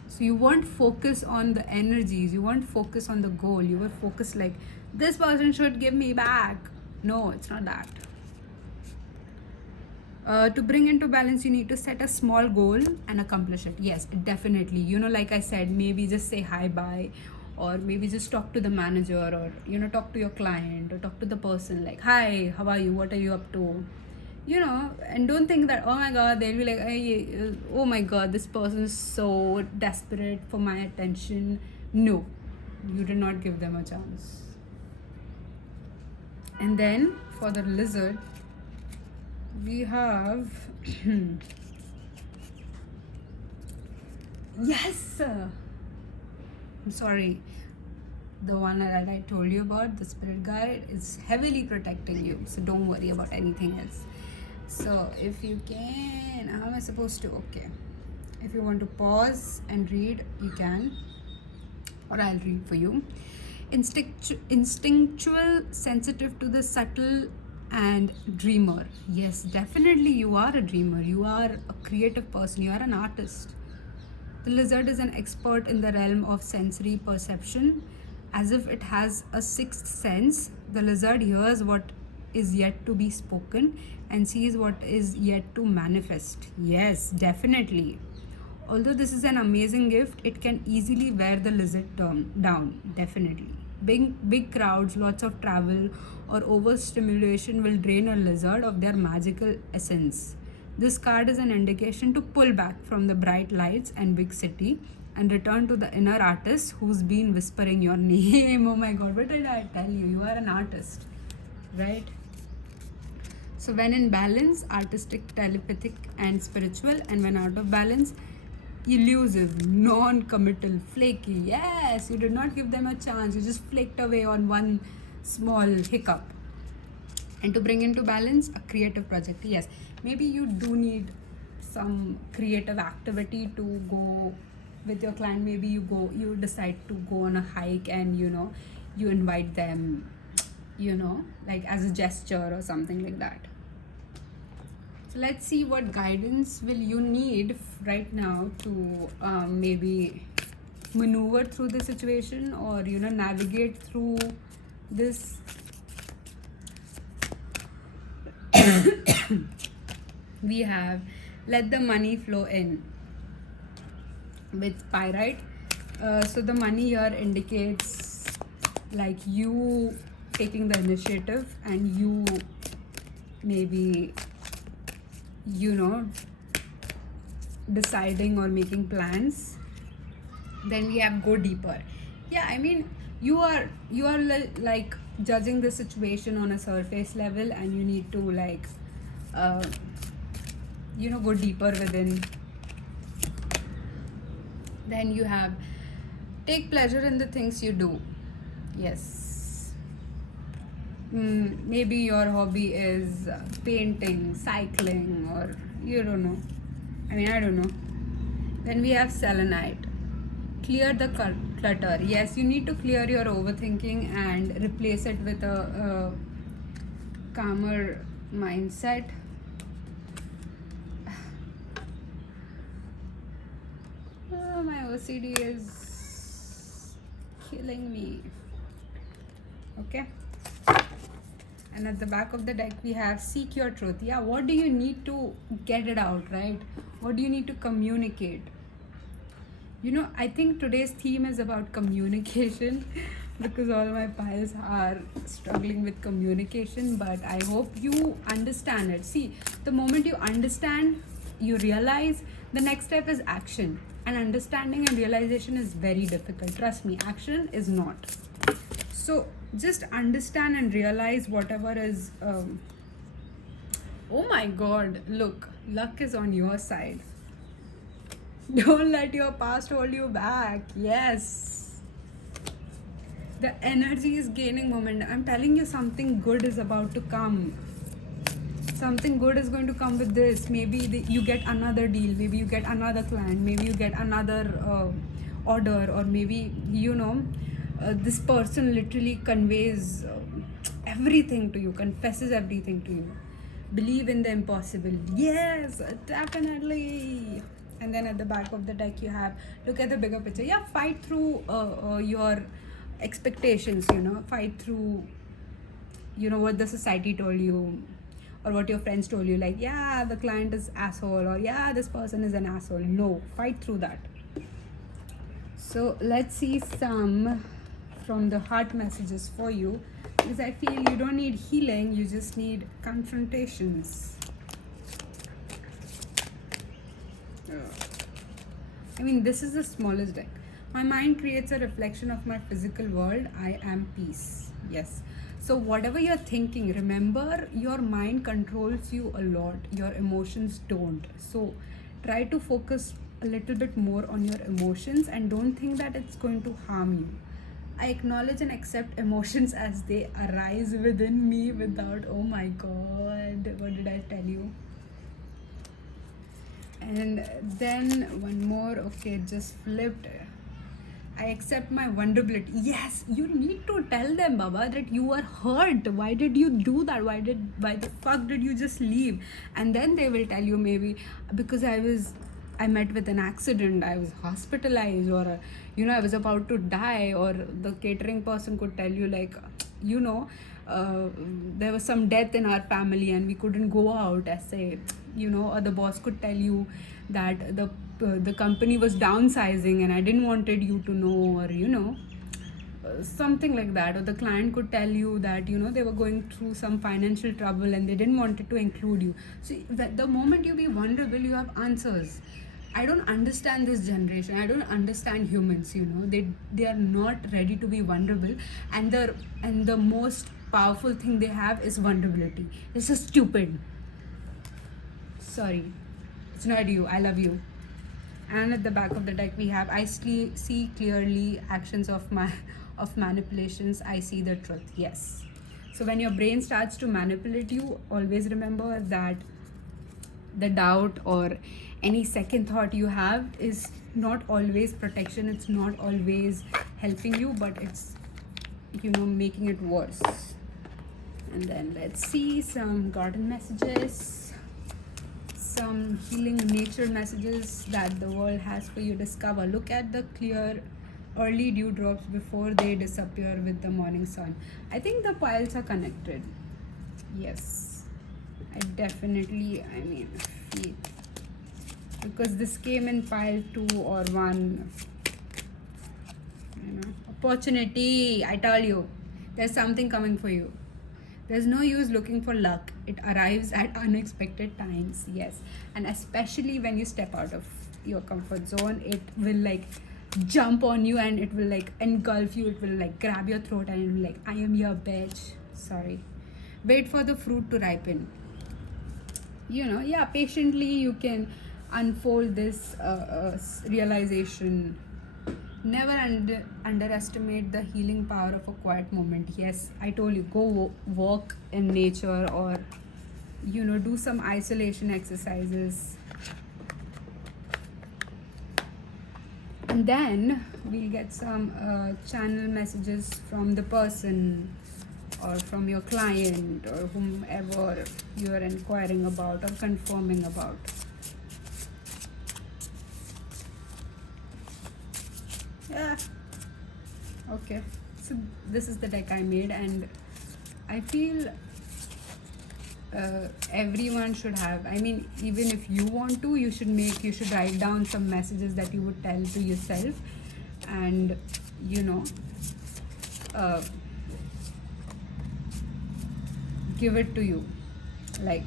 So you won't focus on the energies, you won't focus on the goal, you will focus like, this person should give me back. No, it's not that. To bring into balance, you need to set a small goal and accomplish it. Yes, definitely. Like I said, maybe just say hi, bye, or maybe just talk to the manager, or talk to your client, or talk to the person like, hi, how are you? What are you up to? And don't think that, oh my god, they'll be like, hey, oh my god, this person is so desperate for my attention. No, you did not give them a chance. And then for the lizard, we have yes, I'm sorry, the one that I told you about, the spirit guide, is heavily protecting you, so don't worry about anything else. So if you can, how am I supposed to? Okay, if you want to pause and read, you can, or I'll read for you. Instinctual, sensitive to the subtle, and dreamer. Yes, definitely you are a dreamer. You are a creative person. You are an artist. The lizard is an expert in the realm of sensory perception. As if it has a sixth sense, the lizard hears what is yet to be spoken and sees what is yet to manifest. Yes, definitely. Although this is an amazing gift, it can easily wear the lizard down, definitely. Big crowds, lots of travel, or overstimulation will drain a lizard of their magical essence. This card is an indication to pull back from the bright lights and big city and return to the inner artist who's been whispering your name. Oh my god, what did I tell you? You are an artist, right? So when in balance, artistic, telepathic, and spiritual, and when out of balance, elusive, non-committal, flaky. Yes, you did not give them a chance. You just flaked away on one small hiccup. And to bring into balance, a creative project. Yes, maybe you do need some creative activity to go with your client. Maybe you decide to go on a hike, and you invite them, like as a gesture or something like that. So let's see what guidance will you need right now to maybe maneuver through the situation, or navigate through this. We have let the money flow in with pyrite. So the money here indicates like you taking the initiative, and you maybe deciding or making plans. Then we have go deeper. Yeah, I mean, you are like judging the situation on a surface level, and you need to like go deeper within. Then you have take pleasure in the things you do. Yes. Maybe your hobby is painting, cycling, or you don't know. I mean, I don't know. Then we have selenite. Clear the clutter. Yes, you need to clear your overthinking and replace it with a calmer mindset. Oh, my OCD is killing me. Okay. And at the back of the deck, we have seek your truth. Yeah, what do you need to get it out, right? What do you need to communicate? I think today's theme is about communication because all my piles are struggling with communication, but I hope you understand it. See, the moment you understand, you realize, the next step is action. And understanding and realization is very difficult. Trust me, action is not. So just understand and realize whatever is. Oh my god, look, luck is on your side. Don't let your past hold you back. Yes. The energy is gaining momentum. I'm telling you, something good is about to come. Something good is going to come with this. Maybe you get another deal. Maybe you get another client. Maybe you get another order. Or maybe, this person literally conveys everything to you, confesses everything to you. Believe in the impossible. Yes, definitely. And then at the back of the deck, you have look at the bigger picture. Yeah, fight through your expectations. Fight through what the society told you, or what your friends told you, like, yeah, the client is asshole, or yeah, this person is an asshole. No, fight through that. So let's see some from the heart messages for you, because I feel you don't need healing, you just need confrontations. I mean, this is the smallest deck. My mind creates a reflection of my physical world. I am peace. Yes. So, whatever you're thinking, remember your mind controls you a lot, your emotions don't. So, try to focus a little bit more on your emotions and don't think that it's going to harm you. I acknowledge and accept emotions as they arise within me without, oh my god, what did I tell you? And then one more, okay, just flipped. I accept my vulnerability. Yes, you need to tell them, Baba, that you are hurt. Why did you do that? Why the fuck did you just leave? And then they will tell you, maybe because I met with an accident, I was hospitalized, or I was about to die, or the catering person could tell you, like, you know, there was some death in our family and we couldn't go out, as say, or the boss could tell you that the company was downsizing and I didn't wanted you to know, or something like that. Or the client could tell you that they were going through some financial trouble and they didn't want it to include you. So the moment you be vulnerable, you have answers. I don't understand this generation. I don't understand humans. They are not ready to be vulnerable, and the most powerful thing they have is vulnerability. This is stupid. Sorry, it's not you. I love you. And at the back of the deck we have, I see clearly actions of manipulations. I see the truth. Yes. So when your brain starts to manipulate you, always remember that the doubt or any second thought you have is not always protection, it's not always helping you, but it's making it worse. And then let's see some garden messages, some healing nature messages that the world has for you. Discover. Look at the clear early dewdrops before they disappear with the morning sun. I think the piles are connected. Yes, I definitely, feel, because this came in pile 2 or 1. Opportunity. I tell you, there's something coming for you. There's no use looking for luck. It arrives at unexpected times. Yes. And especially when you step out of your comfort zone, it will like jump on you and it will like engulf you. It will like grab your throat and it will like, I am your bitch. Sorry. Wait for the fruit to ripen. Patiently you can unfold this realization. Never underestimate the healing power of a quiet moment. Yes, I told you, go walk in nature, or do some isolation exercises. And then we'll get some channel messages from the person or from your client or whomever you're inquiring about or confirming about. Yeah. Okay. So this is the deck I made, and I feel everyone should have. Even if you want to, you should write down some messages that you would tell to yourself, and give it to you. Like,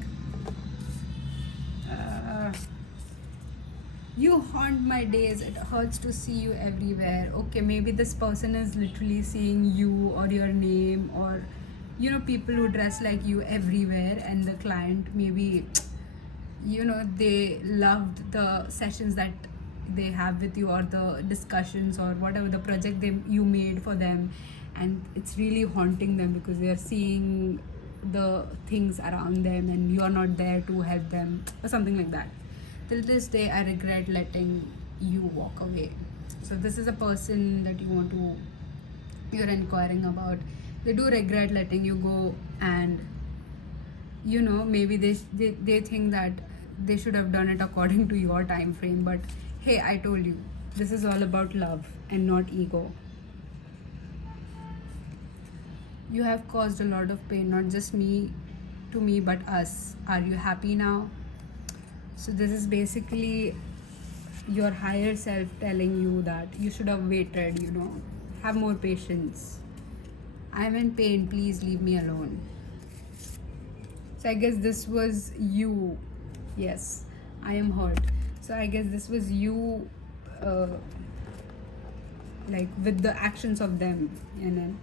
you haunt my days, it hurts to see you everywhere. Okay, maybe this person is literally seeing you or your name, or people who dress like you everywhere, and the client maybe they loved the sessions that they have with you, or the discussions, or whatever the project you made for them, and it's really haunting them because they are seeing the things around them and you are not there to help them, or something like that. Till this day I regret letting you walk away. So this is a person that you're inquiring about. They do regret letting you go, and maybe they think that they should have done it according to your time frame. But hey, I told you, this is all about love and not ego. You have caused a lot of pain, not just me, to me but us. Are you happy now? So this is basically your higher self telling you that you should have waited, have more patience. I'm in pain, please leave me alone. So I guess this was you. Yes, I am hurt. So I guess this was you, like with the actions of them. And then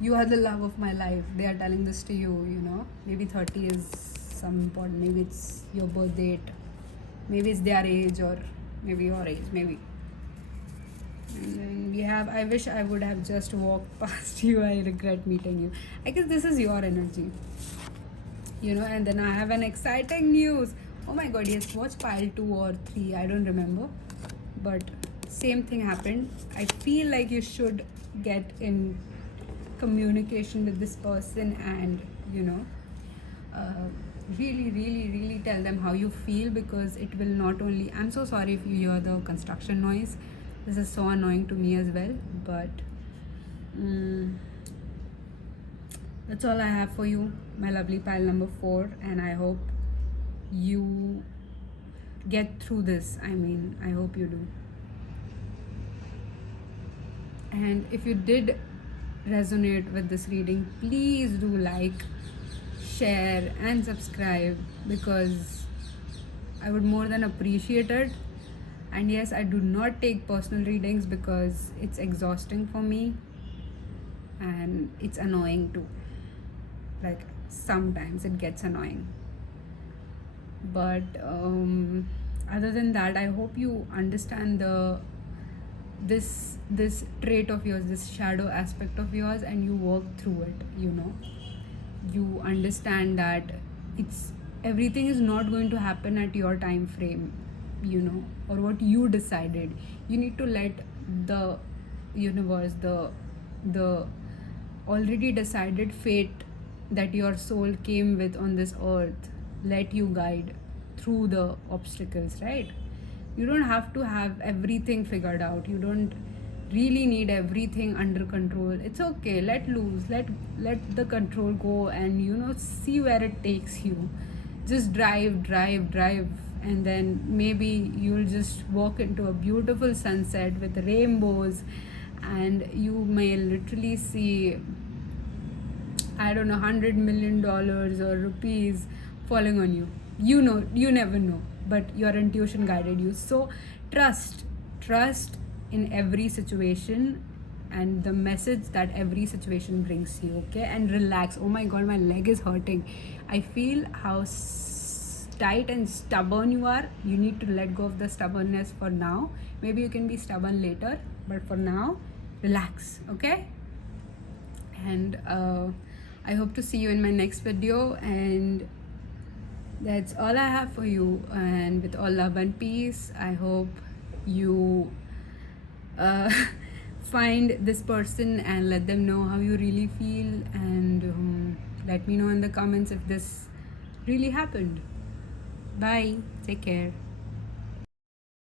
you are the love of my life. They are telling this to you. Maybe 30 is some important. Maybe it's your birth date. Maybe it's their age, or maybe your age. Maybe. And then we have, I wish I would have just walked past you. I regret meeting you. I guess this is your energy. And then I have an exciting news. Oh my god, yes, watch pile 2 or 3, I don't remember, but same thing happened. I feel like you should get in communication with this person, and really, really, really tell them how you feel, because it will not only, I'm so sorry if you hear the construction noise, this is so annoying to me as well, but that's all I have for you, my lovely pile number 4, and I hope you get through this. I hope you do. And if you did resonate with this reading, please do like, share and subscribe, because I would more than appreciate it. And yes, I do not take personal readings because it's exhausting for me and it's annoying too. Like sometimes it gets annoying, but other than that, I hope you understand this trait of yours, this shadow aspect of yours, and you work through it. You understand that everything is not going to happen at your time frame, or what you decided. You need to let the universe, the already decided fate that your soul came with on this earth, let you guide through the obstacles, right? You don't have to have everything figured out. You don't really need everything under control. It's okay, let loose, let the control go, and see where it takes you. Just drive, and then maybe you'll just walk into a beautiful sunset with rainbows, and you may literally see, I don't know, $100 million or rupees falling on you. You never know, but your intuition guided you. So trust in every situation and the message that every situation brings you, okay? And relax. Oh my god, my leg is hurting. I feel how tight and stubborn you are. You need to let go of the stubbornness for now. Maybe you can be stubborn later, but for now, relax, okay? And I hope to see you in my next video, and that's all I have for you. And with all love and peace, I hope you find this person and let them know how you really feel, and let me know in the comments if this really happened. Bye, take care.